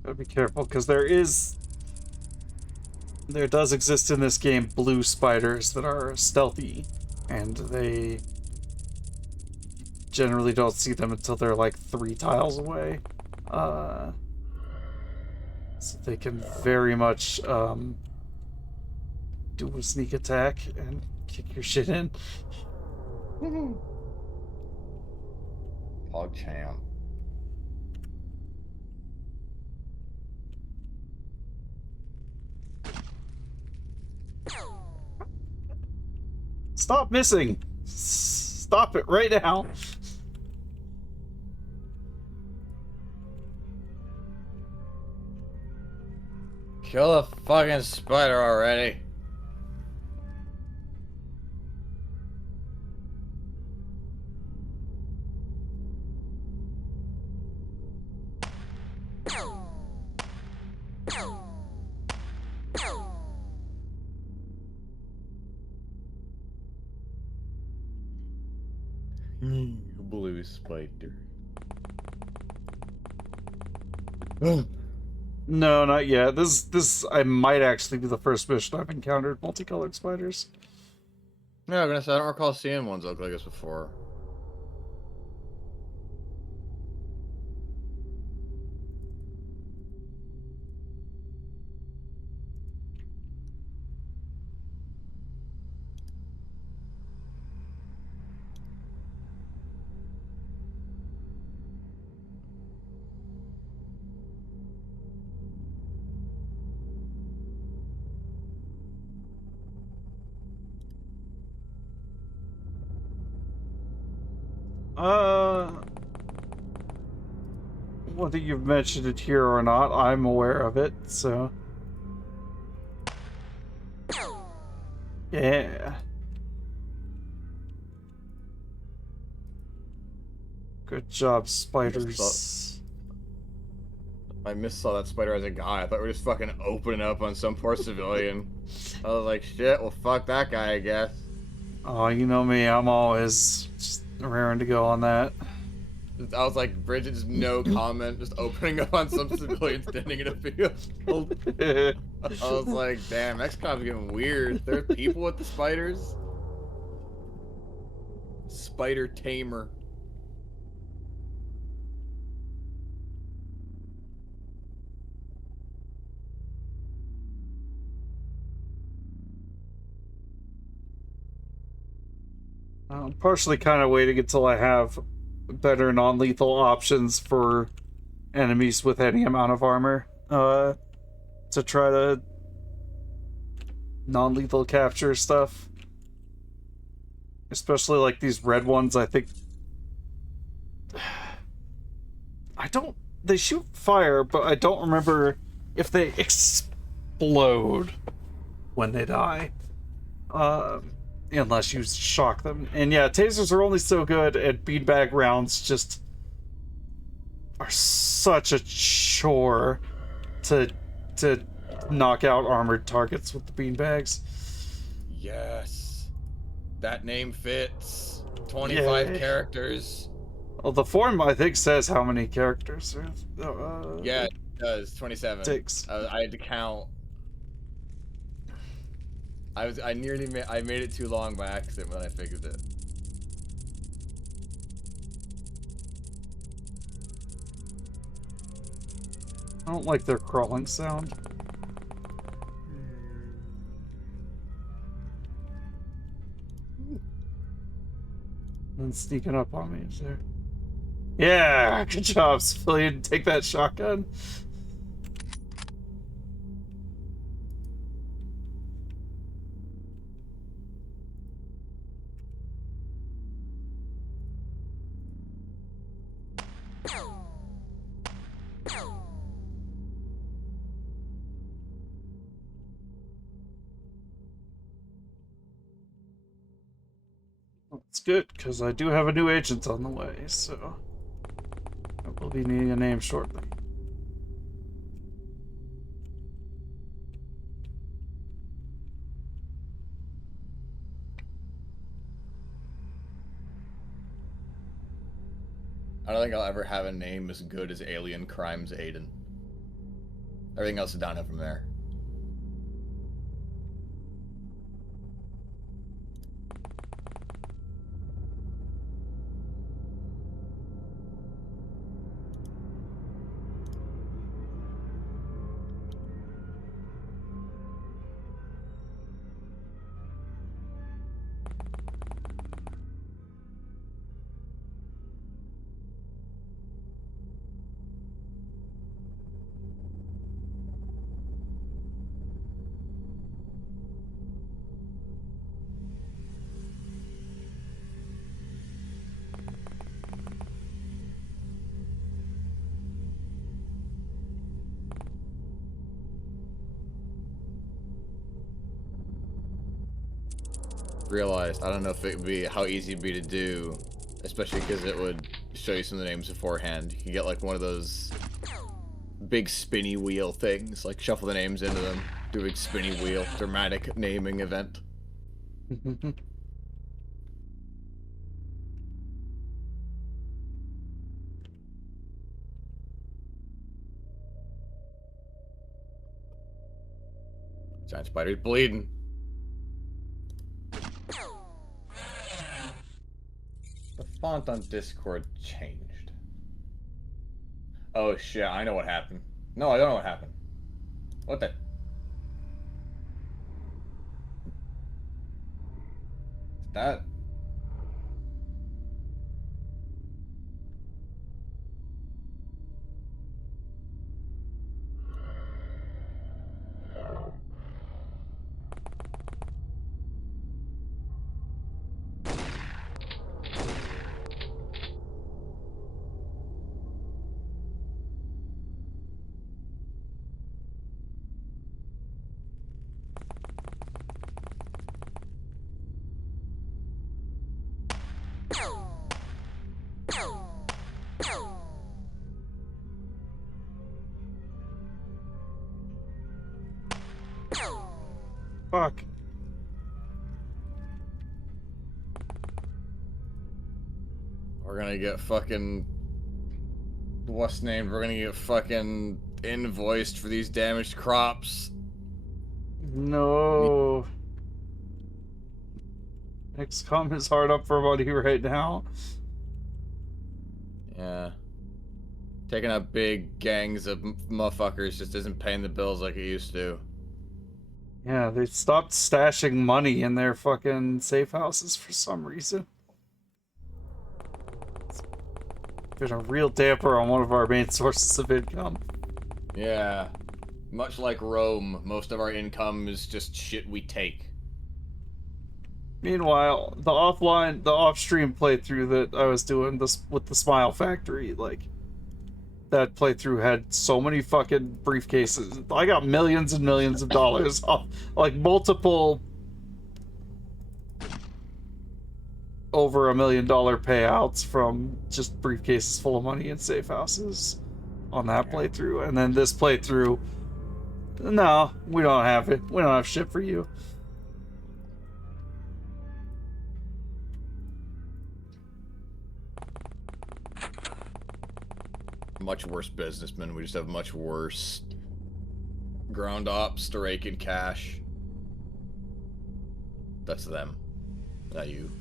Gotta be careful because there does exist in this game blue spiders that are stealthy, and they generally don't see them until they're like 3 tiles away. So they can very much do a sneak attack and kick your shit in. PogChamp. Stop missing! Stop it right now! Kill the fucking spider already. Blue spider. No, not yet. This I might actually be the first mission I've encountered multicolored spiders. No, I'm gonna say I don't recall seeing ones look like this before. Whether you've mentioned it here or not, I'm aware of it, so. Yeah. Good job, spiders. I missaw that spider as a guy. I thought we were just fucking opening up on some poor civilian. I was like, shit, well, fuck that guy, I guess. Oh, you know me, I'm always just raring to go on that. I was like, Bridget, just no comment, just opening up on some civilian standing in a field. I was like, damn, XCOM's getting weird. There are people with the spiders. Spider tamer. I'm partially kind of waiting until I have better non-lethal options for enemies with any amount of armor, to try to non-lethal capture stuff. Especially like these red ones, I think. They shoot fire, but I don't remember if they explode when they die. Unless you shock them. And yeah, tasers are only so good, and beanbag rounds just are such a chore to knock out armored targets with the beanbags. Yes. That name fits. 25 characters. Well, the form, I think, says how many characters. Yeah, does 27. Takes. I had to count. I made it too long by accident when I figured it. I don't like their crawling sound. And sneaking up on me is there. Yeah, good job, civilian. Take that shotgun. It's good, because I do have a new agent on the way, so I will be needing a name shortly. I don't think I'll ever have a name as good as Alien Crimes Aiden. Everything else is downhill from there. Realized, I don't know if it would be how easy it'd be to do, especially because it would show you some of the names beforehand. You could get like one of those big spinny wheel things, like shuffle the names into them, do a big spinny wheel, dramatic naming event. Giant spider's bleeding. The font on Discord changed. Oh shit, I know what happened. No, I don't know what happened. What the? That? Fuck. We're gonna get fucking... What's named? We're gonna get fucking invoiced for these damaged crops. No. XCOM is hard up for money right now. Yeah. Taking out big gangs of motherfuckers just isn't paying the bills like it used to. Yeah, they stopped stashing money in their fucking safe houses for some reason. There's a real damper on one of our main sources of income. Yeah. Much like Rome, most of our income is just shit we take. Meanwhile, the off-stream playthrough that I was doing this with the Smile Factory, like, that playthrough had so many fucking briefcases. I got millions and millions of dollars off, like, multiple over $1 million payouts from just briefcases full of money in safe houses on that playthrough. And then this playthrough, no, we don't have it. We don't have shit for you. much worse businessmen. We just have much worse ground ops to rake in cash. That's them, not you.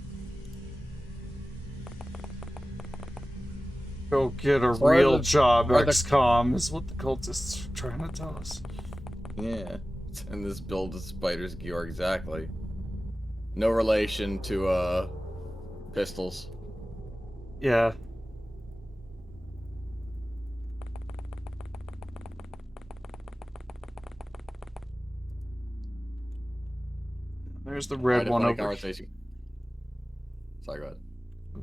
Go get a So are real the- job, are the- XCOM, is what the cultists are trying to tell us. Yeah, and this build is Spider's Gear exactly. No relation to pistols. Yeah. There's the I red had a one funny over. conversation. Sorry, go ahead.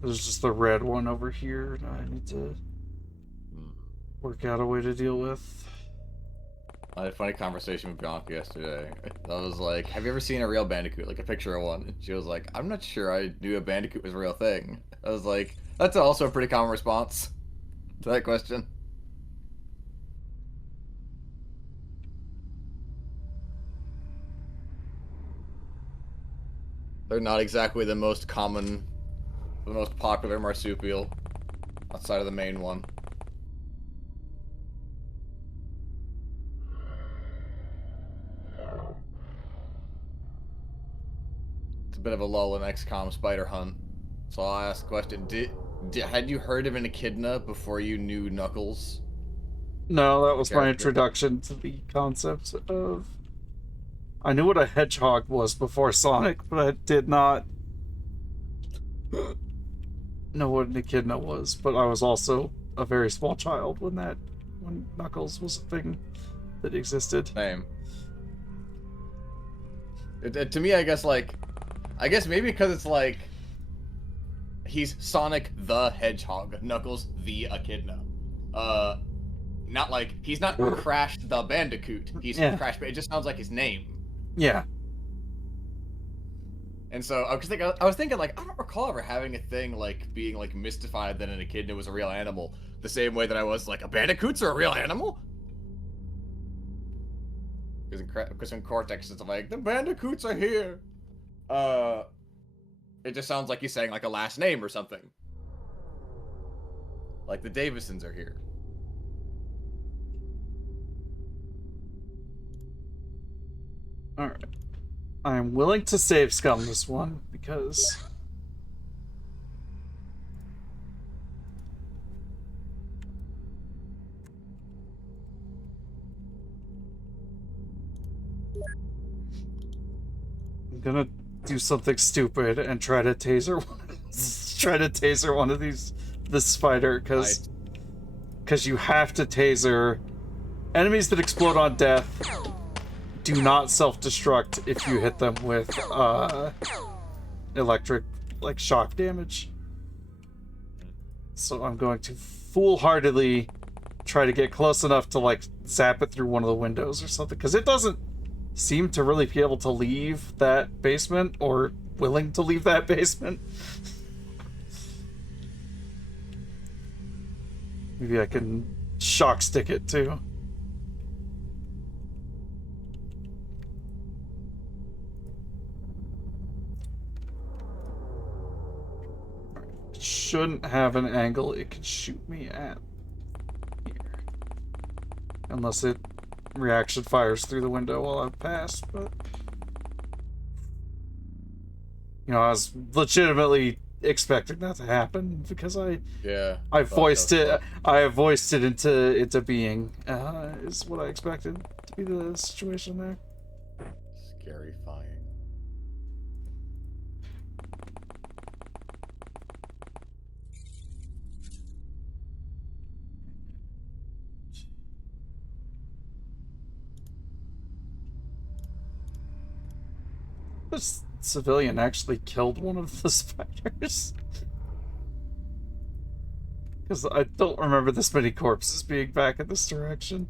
There's just the red one over here that I need to work out a way to deal with. I had a funny conversation with Bianca yesterday. I was like, have you ever seen a real Bandicoot? Like a picture of one. And she was like, I'm not sure I knew a Bandicoot was a real thing. I was like, that's also a pretty common response to that question. They're not exactly the most common, the most popular marsupial outside of the main one. It's a bit of a lull in XCOM Spider Hunt. So I'll ask the question, had you heard of an echidna before you knew Knuckles? No, that was my Character. introduction to the concept of... I knew what a hedgehog was before Sonic, but I did not know what an echidna was. But I was also a very small child when Knuckles was a thing that existed. Same. To me, I guess maybe because it's like he's Sonic the Hedgehog, Knuckles the Echidna. Not like he's not Crash the Bandicoot. He's Yeah. Crash. It just sounds like his name. Yeah. And so I was thinking like I don't recall ever having a thing like being like mystified that an echidna was a real animal, the same way that I was like a bandicoots are a real animal. Because in Cortex it's like the bandicoots are here. It just sounds like he's saying like a last name or something. Like the Davisons are here. Alright. I'm willing to save Scum this one, because... I'm gonna do something stupid and try to taser one of this spider, because you have to taser enemies that explode on death. Do not self-destruct if you hit them with electric, like, shock damage. So I'm going to foolhardily try to get close enough to, like, zap it through one of the windows or something, because it doesn't seem to really be able to leave that basement, or willing to leave that basement. Maybe I can shock stick it, too. Shouldn't have an angle it can shoot me at here. Unless it reaction fires through the window while I've passed, but... You know, I was legitimately expecting that to happen, because I voiced it into being, is what I expected to be the situation there. Scarifying. This civilian actually killed one of the spiders. Because I don't remember this many corpses being back in this direction.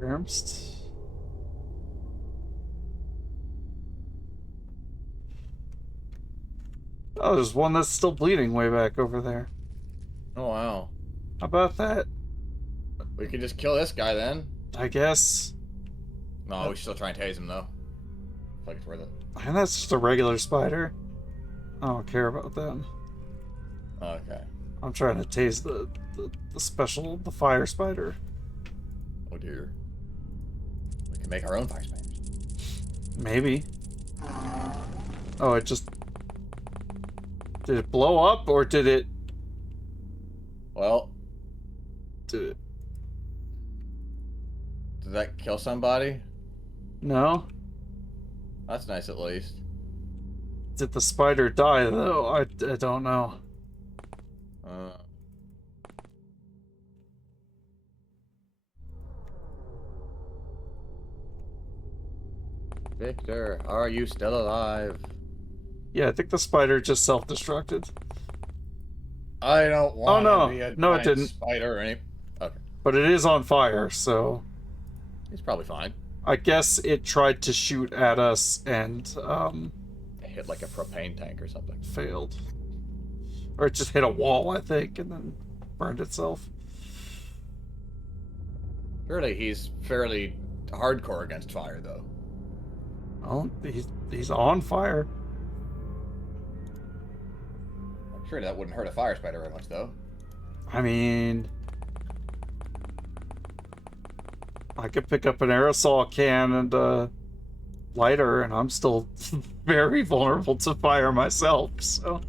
Gramst. Oh, there's one that's still bleeding way back over there. Oh wow. How about that? We could just kill this guy then. I guess. No, we should still try and tase him though. Feel like it's worth it. And that's just a regular spider. I don't care about them. Okay. I'm trying to tase the fire spider. Oh dear. We can make our own fire spiders. Maybe. Oh, it just... Did it blow up, or did it... Well, Did it... did that kill somebody? No? That's nice at least. Did the spider die, though? I don't know. Victor, are you still alive? Yeah, I think the spider just self-destructed. I don't want no. to be a No, it giant didn't. spider or any... Okay. But it is on fire, so... He's probably fine. I guess it tried to shoot at us and, It hit like a propane tank or something. failed. Or it just hit a wall, I think, and then burned itself. Surely he's fairly hardcore against fire, though. Well, he's on fire. I'm sure that wouldn't hurt a fire spider very much, though. I mean... I could pick up an aerosol can and a lighter, and I'm still very vulnerable to fire myself, so...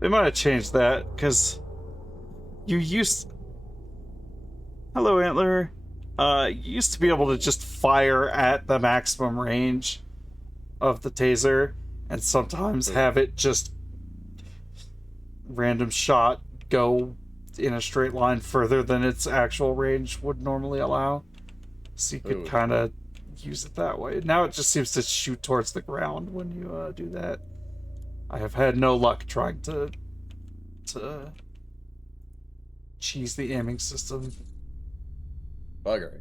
They might have changed that, because you used... Hello, Antler. You used to be able to just fire at the maximum range of the taser, and sometimes have it just random shot go in a straight line further than its actual range would normally allow. So you could kind of use it that way. Now it just seems to shoot towards the ground when you do that. I have had no luck trying to cheese the aiming system. Buggery.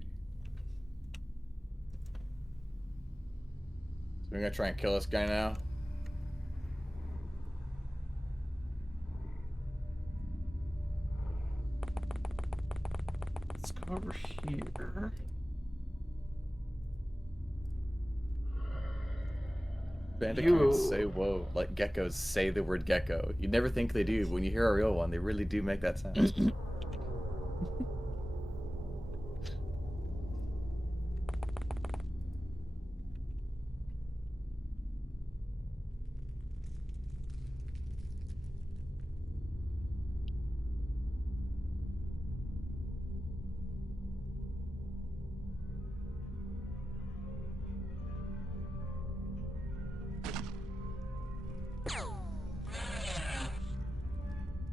So we're gonna try and kill this guy now? Let's go over here. Bandicoots say whoa, like geckos say the word gecko. You'd never think they do, but when you hear a real one, they really do make that sound.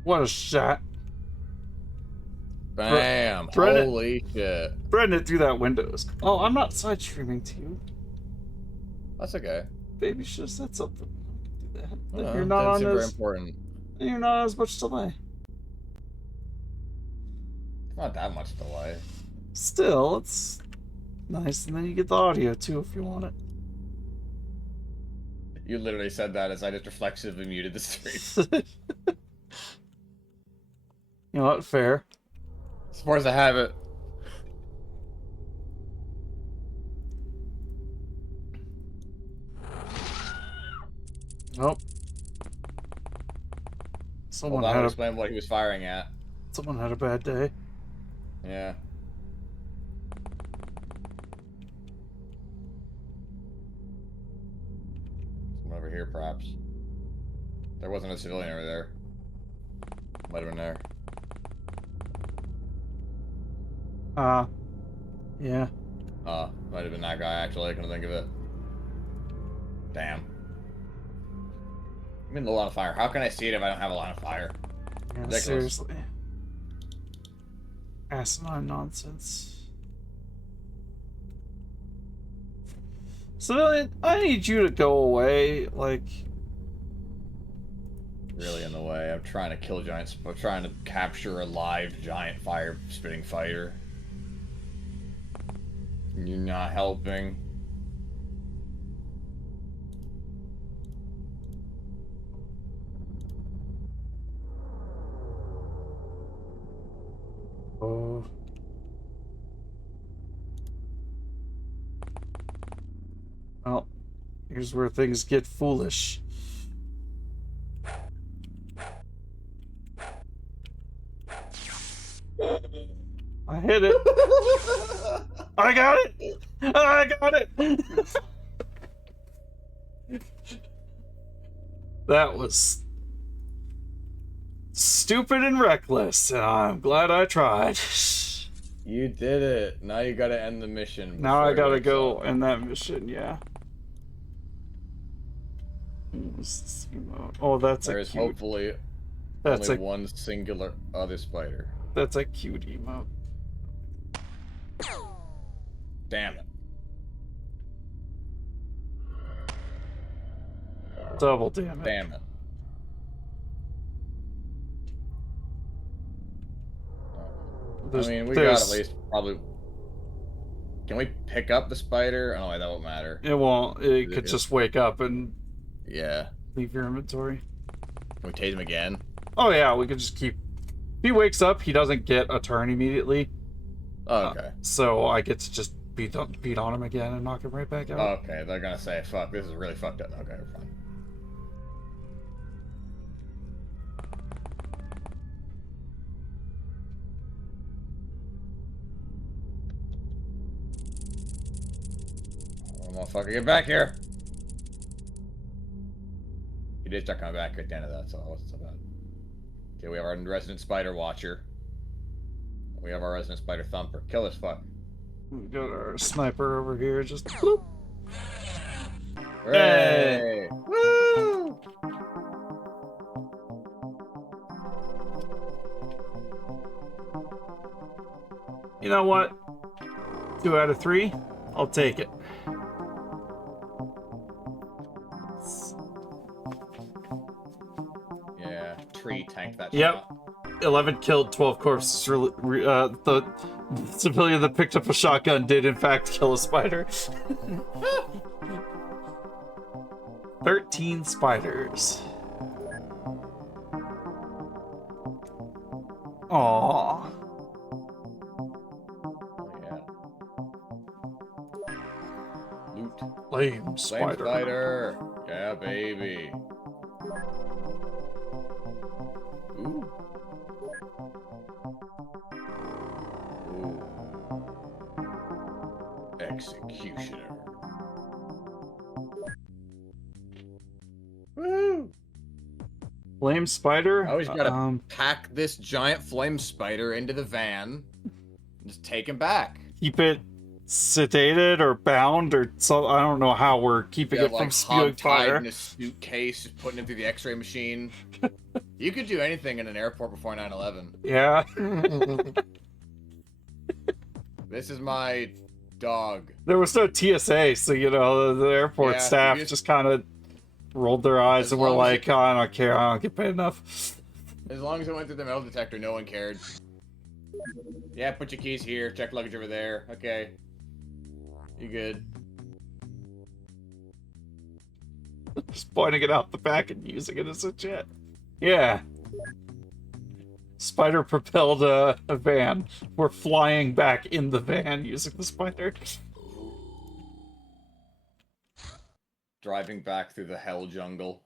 What a shot. Bam! Brennan- Holy shit. Brendan through that window. Oh, I'm not side streaming to you. That's okay. Baby should have said something. Do that. Well, You're not on very as important. you're not as much delay. Not that much delay. Still, it's nice, and then you get the audio too if you want it. You literally said that as I just reflexively muted the stream. You know what? Fair. Suppose I have it. Nope. Well, Someone that had would a explain what he was firing at. someone had a bad day. Yeah. Someone over here, perhaps. There wasn't a civilian over there. Might have been there. Yeah. Might have been that guy, actually. I couldn't think of it. Damn. I'm in a lot of fire. How can I see it if I don't have a line of fire? Yeah, Ridiculous. seriously. Asinine nonsense. Civilian, I need you to go away. Like, Really in the way. I'm trying to kill giants. I'm trying to capture a live giant fire-spitting fighter. You're not helping. Oh. Well, here's where things get foolish. I hit it. I got it. I got it. That was stupid and reckless, and I'm glad I tried. You did it. Now you gotta end the mission. Now I before gotta it's go up. end that mission, yeah. What's this emote? Oh, that's There a is cute. hopefully That's only a one singular other spider. that's a cute emote. Damn it. Double damn it. Damn it. There's, I mean, we there's, got at least probably. Can we pick up the spider? Oh, that won't matter. It won't. It could It- just wake up and Yeah. leave your inventory. Can we tase him again? Oh yeah, we could just keep. If he wakes up, he doesn't get a turn immediately. Oh, okay. So I get to just beat on him again and knock him right back out. Okay, they're gonna say, fuck, this is really fucked up. Okay, we're fine. Oh, motherfucker, get back here! He did start coming back at the end of that, so it wasn't so bad. Okay, we have our resident spider watcher. We have our resident spider thumper. Kill this fuck. We got our sniper over here. Just. Bloop. Hooray! Woo! You know what? 2 out of 3. I'll take it. Yeah, tree tanked that Yep. shot. 11 killed, 12 corpses. The civilian that picked up a shotgun did, in fact, kill a spider. 13 spiders. Aww. Yeah. Loot. Lame Flame spider. spider. Yeah, baby. Ooh. Ooh. Executioner. Woo! Lame spider? I always gotta Um, pack this giant flame spider into the van and just take him back. keep it sedated or bound or so. I don't know how we're keeping Yeah, it from like spewing hogtied fire. in a suitcase, just putting him through the X-ray machine. You could do anything in an airport before 9/11. Yeah. This is my dog. There was no TSA, so you know the airport Yeah, staff you just kind of rolled their eyes As and were long as like, "Oh, I don't care. I don't get paid enough." As long as it went through the metal detector, no one cared. Yeah, put your keys here. Check luggage over there. Okay. You good? Just pointing it out the back and using it as a jet. Yeah. Spider propelled a van. We're flying back in the van using the spider. Driving back through the hell jungle.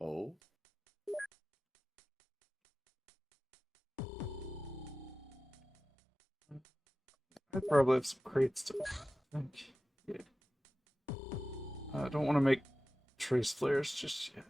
Oh. I probably have some crates to think. Yeah. I don't want to make trace flares just yet.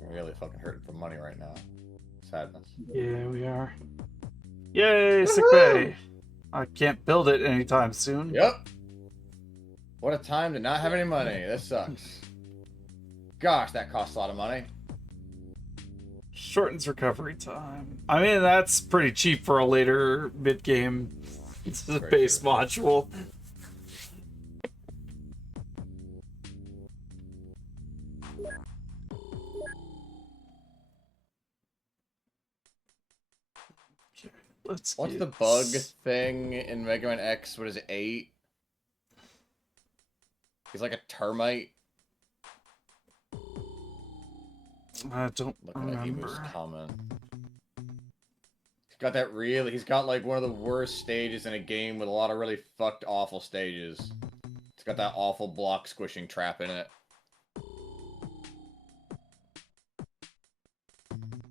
We're really fucking hurting for money right now. Sadness. Yeah, we are. Yay, sick bay! I can't build it anytime soon. Yep. What a time to not have any money. This sucks. Gosh, that costs a lot of money. Shortens recovery time. I mean, that's pretty cheap for a later mid-game base true. module. Okay, let's What's get... the bug thing in Mega Man X? What is it, 8? He's like a termite. I don't Looking at Emu's remember. comment. He's got that really... He's got like one of the worst stages in a game with a lot of really fucked awful stages. It's got that awful block squishing trap in it.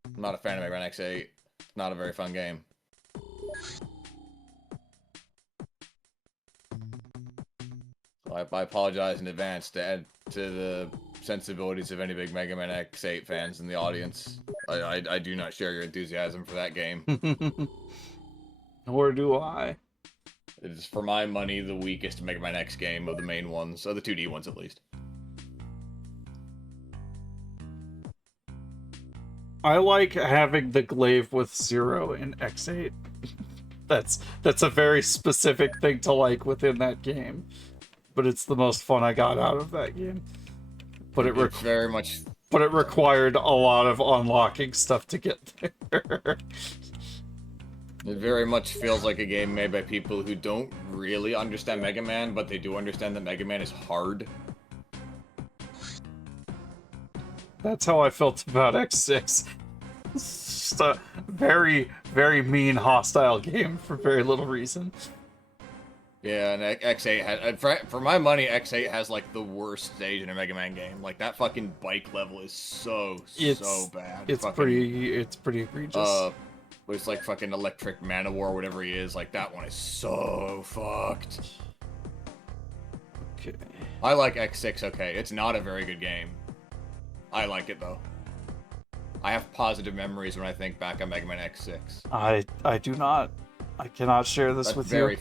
I'm not a fan of Mega Man X8. It's not a very fun game. I apologize in advance to add to the sensibilities of any big Mega Man X8 fans in the audience. I do not share your enthusiasm for that game. Nor do I. It is, for my money, the weakest Mega Man X game of the main ones, of the 2D ones at least. I like having the glaive with 0 in X8. That's a very specific thing to like within that game. But it's the most fun I got out of that game. But it very much. But it required a lot of unlocking stuff to get there. It very much feels like a game made by people who don't really understand Mega Man, but they do understand that Mega Man is hard. That's how I felt about X6. It's just a very, very mean, hostile game for very little reason. Yeah, and X8 has, for my money, X8 has like the worst stage in a Mega Man game. Like that fucking bike level is so bad. It's fucking, pretty egregious. It's like fucking Electric Manowar, whatever he is. Like that one is so fucked. Okay. I like X6. Okay, it's not a very good game. I like it though. I have positive memories when I think back on Mega Man X6. I do not. I cannot share this with you.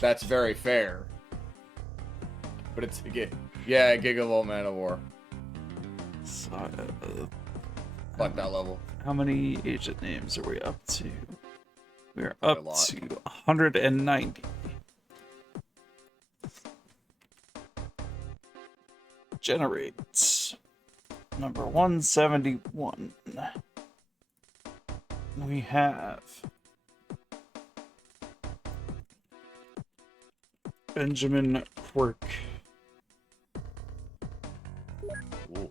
That's very fair. But it's yeah, Gigavolt Manowar. So, fuck that level. How many agent names are we up to? We are up to 190. Generate. Number 171. We have Benjamin Quirk. Ooh.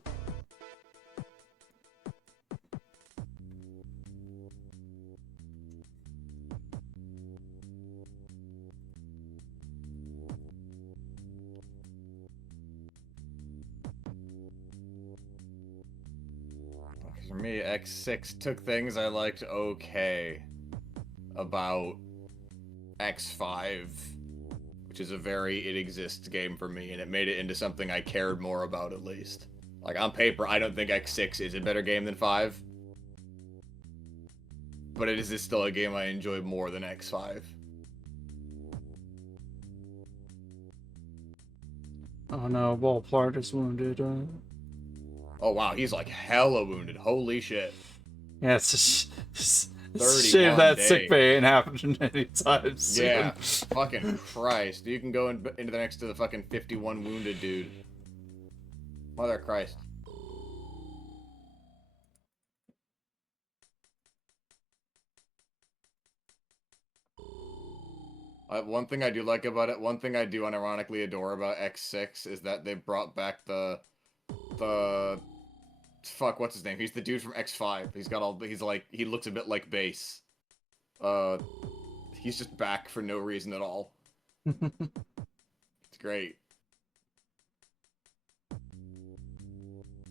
For me, X6 took things I liked okay about X5, which is a very it exists game for me, and it made it into something I cared more about at least. Like on paper, I don't think X6 is a better game than 5, but it is still a game I enjoy more than X5. Oh no, Ballplard is wounded. Oh wow, he's like hella wounded. Holy shit. Yeah, it's a shame that sickbay ain't happening anytime soon. Yeah, fucking Christ. You can go into the next to the fucking 51 wounded dude. Mother of Christ. One thing I do like about it, one thing I do unironically adore about X6 is that they brought back the fuck, what's his name? He's the dude from X5. He looks a bit like Bass. He's just back for no reason at all. It's great.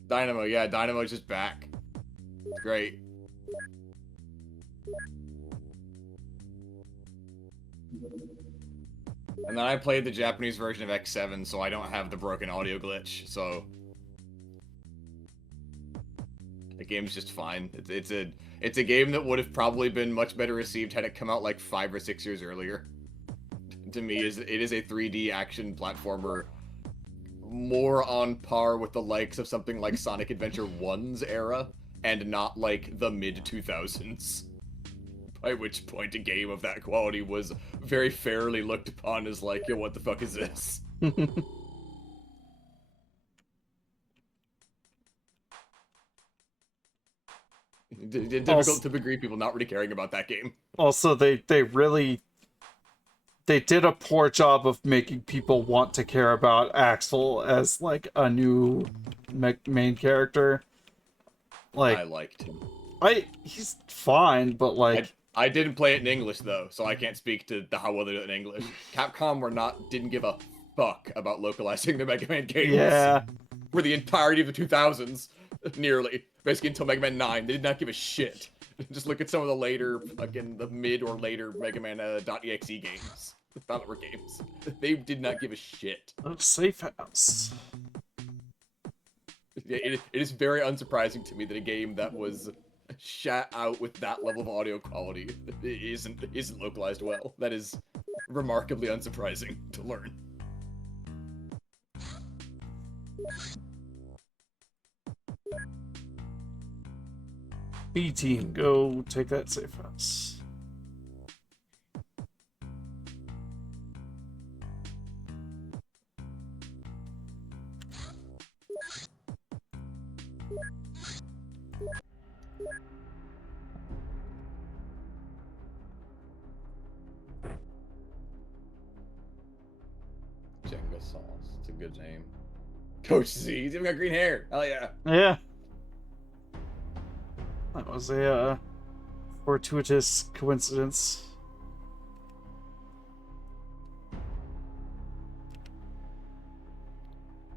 Dynamo, yeah, Dynamo's just back. It's great. And then I played the Japanese version of X7, so I don't have the broken audio glitch, so the game's just fine. It's a game that would have probably been much better received had it come out like 5 or 6 years earlier. To me, it is a 3D action platformer more on par with the likes of something like Sonic Adventure 1's era and not like the mid 2000s. By which point a game of that quality was very fairly looked upon as like, yo, what the fuck is this? Difficult to agree people not really caring about that game. Also, they did a poor job of making people want to care about Axel as like a new main character. Like I liked him. he's fine, but like I didn't play it in English though, so I can't speak to how well they do it in English. Capcom didn't give a fuck about localizing the Mega Man games. Yeah. For the entirety of the 2000s, nearly. Basically until Mega Man 9, they did not give a shit. Just look at some of the later, again, the mid or later Mega Man .exe games. Battle games. They did not give a shit. Oh, Safe House. Yeah, it is very unsurprising to me that a game that was shot out with that level of audio quality isn't localized well. That is remarkably unsurprising to learn. B team, go take that safe house. Jenga Sauce. It's a good name. Coach Z. He's even got green hair. Hell yeah. Yeah. That was a fortuitous coincidence.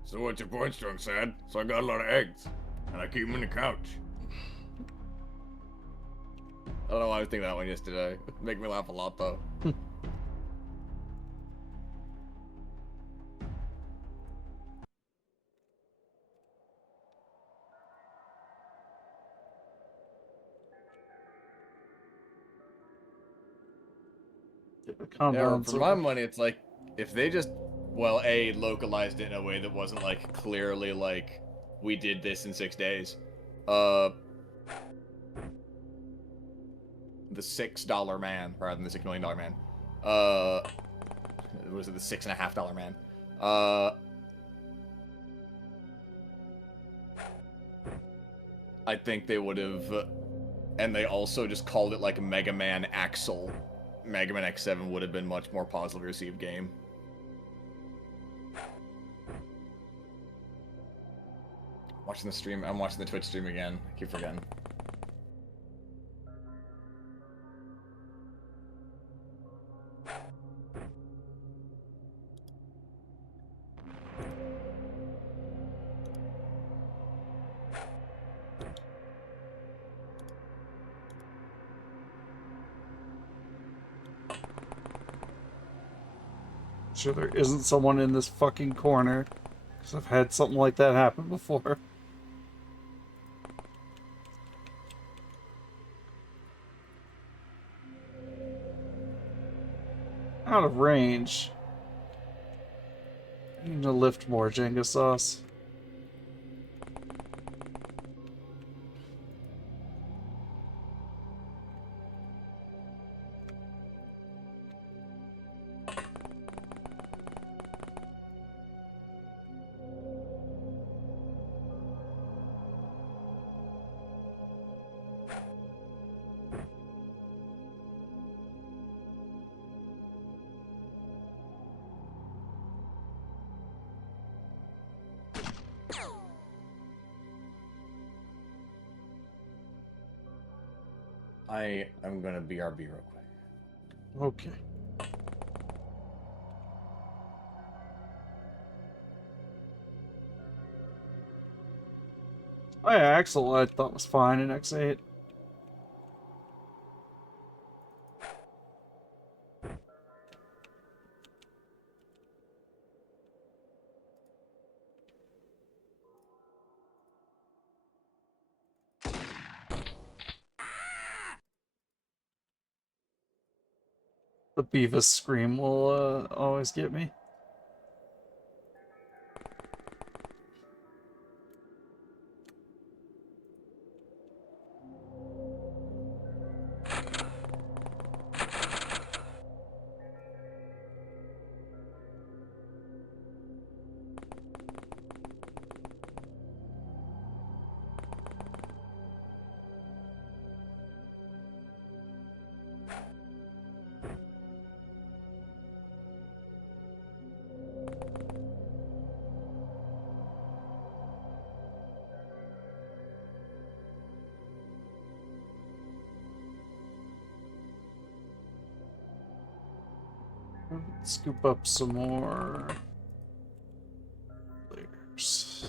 So what's your point, Strong Sad? So I got a lot of eggs, and I keep them in the couch. I don't know why I was thinking that one yesterday. Make me laugh a lot, though. Yeah, for my money, it's like, if they just, well, A, localized it in a way that wasn't, like, clearly, like, we did this in 6 days. The $6 man, rather than the $6 million man. Was it the $6.50 man? I think they would have, and they also just called it, like, Mega Man Axel. Mega Man X7 would have been much more positively received game. Watching the stream, I'm watching the Twitch stream again. I keep forgetting. Sure there isn't someone in this fucking corner, because I've had something like that happen before. Out of range. You need to lift more, Jenga Sauce. I'm gonna BRB real quick. Okay. Oh yeah, Axel I thought was fine in X8. The Beavis scream will always get me. Scoop up some more layers.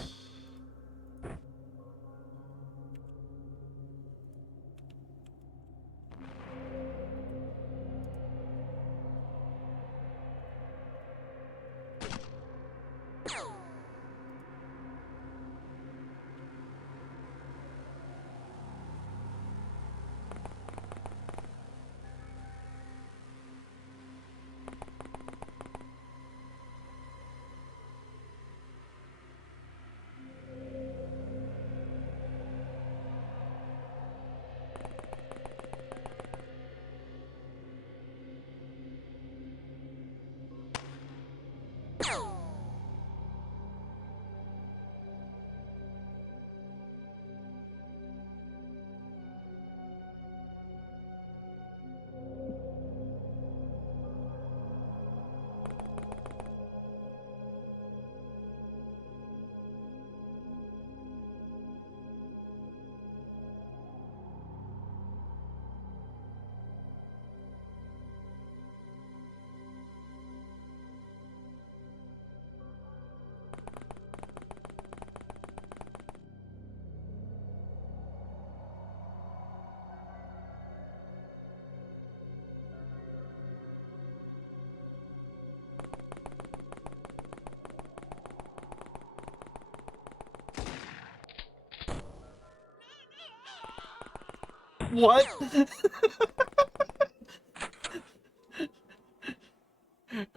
What?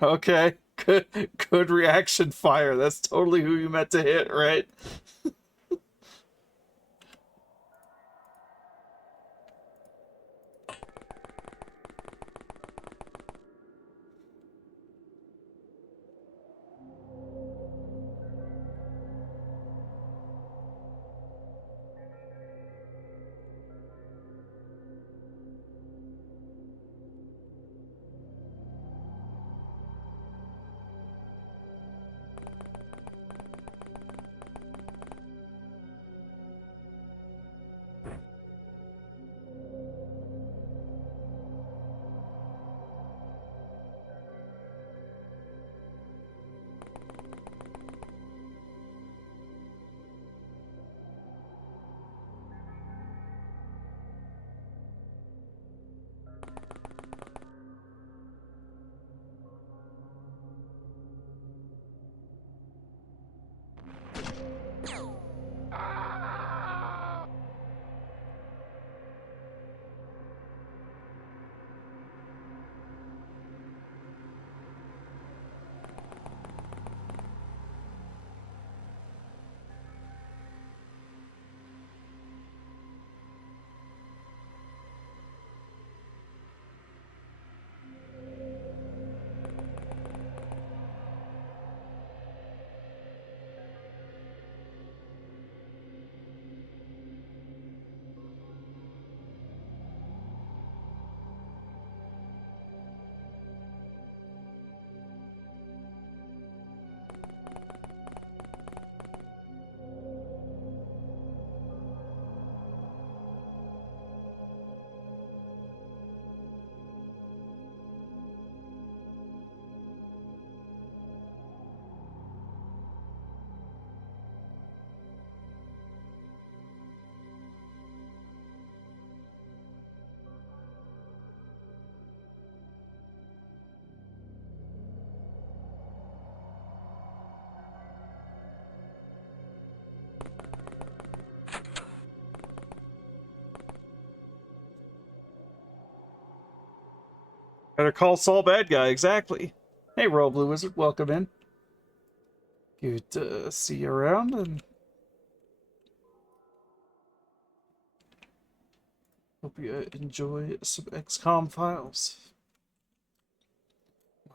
Okay. Good reaction fire. That's totally who you meant to hit, right? Better call Saul bad guy, exactly. Hey, Royal Blue Wizard, welcome in. Good to see you around, and hope you enjoy some XCOM files.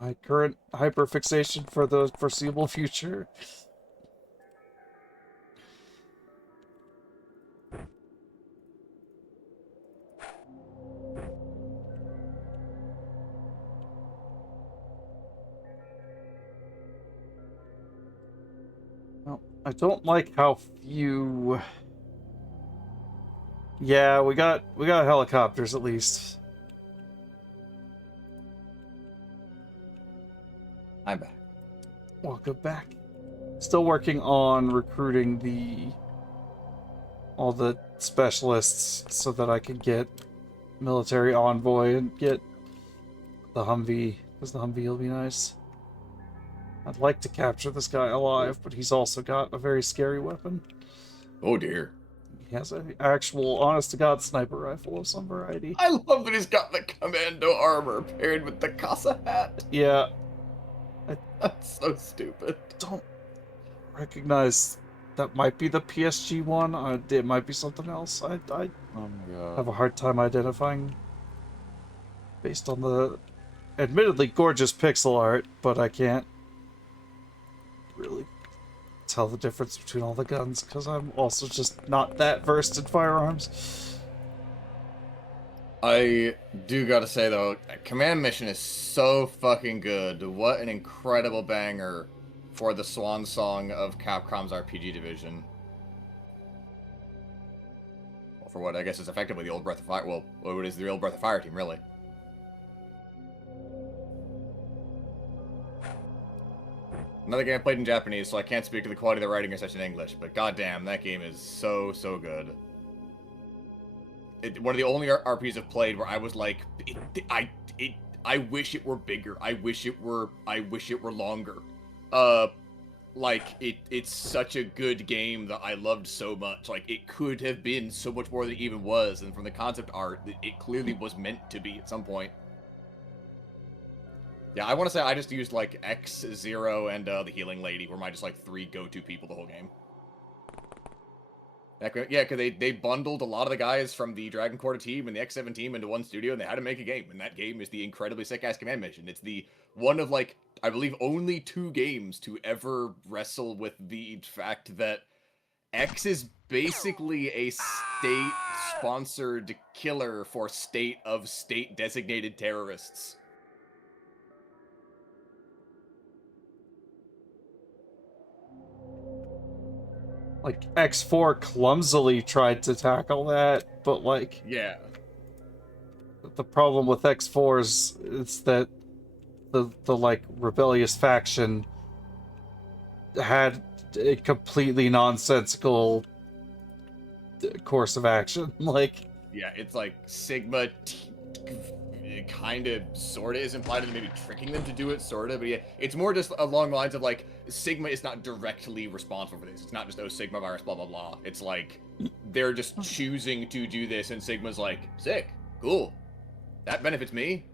My current hyperfixation for the foreseeable future. Well, I don't like how few. Yeah, we got helicopters at least. I'm back. Welcome back. Still working on recruiting all the specialists so that I can get military envoy and get the Humvee, because the Humvee will be nice. I'd like to capture this guy alive, but he's also got a very scary weapon. Oh dear. He has an actual, honest-to-God sniper rifle of some variety. I love that he's got the commando armor paired with the Casa hat. Yeah, That's so stupid. don't recognize that might be the PSG one. It might be something else. I Oh my god. have a hard time identifying based on the admittedly gorgeous pixel art, but I can't really tell the difference between all the guns because I'm also just not that versed in firearms. I do gotta say though, Command Mission is so fucking good. What an incredible banger for the swan song of Capcom's RPG division. Well, for what I guess is effectively the old Breath of Fire. Well, what is the real Breath of Fire team, really? Another game I played in Japanese, so I can't speak to the quality of the writing or such in English, but goddamn, that game is so good. One of the only RPs I've played where I was like, I wish it were bigger. I wish it were longer. It's such a good game that I loved so much. Like, it could have been so much more than it even was, and from the concept art, it clearly was meant to be at some point. Yeah, I want to say I just used, like, X, Zero, and the Healing Lady were my just, like, 3 go-to people the whole game. Yeah, because they bundled a lot of the guys from the Dragon Quarter team and the X7 team into one studio, and they had to make a game, and that game is the incredibly sick-ass Command Mission. It's the one of, like, I believe only 2 games to ever wrestle with the fact that X is basically a state-sponsored killer for state-of-state-designated terrorists. Like, X4 clumsily tried to tackle that, but, like, Yeah. the problem with X4 is that the like, rebellious faction had a completely nonsensical course of action. Like, Yeah, it's like Sigma kind of sort of is implied in maybe tricking them to do it, sort of, but yeah, it's more just along the lines of like Sigma is not directly responsible for this. It's not just Sigma virus, blah blah blah. It's like they're just choosing to do this, and Sigma's like, sick, cool, that benefits me.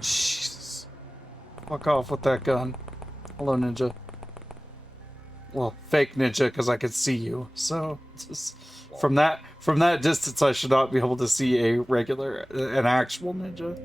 Jesus. Fuck off with that gun. Hello, ninja. Well, fake ninja, because I can see you. So, just from that distance, I should not be able to see an actual ninja.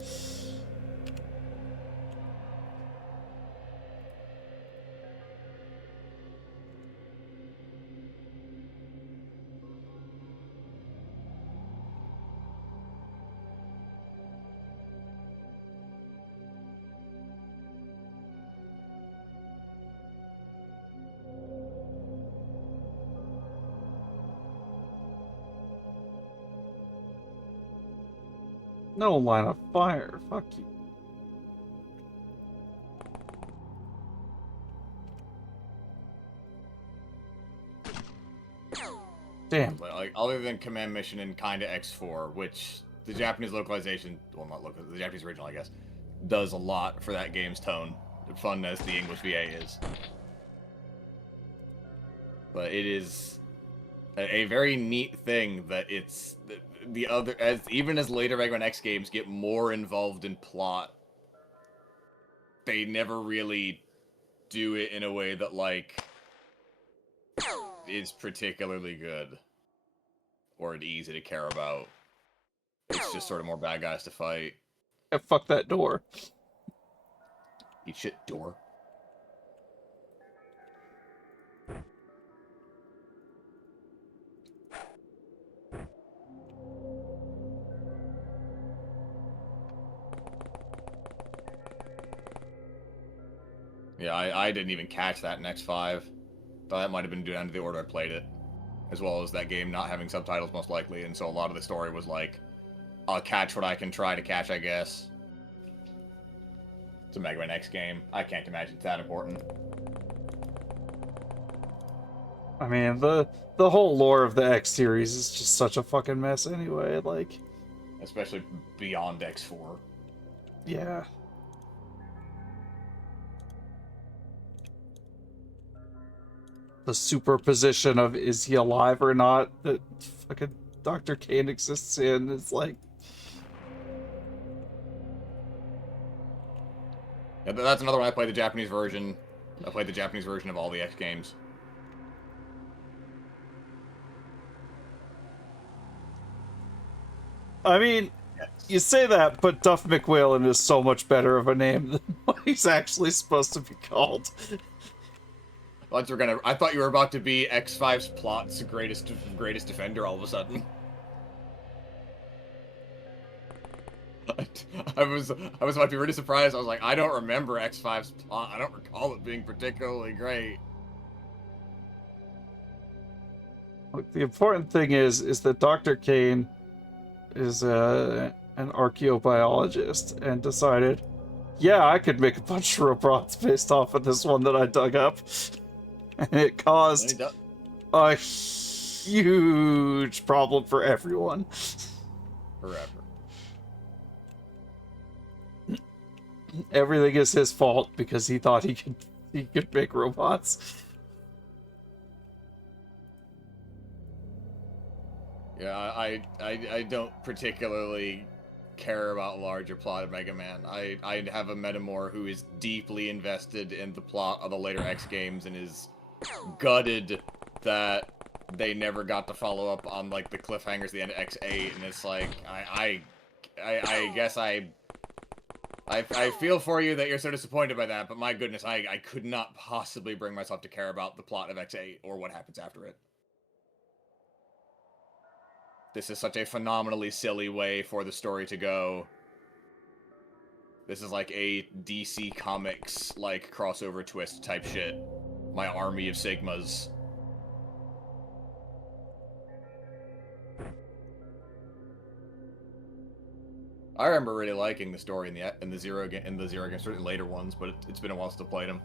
No line of fire. Fuck you. Damn. Like other than Command Mission and kind of X4, which the Japanese localization, well not local, the Japanese original I guess, does a lot for that game's tone, fun as the English VA is. But it is a very neat thing that it's the other, as even as later Mega Man X games get more involved in plot, they never really do it in a way that like is particularly good or easy to care about. It's just sort of more bad guys to fight. Yeah, fuck that door. Eat shit, door. Yeah, I didn't even catch that in X5. Thought that might have been due down to the order I played it, as well as that game not having subtitles most likely, and so a lot of the story was like, I'll catch what I can try to catch, I guess. It's a Mega Man X game. I can't imagine it's that important. I mean, the whole lore of the X series is just such a fucking mess anyway. Like, Especially beyond X4. yeah. The superposition of is he alive or not that fucking Dr. Kane exists in is like, Yeah, that's another one I played the Japanese version. I played the Japanese version of all the X games. I mean, you say that, but Duff McWhalen is so much better of a name than what he's actually supposed to be called. I thought you were about to be X5's plot's greatest defender all of a sudden. I was about to be really surprised. I was like, I don't remember X5's plot. I don't recall it being particularly great. Look, the important thing is that Dr. Kane is an archaeobiologist and decided, yeah, I could make a bunch of robots based off of this one that I dug up. And it caused a huge problem for everyone. Forever. Everything is his fault because he thought he could make robots. Yeah, I don't particularly care about larger plot of Mega Man. I have a Metamor who is deeply invested in the plot of the later X games and is gutted that they never got to follow up on like the cliffhangers at the end of X8, and it's like I guess I feel for you that you're so disappointed by that, but my goodness, I could not possibly bring myself to care about the plot of X8 or what happens after it. This is such a phenomenally silly way for the story to go. This is like a DC Comics, like, crossover twist type shit. My army of Sigmas. I remember really liking the story in the Zero game, certainly later ones, but it's been a while since I played them.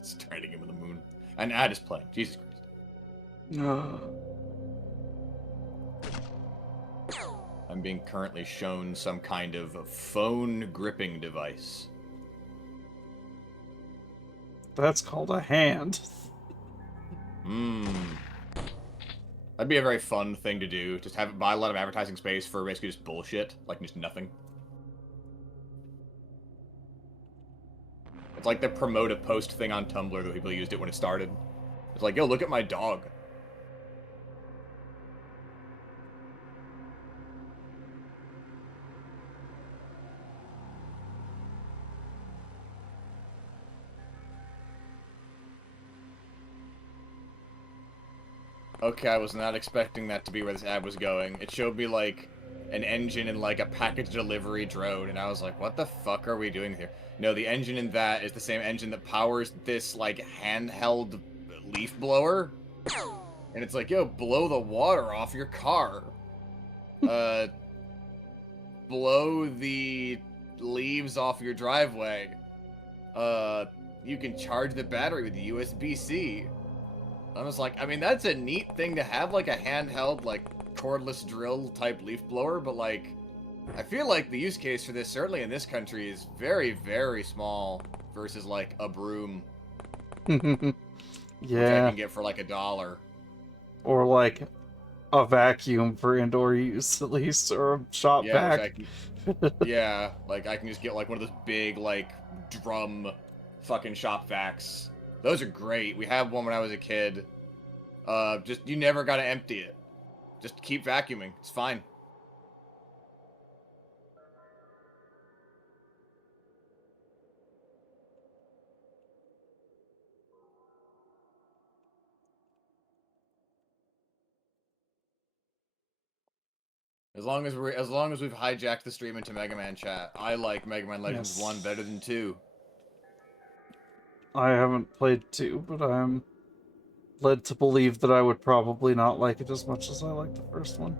It's trying to give him the moon. And Ad is playing. Jesus Christ. I'm being currently shown some kind of phone gripping device. That's called a hand. That'd be a very fun thing to do. Just buy a lot of advertising space for basically just bullshit. Like, just nothing. It's like the promote a post thing on Tumblr that people used it when it started. It's like, yo, look at my dog. Okay, I was not expecting that to be where this ad was going. It showed me, like, an engine in, like, a package delivery drone, and I was like, what the fuck are we doing here? No, the engine in that is the same engine that powers this, like, handheld leaf blower. And it's like, yo, blow the water off your car. Blow the leaves off your driveway. You can charge the battery with USB-C. I was like, I mean, that's a neat thing to have, like a handheld, like, cordless drill type leaf blower, but, like, I feel like the use case for this, certainly in this country, is very, very small versus, like, a broom. Yeah. Which I can get for, like, $1. Or, like, a vacuum for indoor use, at least, or a shop vac. Yeah, like, I can just get, like, one of those big, like, drum fucking shop vacs. Those are great. We had one when I was a kid. You never gotta empty it. Just keep vacuuming. It's fine. As long as we've hijacked the stream into Mega Man chat, I like Mega Man Legends Yes. 1 better than 2. I haven't played 2, but I'm led to believe that I would probably not like it as much as I like the first one.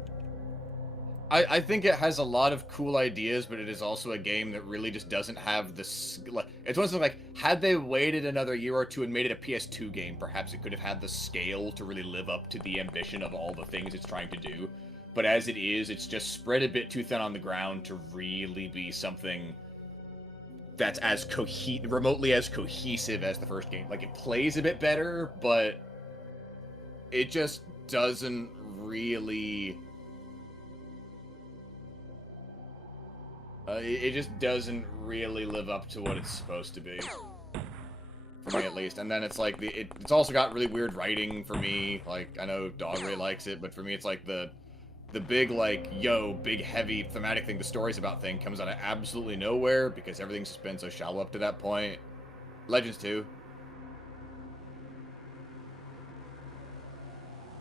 I think it has a lot of cool ideas, but it is also a game that really just doesn't have the... Like, it's one of those like, had they waited another year or two and made it a PS2 game, perhaps it could have had the scale to really live up to the ambition of all the things it's trying to do. But as it is, it's just spread a bit too thin on the ground to really be something that's as remotely as cohesive as the first game. Like, it plays a bit better, but it just doesn't really... it just doesn't really live up to what it's supposed to be. For me, at least. And then it's like, it's also got really weird writing for me. Like, I know Dog really likes it, but for me it's like the big, like, big, heavy, thematic thing, the story's about thing, comes out of absolutely nowhere, because everything's just been so shallow up to that point. Legends 2.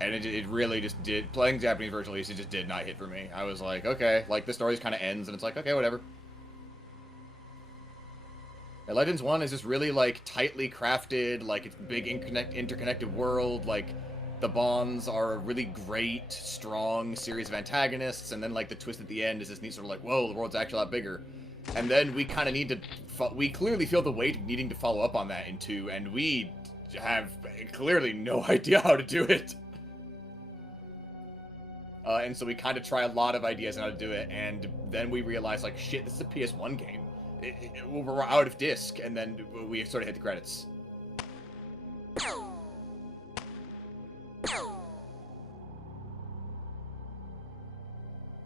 And it really just did, playing Japanese version at least, it just did not hit for me. I was like, okay, like, the story kind of ends, and it's like, okay, whatever. And Legends 1 is just really, like, tightly crafted, like, it's a big interconnected world, like, the bonds are a really great, strong series of antagonists, and then, like, the twist at the end is this neat sort of like, whoa, the world's actually a lot bigger. And then we kind of need to, we clearly feel the weight of needing to follow up on that in 2, and we have clearly no idea how to do it. And so we kind of try a lot of ideas on how to do it, and then we realize, like, shit, this is a PS1 game. We're out of disc, and then we sort of hit the credits.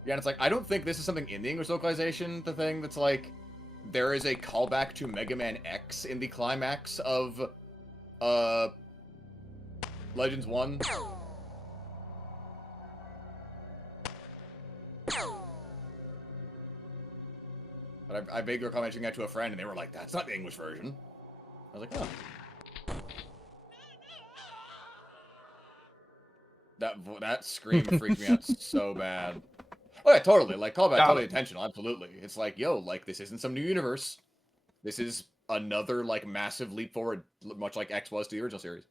Yeah, and it's like, I don't think this is something in the English localization, the thing that's like, there is a callback to Mega Man X in the climax of, Legends 1. But I vaguely recall mentioning that to a friend, and they were like, that's not the English version. I was like, oh. That scream freaked me out so bad. Oh yeah, totally. Like, callback, totally intentional, absolutely. It's like, yo, like, this isn't some new universe. This is another, like, massive leap forward, much like X was to the original series.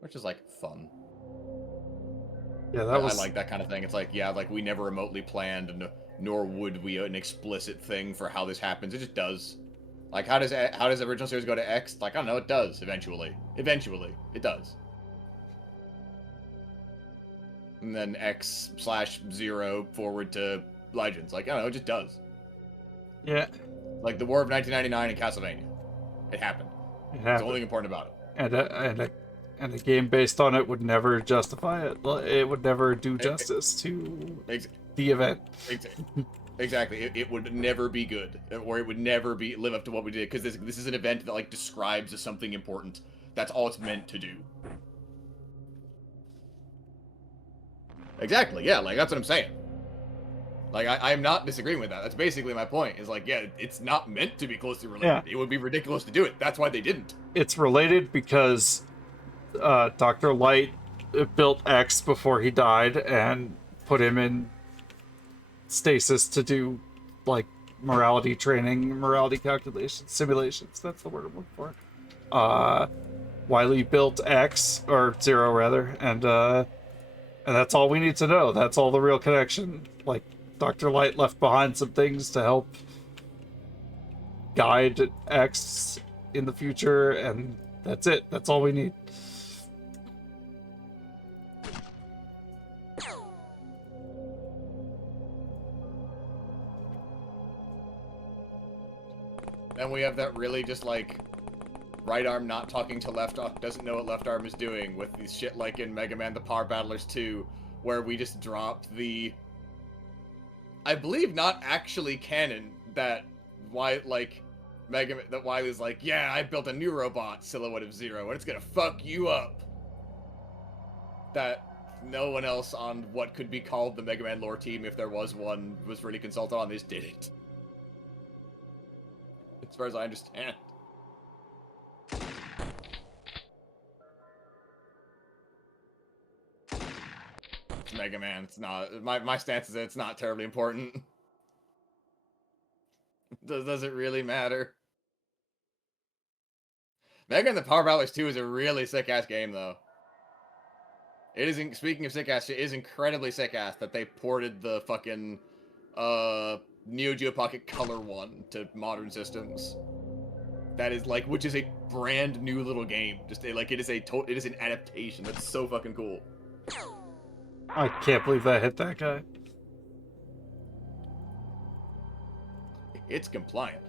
Which is, like, fun. Yeah, I like that kind of thing. It's like, yeah, like, we never remotely planned, nor would we an explicit thing for how this happens. It just does. Like, how does the original series go to X? Like, I don't know, it does, eventually. Eventually, it does. And then X/0 forward to Legends. Like, I don't know, it just does. Yeah. Like, the War of 1999 in Castlevania. It happened. That's the only thing important about it. And a game based on it would never justify it. It would never do justice to the event. Exactly. It would never be good, or it would never live up to what we did, because this is an event that, like, describes as something important. That's all it's meant to do. Exactly. Yeah. Like, that's what I'm saying. Like, I'm not disagreeing with that. That's basically my point. Is like, yeah, it's not meant to be closely related. Yeah. It would be ridiculous to do it. That's why they didn't. It's related because Dr. Light built X before he died and put him in stasis to do, like, morality training, morality calculations, simulations. That's the word I'm looking for. Wily built X, or Zero rather, and that's all we need to know. That's all the real connection. Like, Dr. Light left behind some things to help guide X in the future, and that's it. That's all we need. And we have that really just, like, right arm not talking to left arm, doesn't know what left arm is doing, with these shit like in Mega Man The Power Battlers 2, where we just dropped the, I believe not actually canon, that that Wily's like, yeah, I built a new robot, Silhouette of Zero, and it's gonna fuck you up. That no one else on what could be called the Mega Man lore team, if there was one, was really consulted on this, did it. As far as I understand. Mega Man. It's not my stance is that it's not terribly important. Does it really matter? Mega and the Power Battlers 2 is a really sick ass game though. It is speaking of sick ass shit, it is incredibly sick ass that they ported the fucking Neo Geo Pocket Color 1 to modern systems. That is like, which is a brand new little game. Just like it is an adaptation. That's so fucking cool. I can't believe that hit that guy. It's compliant.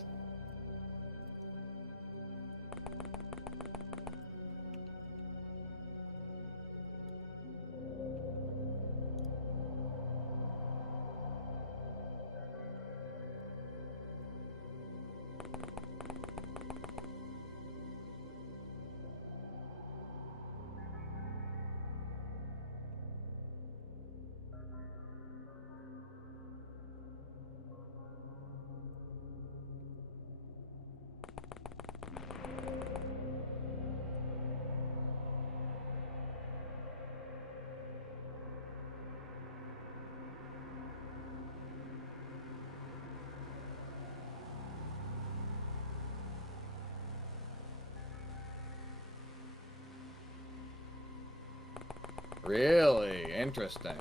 Really interesting.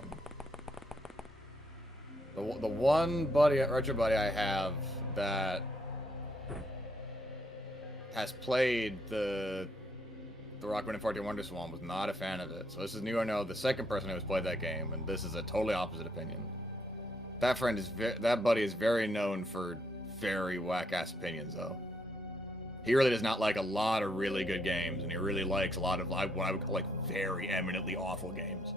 The one retro buddy I have that has played the Rockman and Forte Wonderswan was not a fan of it. So this is new. I know the second person who has played that game, and this is a totally opposite opinion. That friend is that buddy is very known for very whack ass opinions though. He really does not like a lot of really good games, and he really likes a lot of what I would call like very eminently awful games.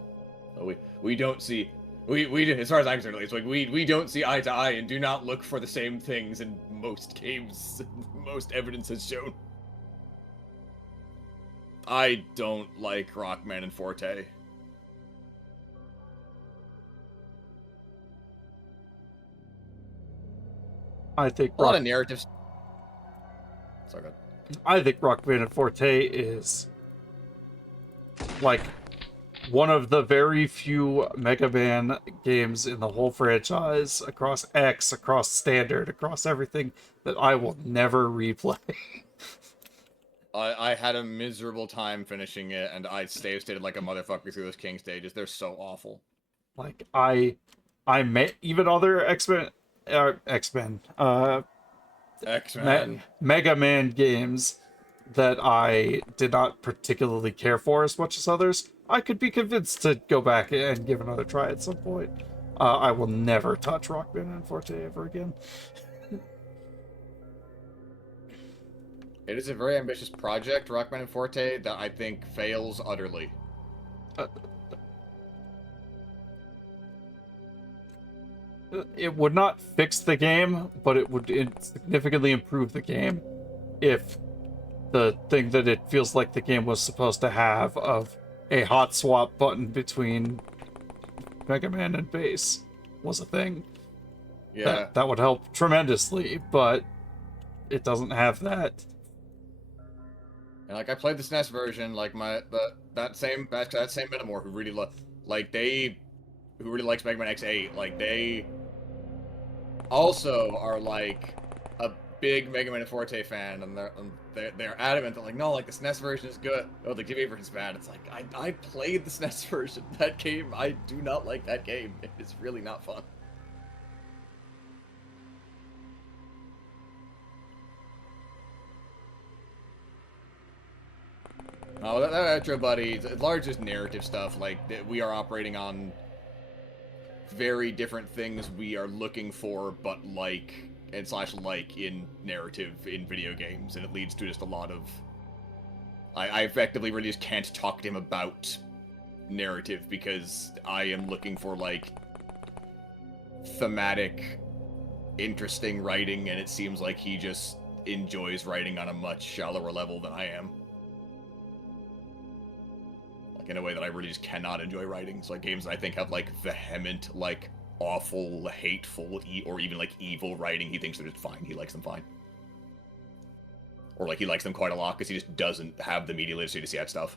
So we don't see we as far as I'm concerned, it's like we don't see eye to eye and do not look for the same things in most games. Most evidence has shown. I don't like Rockman and Forte. I think a lot of narratives. Sorry, go ahead. I think Rockman and Forte is like one of the very few Mega Man games in the whole franchise, across X, across Standard, across everything, that I will never replay. I had a miserable time finishing it, and I stated like a motherfucker through those King stages. They're so awful. Like I met even other X-Men, Mega Man games that I did not particularly care for as much as others. I could be convinced to go back and give another try at some point. I will never touch Rockman and Forte ever again. It is a very ambitious project, Rockman and Forte, that I think fails utterly. It would not fix the game, but it would significantly improve the game if the thing that it feels like the game was supposed to have of a hot swap button between Mega Man and Bass was a thing. Yeah. That would help tremendously, but it doesn't have that. And like I played the SNES version, like that same Metamore who really who really likes Mega Man X8, like they also are like a big Mega Man and Forte fan, and they're adamant that like no, like the SNES version is good. Oh, the GBA version is bad. It's like I played the SNES version. That game, I do not like that game. It is really not fun. Oh, that retro buddy, it's largely just narrative stuff. Like we are operating on very different things we are looking for, but like in narrative in video games, and it leads to just a lot of. I effectively really just can't talk to him about narrative because I am looking for like thematic, interesting writing, and it seems like he just enjoys writing on a much shallower level than I am. In a way that I really just cannot enjoy writing. So like games that I think have like vehement, like awful, hateful, or even like evil writing, he thinks they're just fine. He likes them fine. Or like he likes them quite a lot because he just doesn't have the media literacy to see that stuff.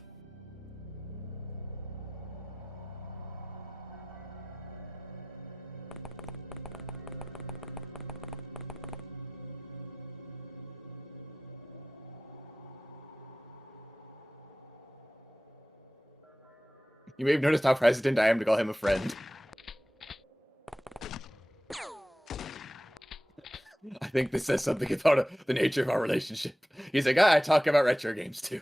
You may have noticed how hesitant I am to call him a friend. I think this says something about the nature of our relationship. He's a guy I talk about retro games too.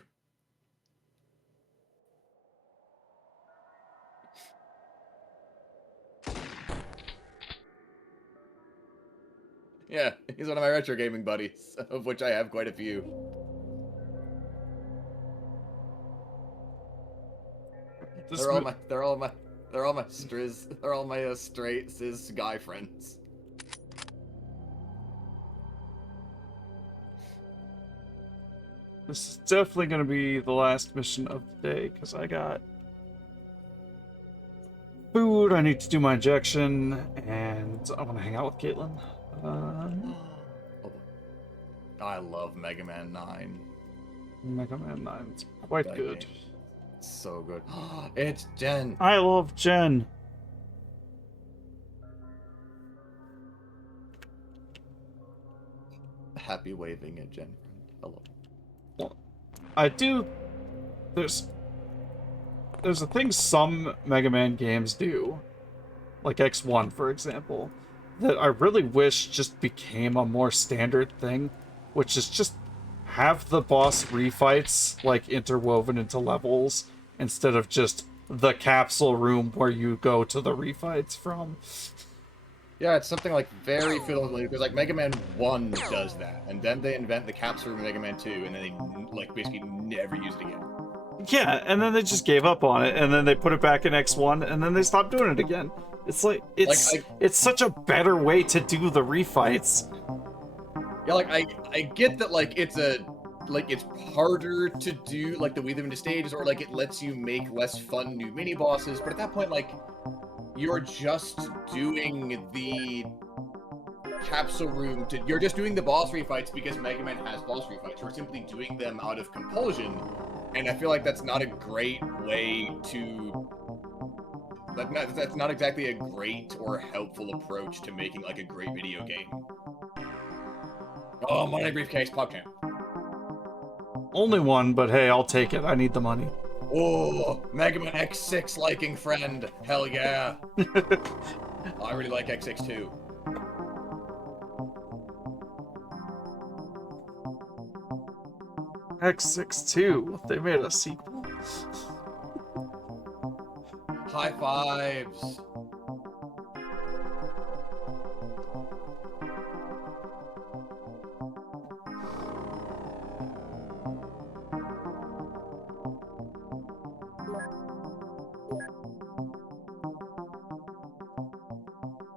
Yeah, he's one of my retro gaming buddies, of which I have quite a few. They're all my straight cis guy friends. This is definitely going to be the last mission of the day, because I got food, I need to do my injection, and I want to hang out with Caitlin. I love Mega Man 9. Mega Man 9, it's quite That good. game. It's so good. It's Jen. I love Jen. Happy waving at Jen. Hello. I do. There's a thing some Mega Man games do, like X1 for example, that I really wish just became a more standard thing, which is just have the boss refights like interwoven into levels instead of just the capsule room where you go to the refights from. Yeah, it's something like very fiddly, because like Mega Man 1 does that, and then they invent the capsule room in Mega Man 2, and then they like basically never use it again. Yeah, and then they just gave up on it, and then they put it back in X1, and then they stopped doing it again. It's like it's such a better way to do the refights. Yeah, like I get that like it's harder to do like the weave them into stages, or like it lets you make less fun new mini bosses, but at that point like you're just doing the capsule room you're just doing the boss refights because Mega Man has boss refights. You're simply doing them out of compulsion, and I feel like that's not a great way to that's not exactly a great or helpful approach to making like a great video game. Oh, money briefcase, PogChamp. Only one, but hey, I'll take it. I need the money. Oh, Mega Man X6 liking friend. Hell yeah. I really like X6 too. X62. They made a sequel. High fives.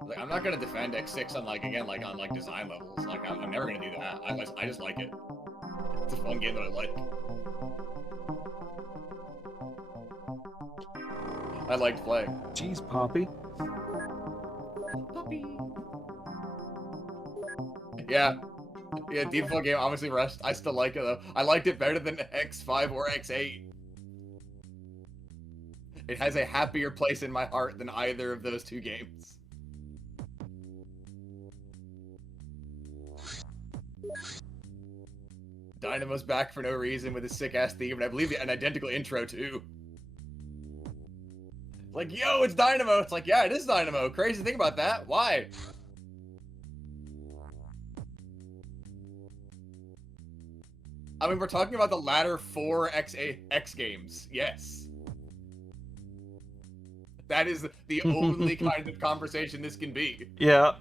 Like, I'm not gonna defend X6 on like again like on like design levels. Like I'm never gonna do that. I just like it. It's a fun game that I like. I liked playing. Jeez, Poppy. Puppy. Yeah. Yeah, default game obviously rushed. I still like it though. I liked it better than X5 or X8. It has a happier place in my heart than either of those two games. Dynamo's back for no reason with his sick-ass theme, and I believe an identical intro, too. Like, yo, it's Dynamo! It's like, yeah, it is Dynamo. Crazy thing about that. Why? I mean, we're talking about the latter 4 X games. Yes. That is the only kind of conversation this can be. Yeah.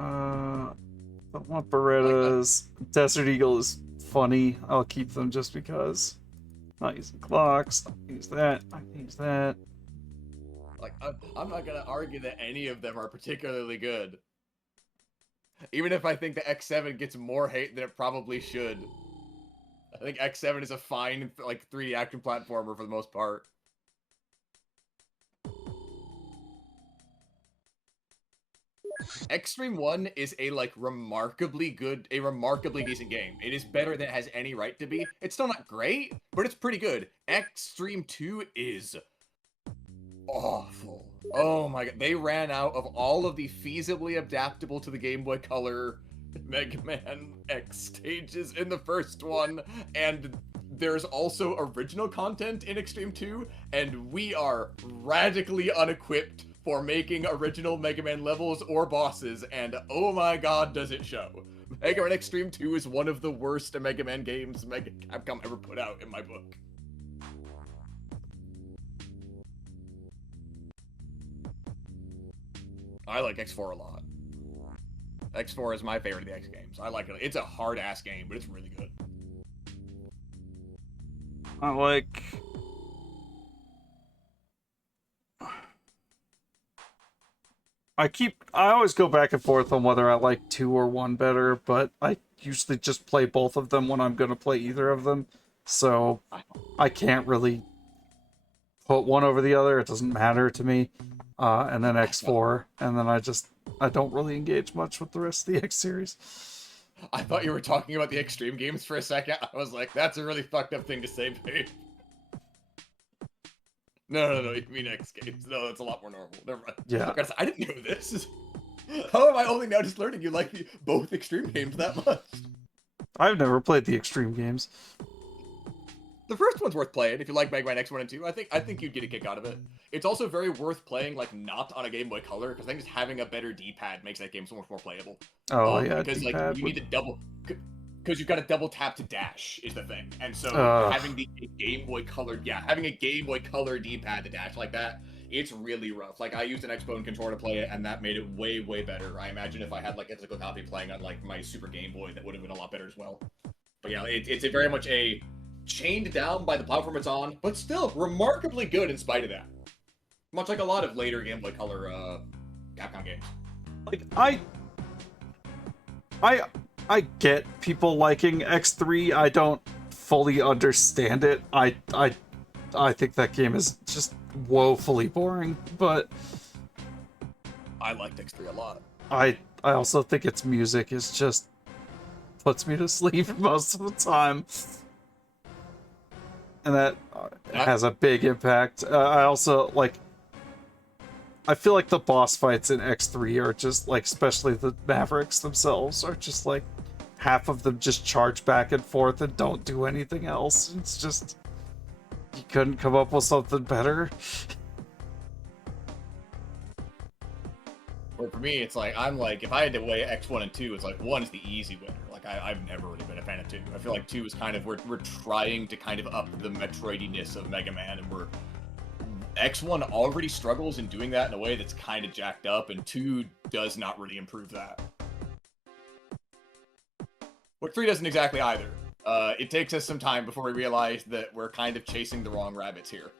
I want Berettas. Desert Eagle is funny. I'll keep them just because. Not using clocks. Not use that. Not use that. Like, I'm not gonna argue that any of them are particularly good. Even if I think the X7 gets more hate than it probably should. I think X7 is a fine, like, 3D action platformer for the most part. Extreme 1 is a, like, remarkably decent game. It is better than it has any right to be. It's still not great, but it's pretty good. Extreme 2 is awful. Oh my god, they ran out of all of the feasibly adaptable to the Game Boy Color Mega Man X stages in the first one, and there's also original content in Extreme 2, and we are radically unequipped for making original Mega Man levels or bosses, and oh my god, does it show. Mega Man Extreme 2 is one of the worst Mega Man games Capcom ever put out in my book. I like X4 a lot. X4 is my favorite of the X games. I like it. It's a hard-ass game, but it's really good. I always go back and forth on whether I like 2 or 1 better, but I usually just play both of them when I'm gonna play either of them. So I can't really put one over the other. It doesn't matter to me. And then X4, and then I don't really engage much with the rest of the X series. I thought you were talking about the Extreme games for a second. I was like, that's a really fucked up thing to say, babe. No, you mean X games. No, that's a lot more normal. Never mind. Yeah. I didn't know this. How am I only now just learning you like both Extreme games that much? I've never played the Extreme games. The first one's worth playing if you like Mega Man X1 and 2. I think you'd get a kick out of it. It's also very worth playing, like, not on a Game Boy Color, because I think just having a better D-pad makes that game so much more playable. Oh, yeah, because, like, you need to double... Because you've got to double tap to dash is the thing. And so having the Game Boy Color... Yeah, having a Game Boy Color D-pad to dash like that, it's really rough. Like, I used an Xbone controller to play it, and that made it way, way better. I imagine if I had, like, a physical copy playing on, like, my Super Game Boy, that would have been a lot better as well. But yeah, it's very much a... chained down by the platform it's on, but still remarkably good in spite of that. Much like a lot of later Game Boy Color Capcom games. Like I get people liking X3. I don't fully understand it. I think that game is just woefully boring, but I liked X3 a lot. I also think its music is just puts me to sleep most of the time. And that has a big impact. I also, like... I feel like the boss fights in X3 are just, like, especially the Mavericks themselves, are just, like, half of them just charge back and forth and don't do anything else. It's just... You couldn't come up with something better? Or for me, it's like, I'm like, if I had to weigh X1 and 2, it's like, 1 is the easy winner. Like, I've never really been a fan of 2. I feel like 2 is kind of, we're trying to kind of up the Metroidiness of Mega Man, and X1 already struggles in doing that in a way that's kind of jacked up, and 2 does not really improve that. But 3 doesn't exactly either. It takes us some time before we realize that we're kind of chasing the wrong rabbits here.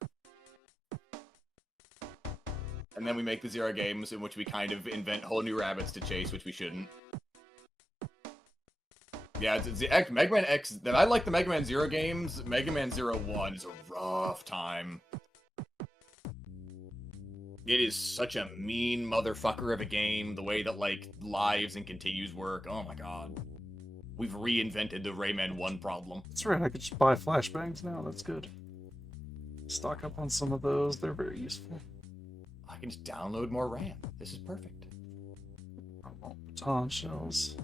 And then we make the Zero games in which we kind of invent whole new rabbits to chase, which we shouldn't. Yeah, Mega Man X... I like the Mega Man Zero games. Mega Man Zero 1 is a rough time. It is such a mean motherfucker of a game. The way that, like, lives and continues work. Oh my god. We've reinvented the Rayman 1 problem. That's right, I could just buy flashbangs now. That's good. Stock up on some of those. They're very useful. I can just download more RAM. This is perfect. I want baton shells.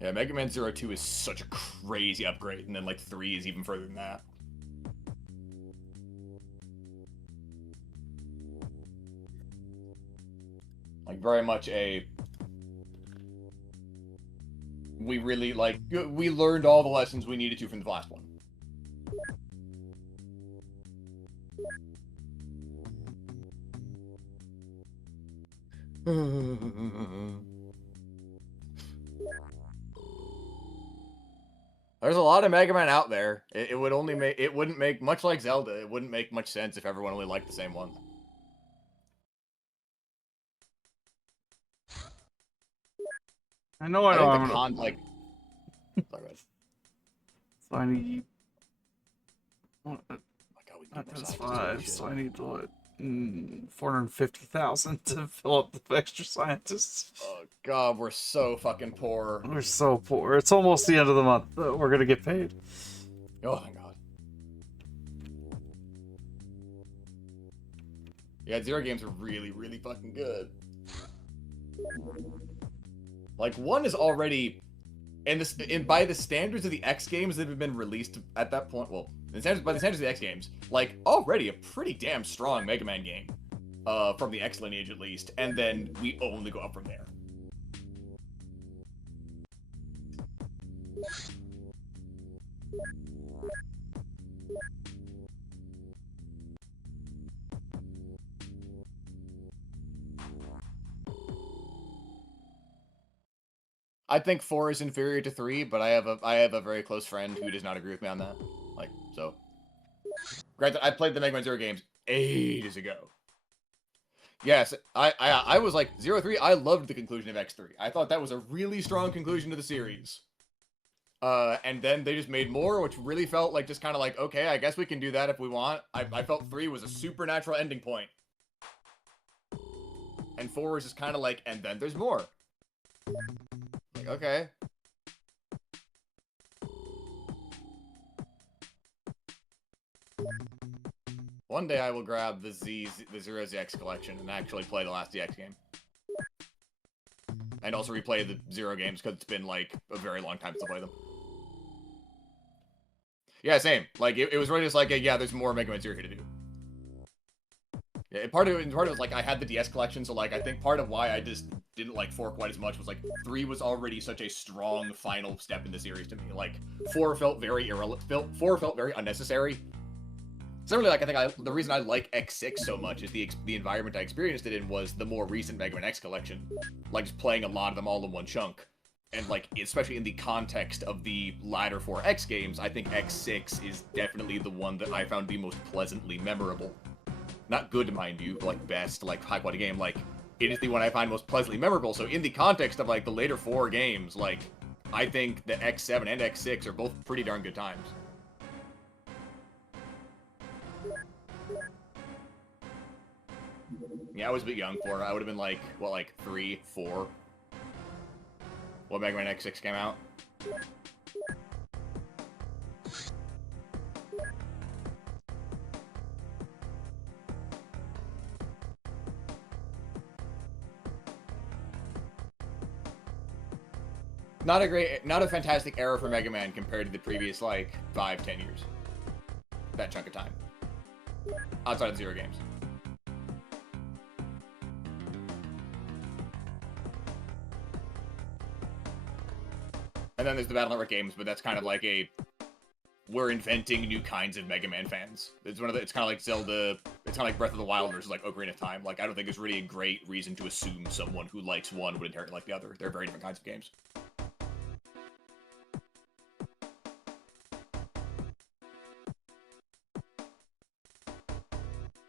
Yeah, Mega Man Zero 2 is such a crazy upgrade, and then, like, 3 is even further than that. Like, very much a... We really, like, we learned all the lessons we needed to from the last one. There's a lot of Mega Man out there. It would only make... It wouldn't make... Much like Zelda, it wouldn't make much sense if everyone only liked the same one. I know I don't have like... So I need... Oh my god, we need That's 5, so I need what? 450,000 to fill up the extra scientists. Oh god, we're so fucking poor. We're so poor. It's almost the end of the month. We're gonna get paid. Oh my god. Yeah, Zero games are really, really fucking good. Like, 1 is already, and by the standards of the X games that have been released at that point, well, by the standards of the X games, like, already a pretty damn strong Mega Man game, from the X lineage at least, and then we only go up from there. I think 4 is inferior to 3, but I have a very close friend who does not agree with me on that. Like, so. Granted, I played the Mega Man Zero games ages ago. Yes, I was like, 03, I loved the conclusion of X3. I thought that was a really strong conclusion to the series. And then they just made more, which really felt like just kind of like, okay, I guess we can do that if we want. I felt 3 was a supernatural ending point. And 4 was just kind of like, and then there's more. Like, okay. One day I will grab the Zero ZX collection and actually play the last ZX game. And also replay the Zero games, because it's been, like, a very long time since I played them. Yeah, same. Like, it was really just like, yeah, there's more Mega Man Zero here to do. Yeah, part of it was, like, I had the DS collection, so, like, I think part of why I just didn't like 4 quite as much was, like, 3 was already such a strong final step in the series to me. Like, 4 felt very Four felt very unnecessary. Similarly, like, I think the reason I like X6 so much is the environment I experienced it in was the more recent Mega Man X collection. Like, just playing a lot of them all in one chunk. And, like, especially in the context of the latter 4 X games, I think X6 is definitely the one that I found the most pleasantly memorable. Not good, mind you, but, like, best, like, high-quality game. Like, it is the one I find most pleasantly memorable. So in the context of, like, the later 4 games, like, I think the X7 and X6 are both pretty darn good times. Yeah, I was a bit young for it. I would have been like, what, like 3, 4? When Mega Man X6 came out. Not a fantastic era for Mega Man compared to the previous, like, 5, 10 years. That chunk of time. Outside of the Zero games. And then there's the Battle Network games, but that's kind of like we're inventing new kinds of Mega Man fans. It's it's kind of like Zelda, it's kind of like Breath of the Wild versus like Ocarina of Time. Like, I don't think there's really a great reason to assume someone who likes one would inherently like the other. They're very different kinds of games.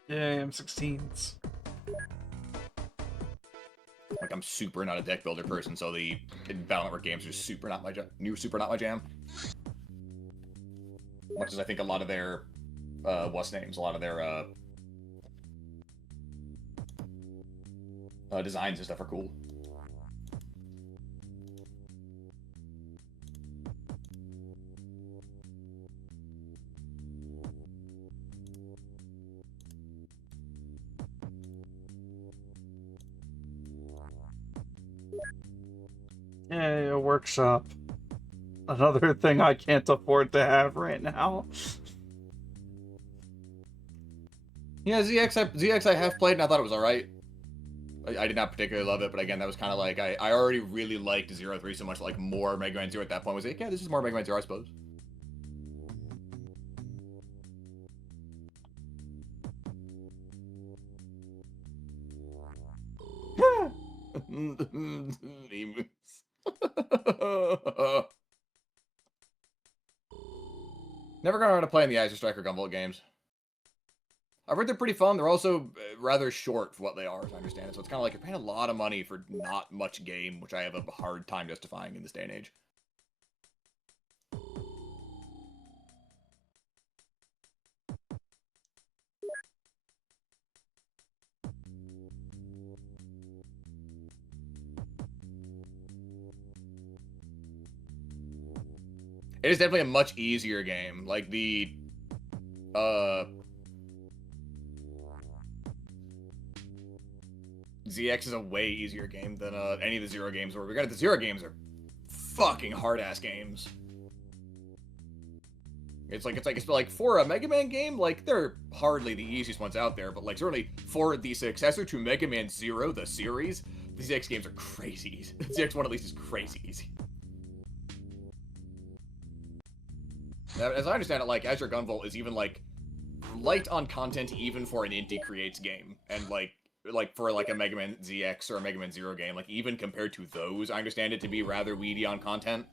Yeah, M16s. Like, I'm super not a deck builder person, so the Battle Network games are super not my jam. Much as I think a lot of their, a lot of their, designs and stuff are cool. Yeah, a workshop. Another thing I can't afford to have right now. Yeah, ZX I have played and I thought it was alright. I did not particularly love it, but again, that was kind of like, I already really liked 03 so much, like, more Mega Man Zero at that point was like, yeah, this is more Mega Man Zero, I suppose. Never got around to playing the Azure Striker Gunvolt games. I've heard they're pretty fun. They're also rather short for what they are, as I understand it. So it's kind of like you're paying a lot of money for not much game, which I have a hard time justifying in this day and age. It is definitely a much easier game. Like, the ZX is a way easier game than any of the Zero games. Where we got the Zero games are fucking hard ass games. It's like for a Mega Man game, like they're hardly the easiest ones out there, but like certainly for the successor to Mega Man Zero, the series, the ZX games are crazy easy. The ZX1 at least is crazy easy. Now, as I understand it, like Azure Gunvolt is even like light on content even for an Inti Creates game, and like for like a Mega Man ZX or a Mega Man Zero game, like even compared to those, I understand it to be rather weedy on content.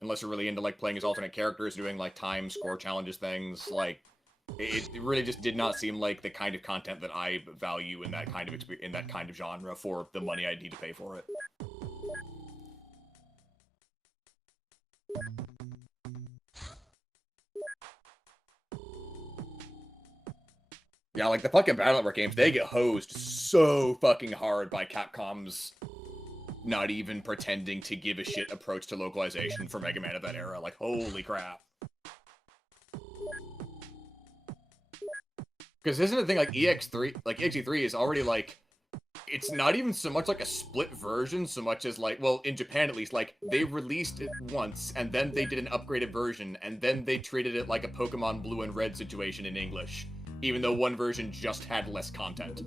Unless you're really into like playing as alternate characters, doing like time score challenges things, like it really just did not seem like the kind of content that I value in that kind of in that kind of genre for the money I need to pay for it. Yeah, like the fucking Battle Network games, they get hosed so fucking hard by Capcom's not even pretending to give a shit approach to localization for Mega Man of that era. Like, holy crap. Because isn't the thing, like, EX3, like, EXE3 is already, like, it's not even so much like a split version, so much as, like, well, in Japan at least, like, they released it once, and then they did an upgraded version, and then they treated it like a Pokemon Blue and Red situation in English, even though one version just had less content.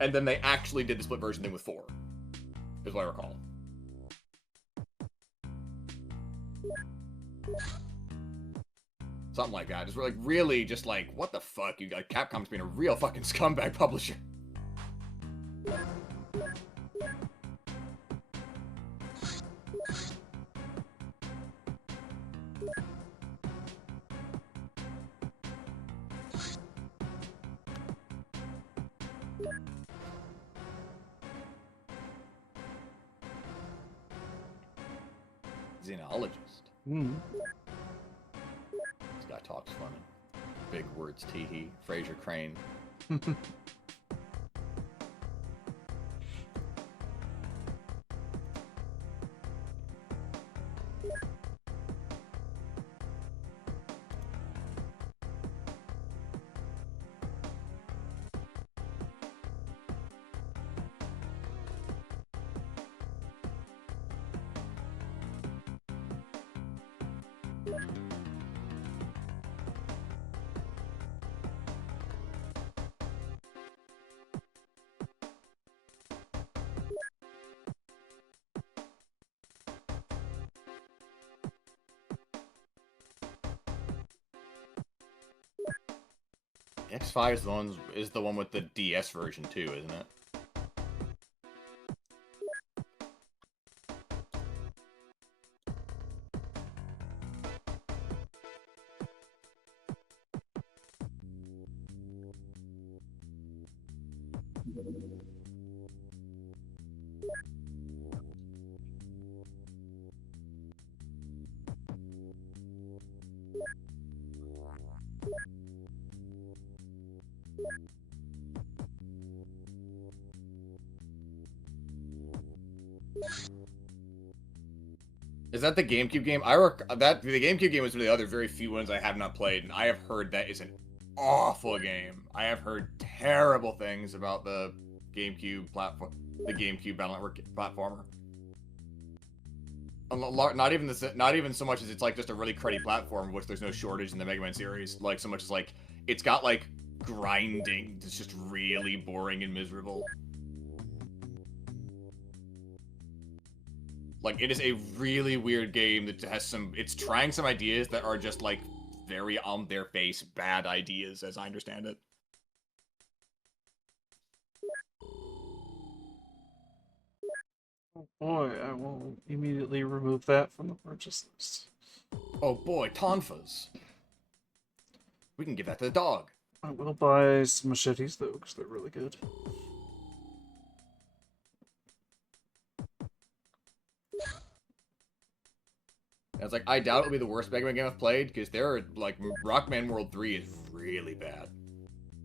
And then they actually did the split version thing with 4, is what I recall. Something like that. Just like really, just like what the fuck? You got Capcom's being a real fucking scumbag publisher. Xenologist. Mm. This guy talks funny. Big words, tee-hee. Fraser Crane. X5 is the one with the DS version too, isn't it? Is that the GameCube game? That the GameCube game was one of the other very few ones I have not played, and I have heard that is an awful game. I have heard terrible things about the GameCube platform, the GameCube Battle Network platformer. Not even so much as it's like just a really cruddy platform, which there's no shortage in the Mega Man series. Like so much as like it's got like grinding. It's just really boring and miserable. Like, it is a really weird game that has it's trying some ideas that are just, like, very on their face bad ideas, as I understand it. Oh boy, I will immediately remove that from the purchase list. Oh boy, Tonfas. We can give that to the dog. I will buy some machetes, though, because they're really good. It's like, I doubt it'll be the worst Mega Man game I've played, because there are, like, Rockman World 3 is really bad.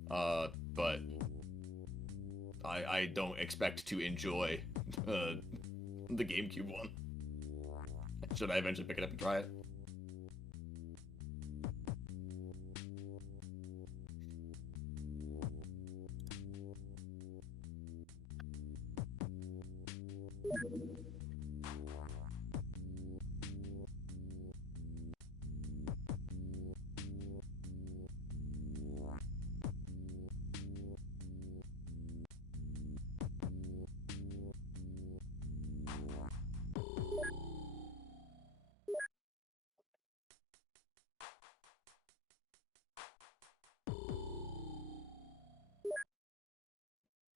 But I don't expect to enjoy the GameCube one. Should I eventually pick it up and try it?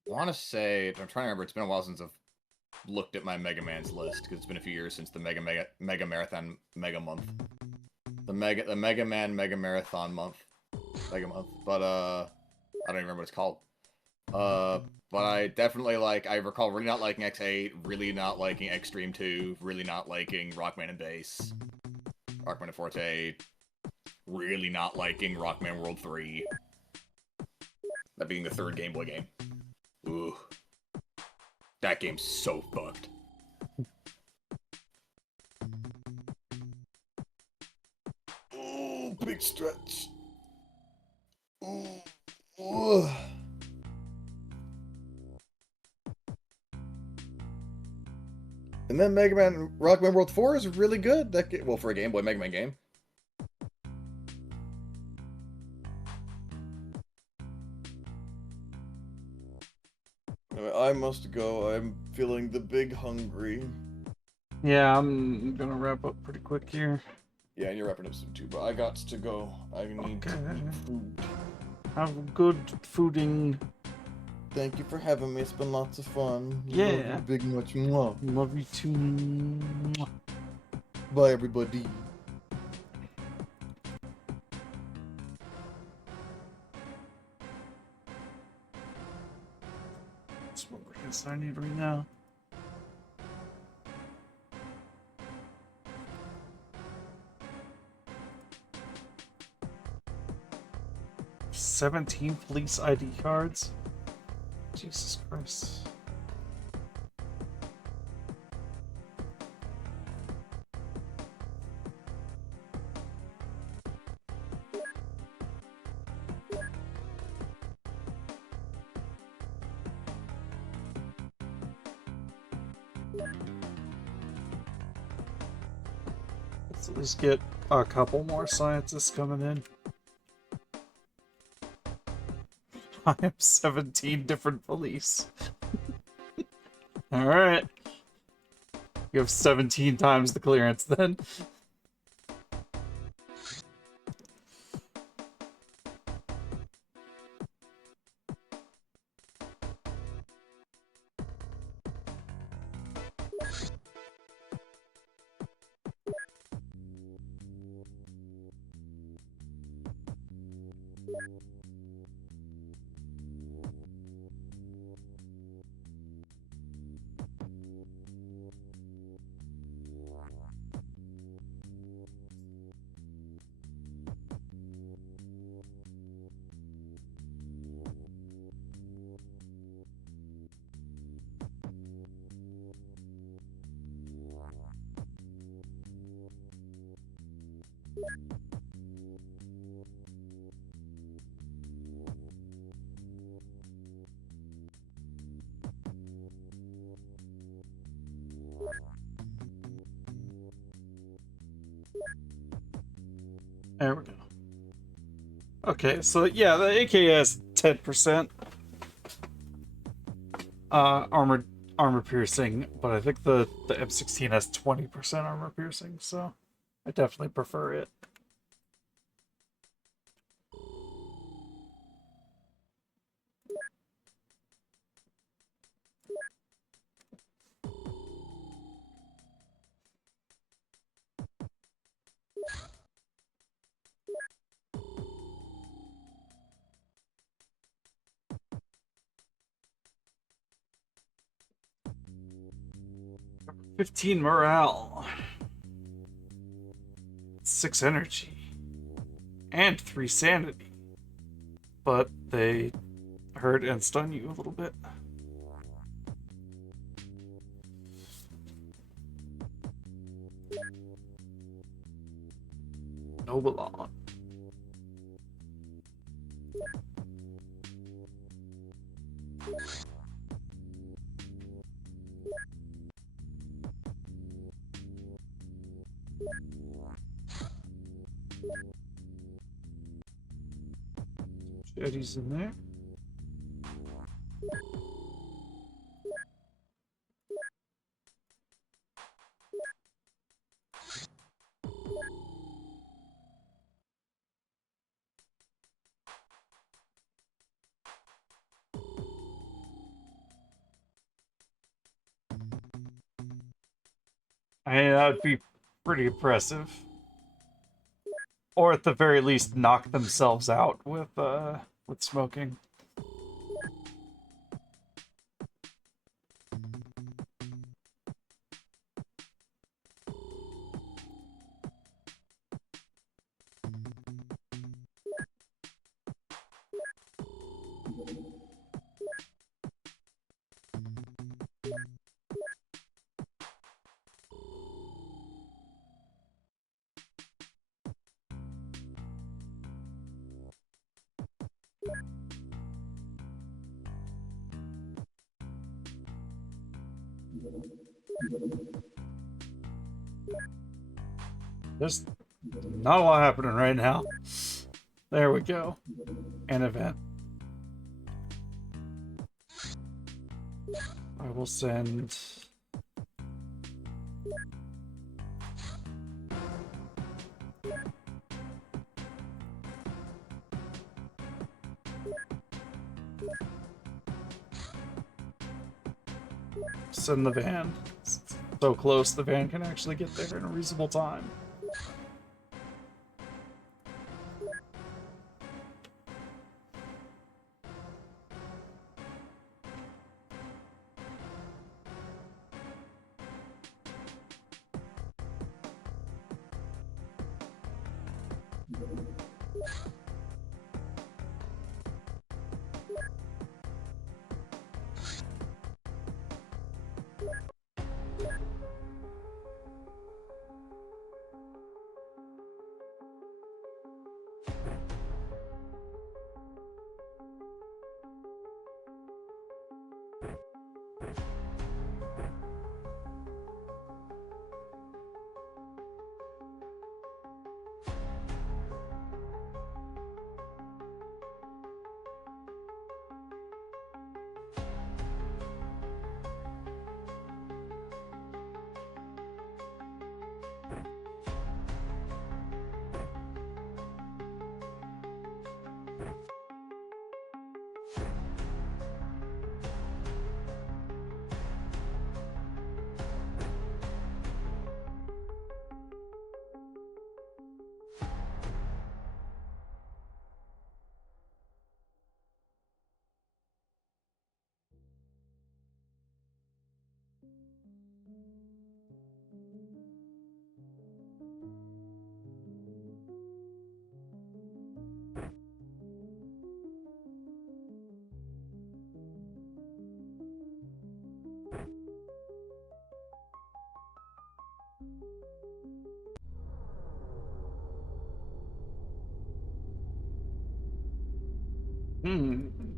I want to say, I'm trying to remember, it's been a while since I've looked at my Mega Man's list, because it's been a few years since the Mega Marathon Mega Month. The Mega Man Mega Marathon month. Mega Month. But, I don't even remember what it's called. But I definitely I recall really not liking X8, really not liking Extreme 2, really not liking Rockman and Bass, Rockman and Forte, really not liking Rockman World 3. That being the third Game Boy game. Ooh. That game's so fucked. Ooh, big stretch. Ooh. Ooh. And then Mega Man Rockman World 4 is really good. Well, for a Game Boy Mega Man game. I must go. I'm feeling the big hungry. Yeah, I'm gonna wrap up pretty quick here. Yeah, and you're wrapping up soon too, but I got to go. I need to eat food. Have good fooding. Thank you for having me. It's been lots of fun. Yeah. Love you big much. Mwah. Love you too. Bye, everybody. That's what I need right now. "17 police ID cards? Jesus Christ. Let's at least get a couple more scientists coming in. I have 17 different police. Alright. You have 17 times the clearance then. There we go. Okay, so yeah, the AK has 10% armor piercing, but I think the M16 has 20% armor piercing, so I definitely prefer it. Number 15 morale, 6 energy, and 3 sanity, but they hurt and stun you a little bit. Nobelon. Eddie's in there. I mean, that would be pretty impressive. Or at the very least, knock themselves out with smoking. There's not a lot happening right now. There we go. An event. I will send... Send the van. It's so close, the van can actually get there in a reasonable time.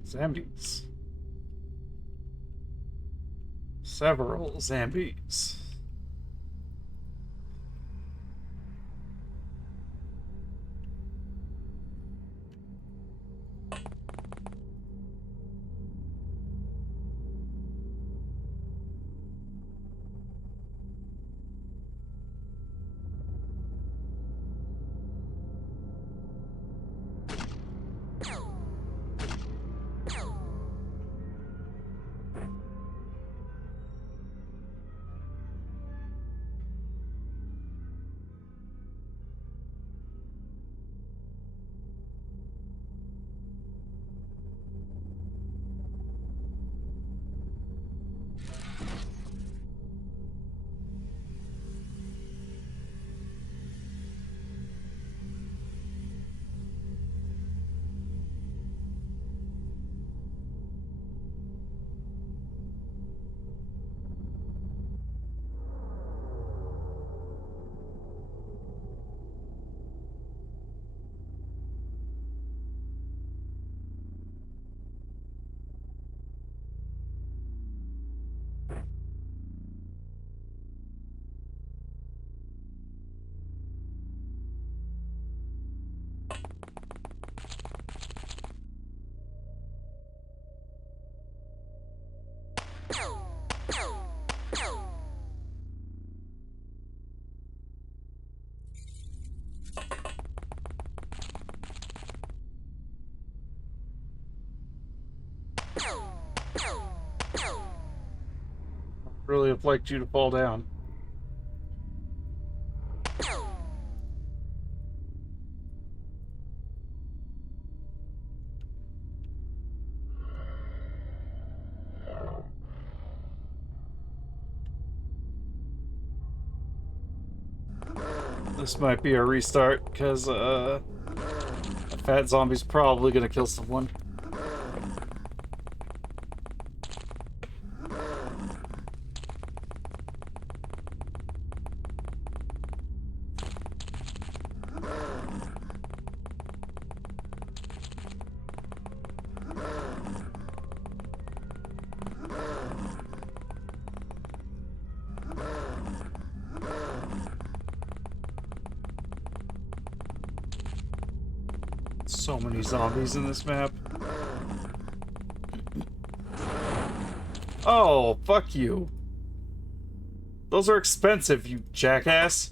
Zombies. Several zombies. Really have liked you to fall down. This might be a restart, because, a fat zombie's probably gonna kill someone. So many zombies in this map. Oh, fuck you. Those are expensive, you jackass.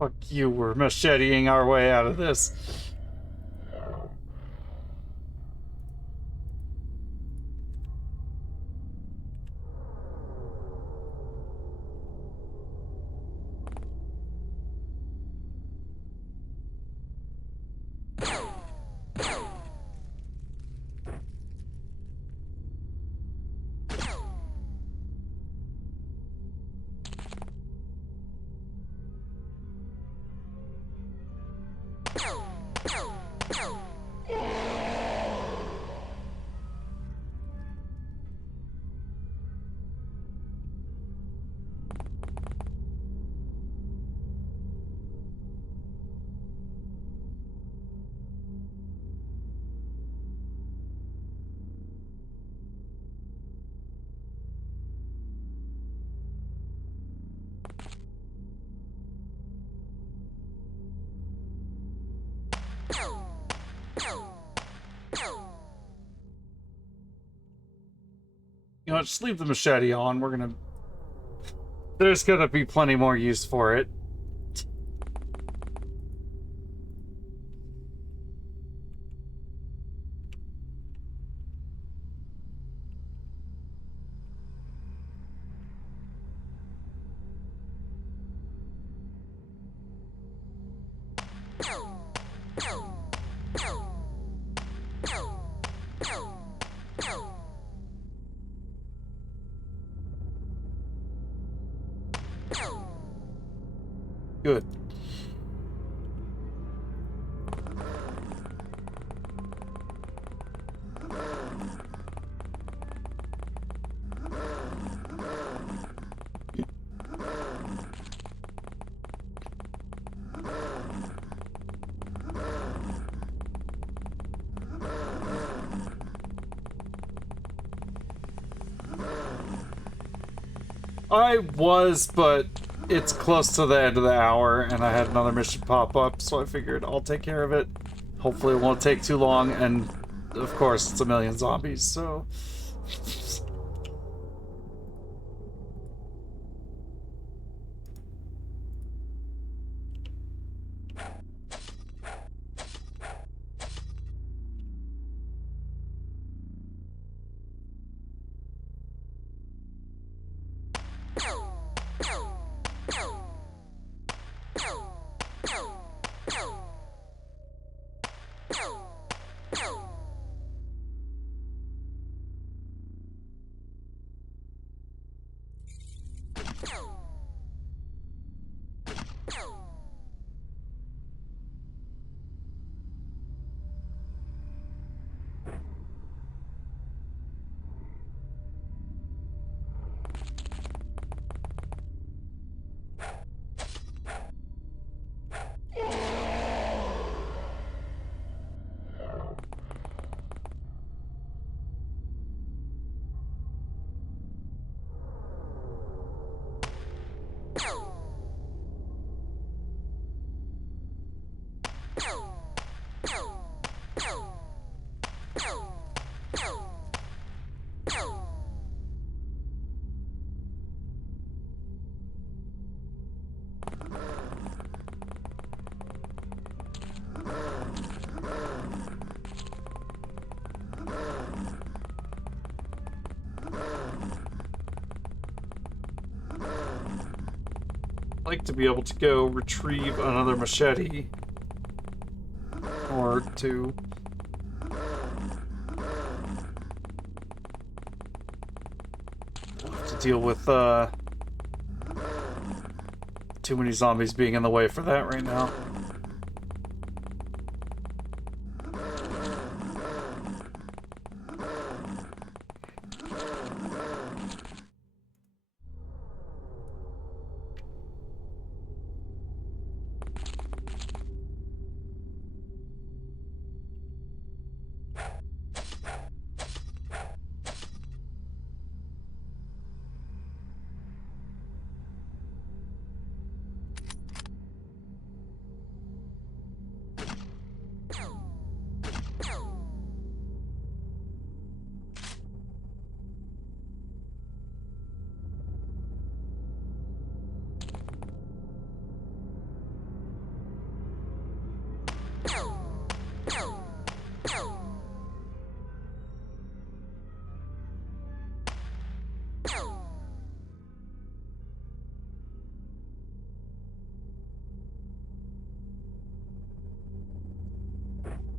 Fuck you, we're macheteing our way out of this. You know what, just leave the machete on. There's gonna be plenty more use for it. Good. I was, but it's close to the end of the hour, and I had another mission pop up, so I figured I'll take care of it. Hopefully it won't take too long, and of course it's a million zombies, so... Like to be able to go retrieve another machete or two. We'll have to deal with too many zombies being in the way for that right now.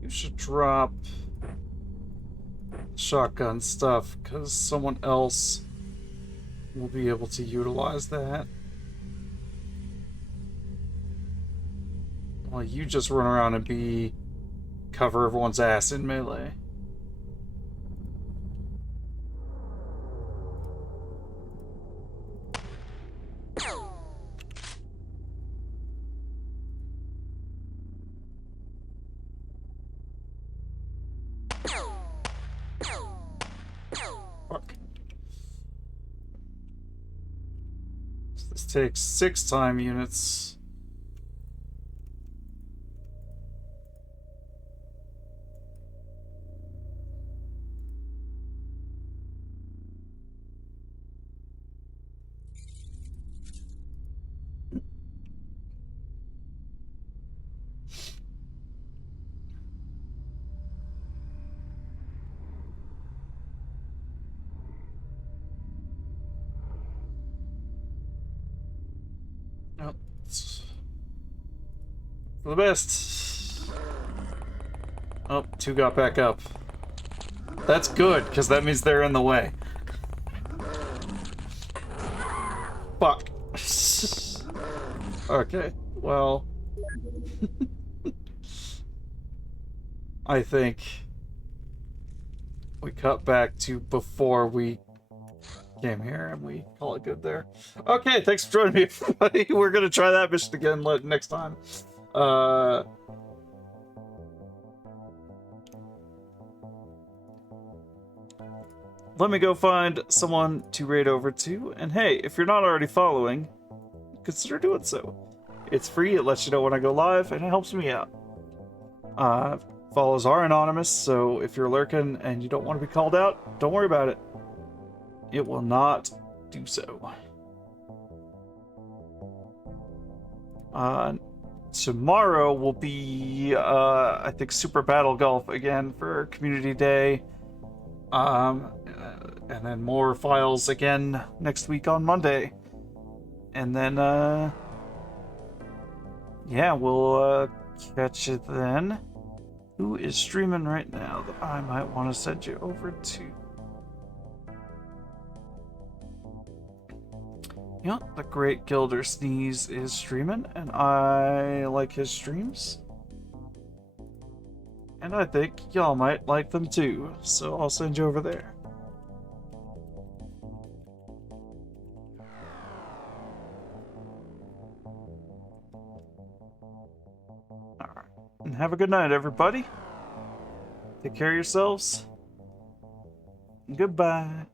You should drop shotgun stuff, because someone else will be able to utilize that. Well, you just run around and cover everyone's ass in melee. Takes 6 time units. For the best. Oh, 2 got back up. That's good, because that means they're in the way. Fuck. Okay, well, I think we cut back to before we came here and we call it good there. Okay, thanks for joining me, everybody. We're gonna try that mission again next time. Let me go find someone to raid over to, and hey, if you're not already following, consider doing so. It's free, it lets you know when I go live, and it helps me out. Follows are anonymous, so if you're lurking and you don't want to be called out, don't worry about it. It will not do so. Tomorrow will be, I think, Super Battle Golf again for Community Day. And then more files again next week on Monday. And then, yeah, we'll catch it then. Who is streaming right now that I might want to send you over to? Yeah, the Great Gilder Sneeze is streaming, and I like his streams. And I think y'all might like them too, so I'll send you over there. Alright, and have a good night, everybody. Take care of yourselves. Goodbye.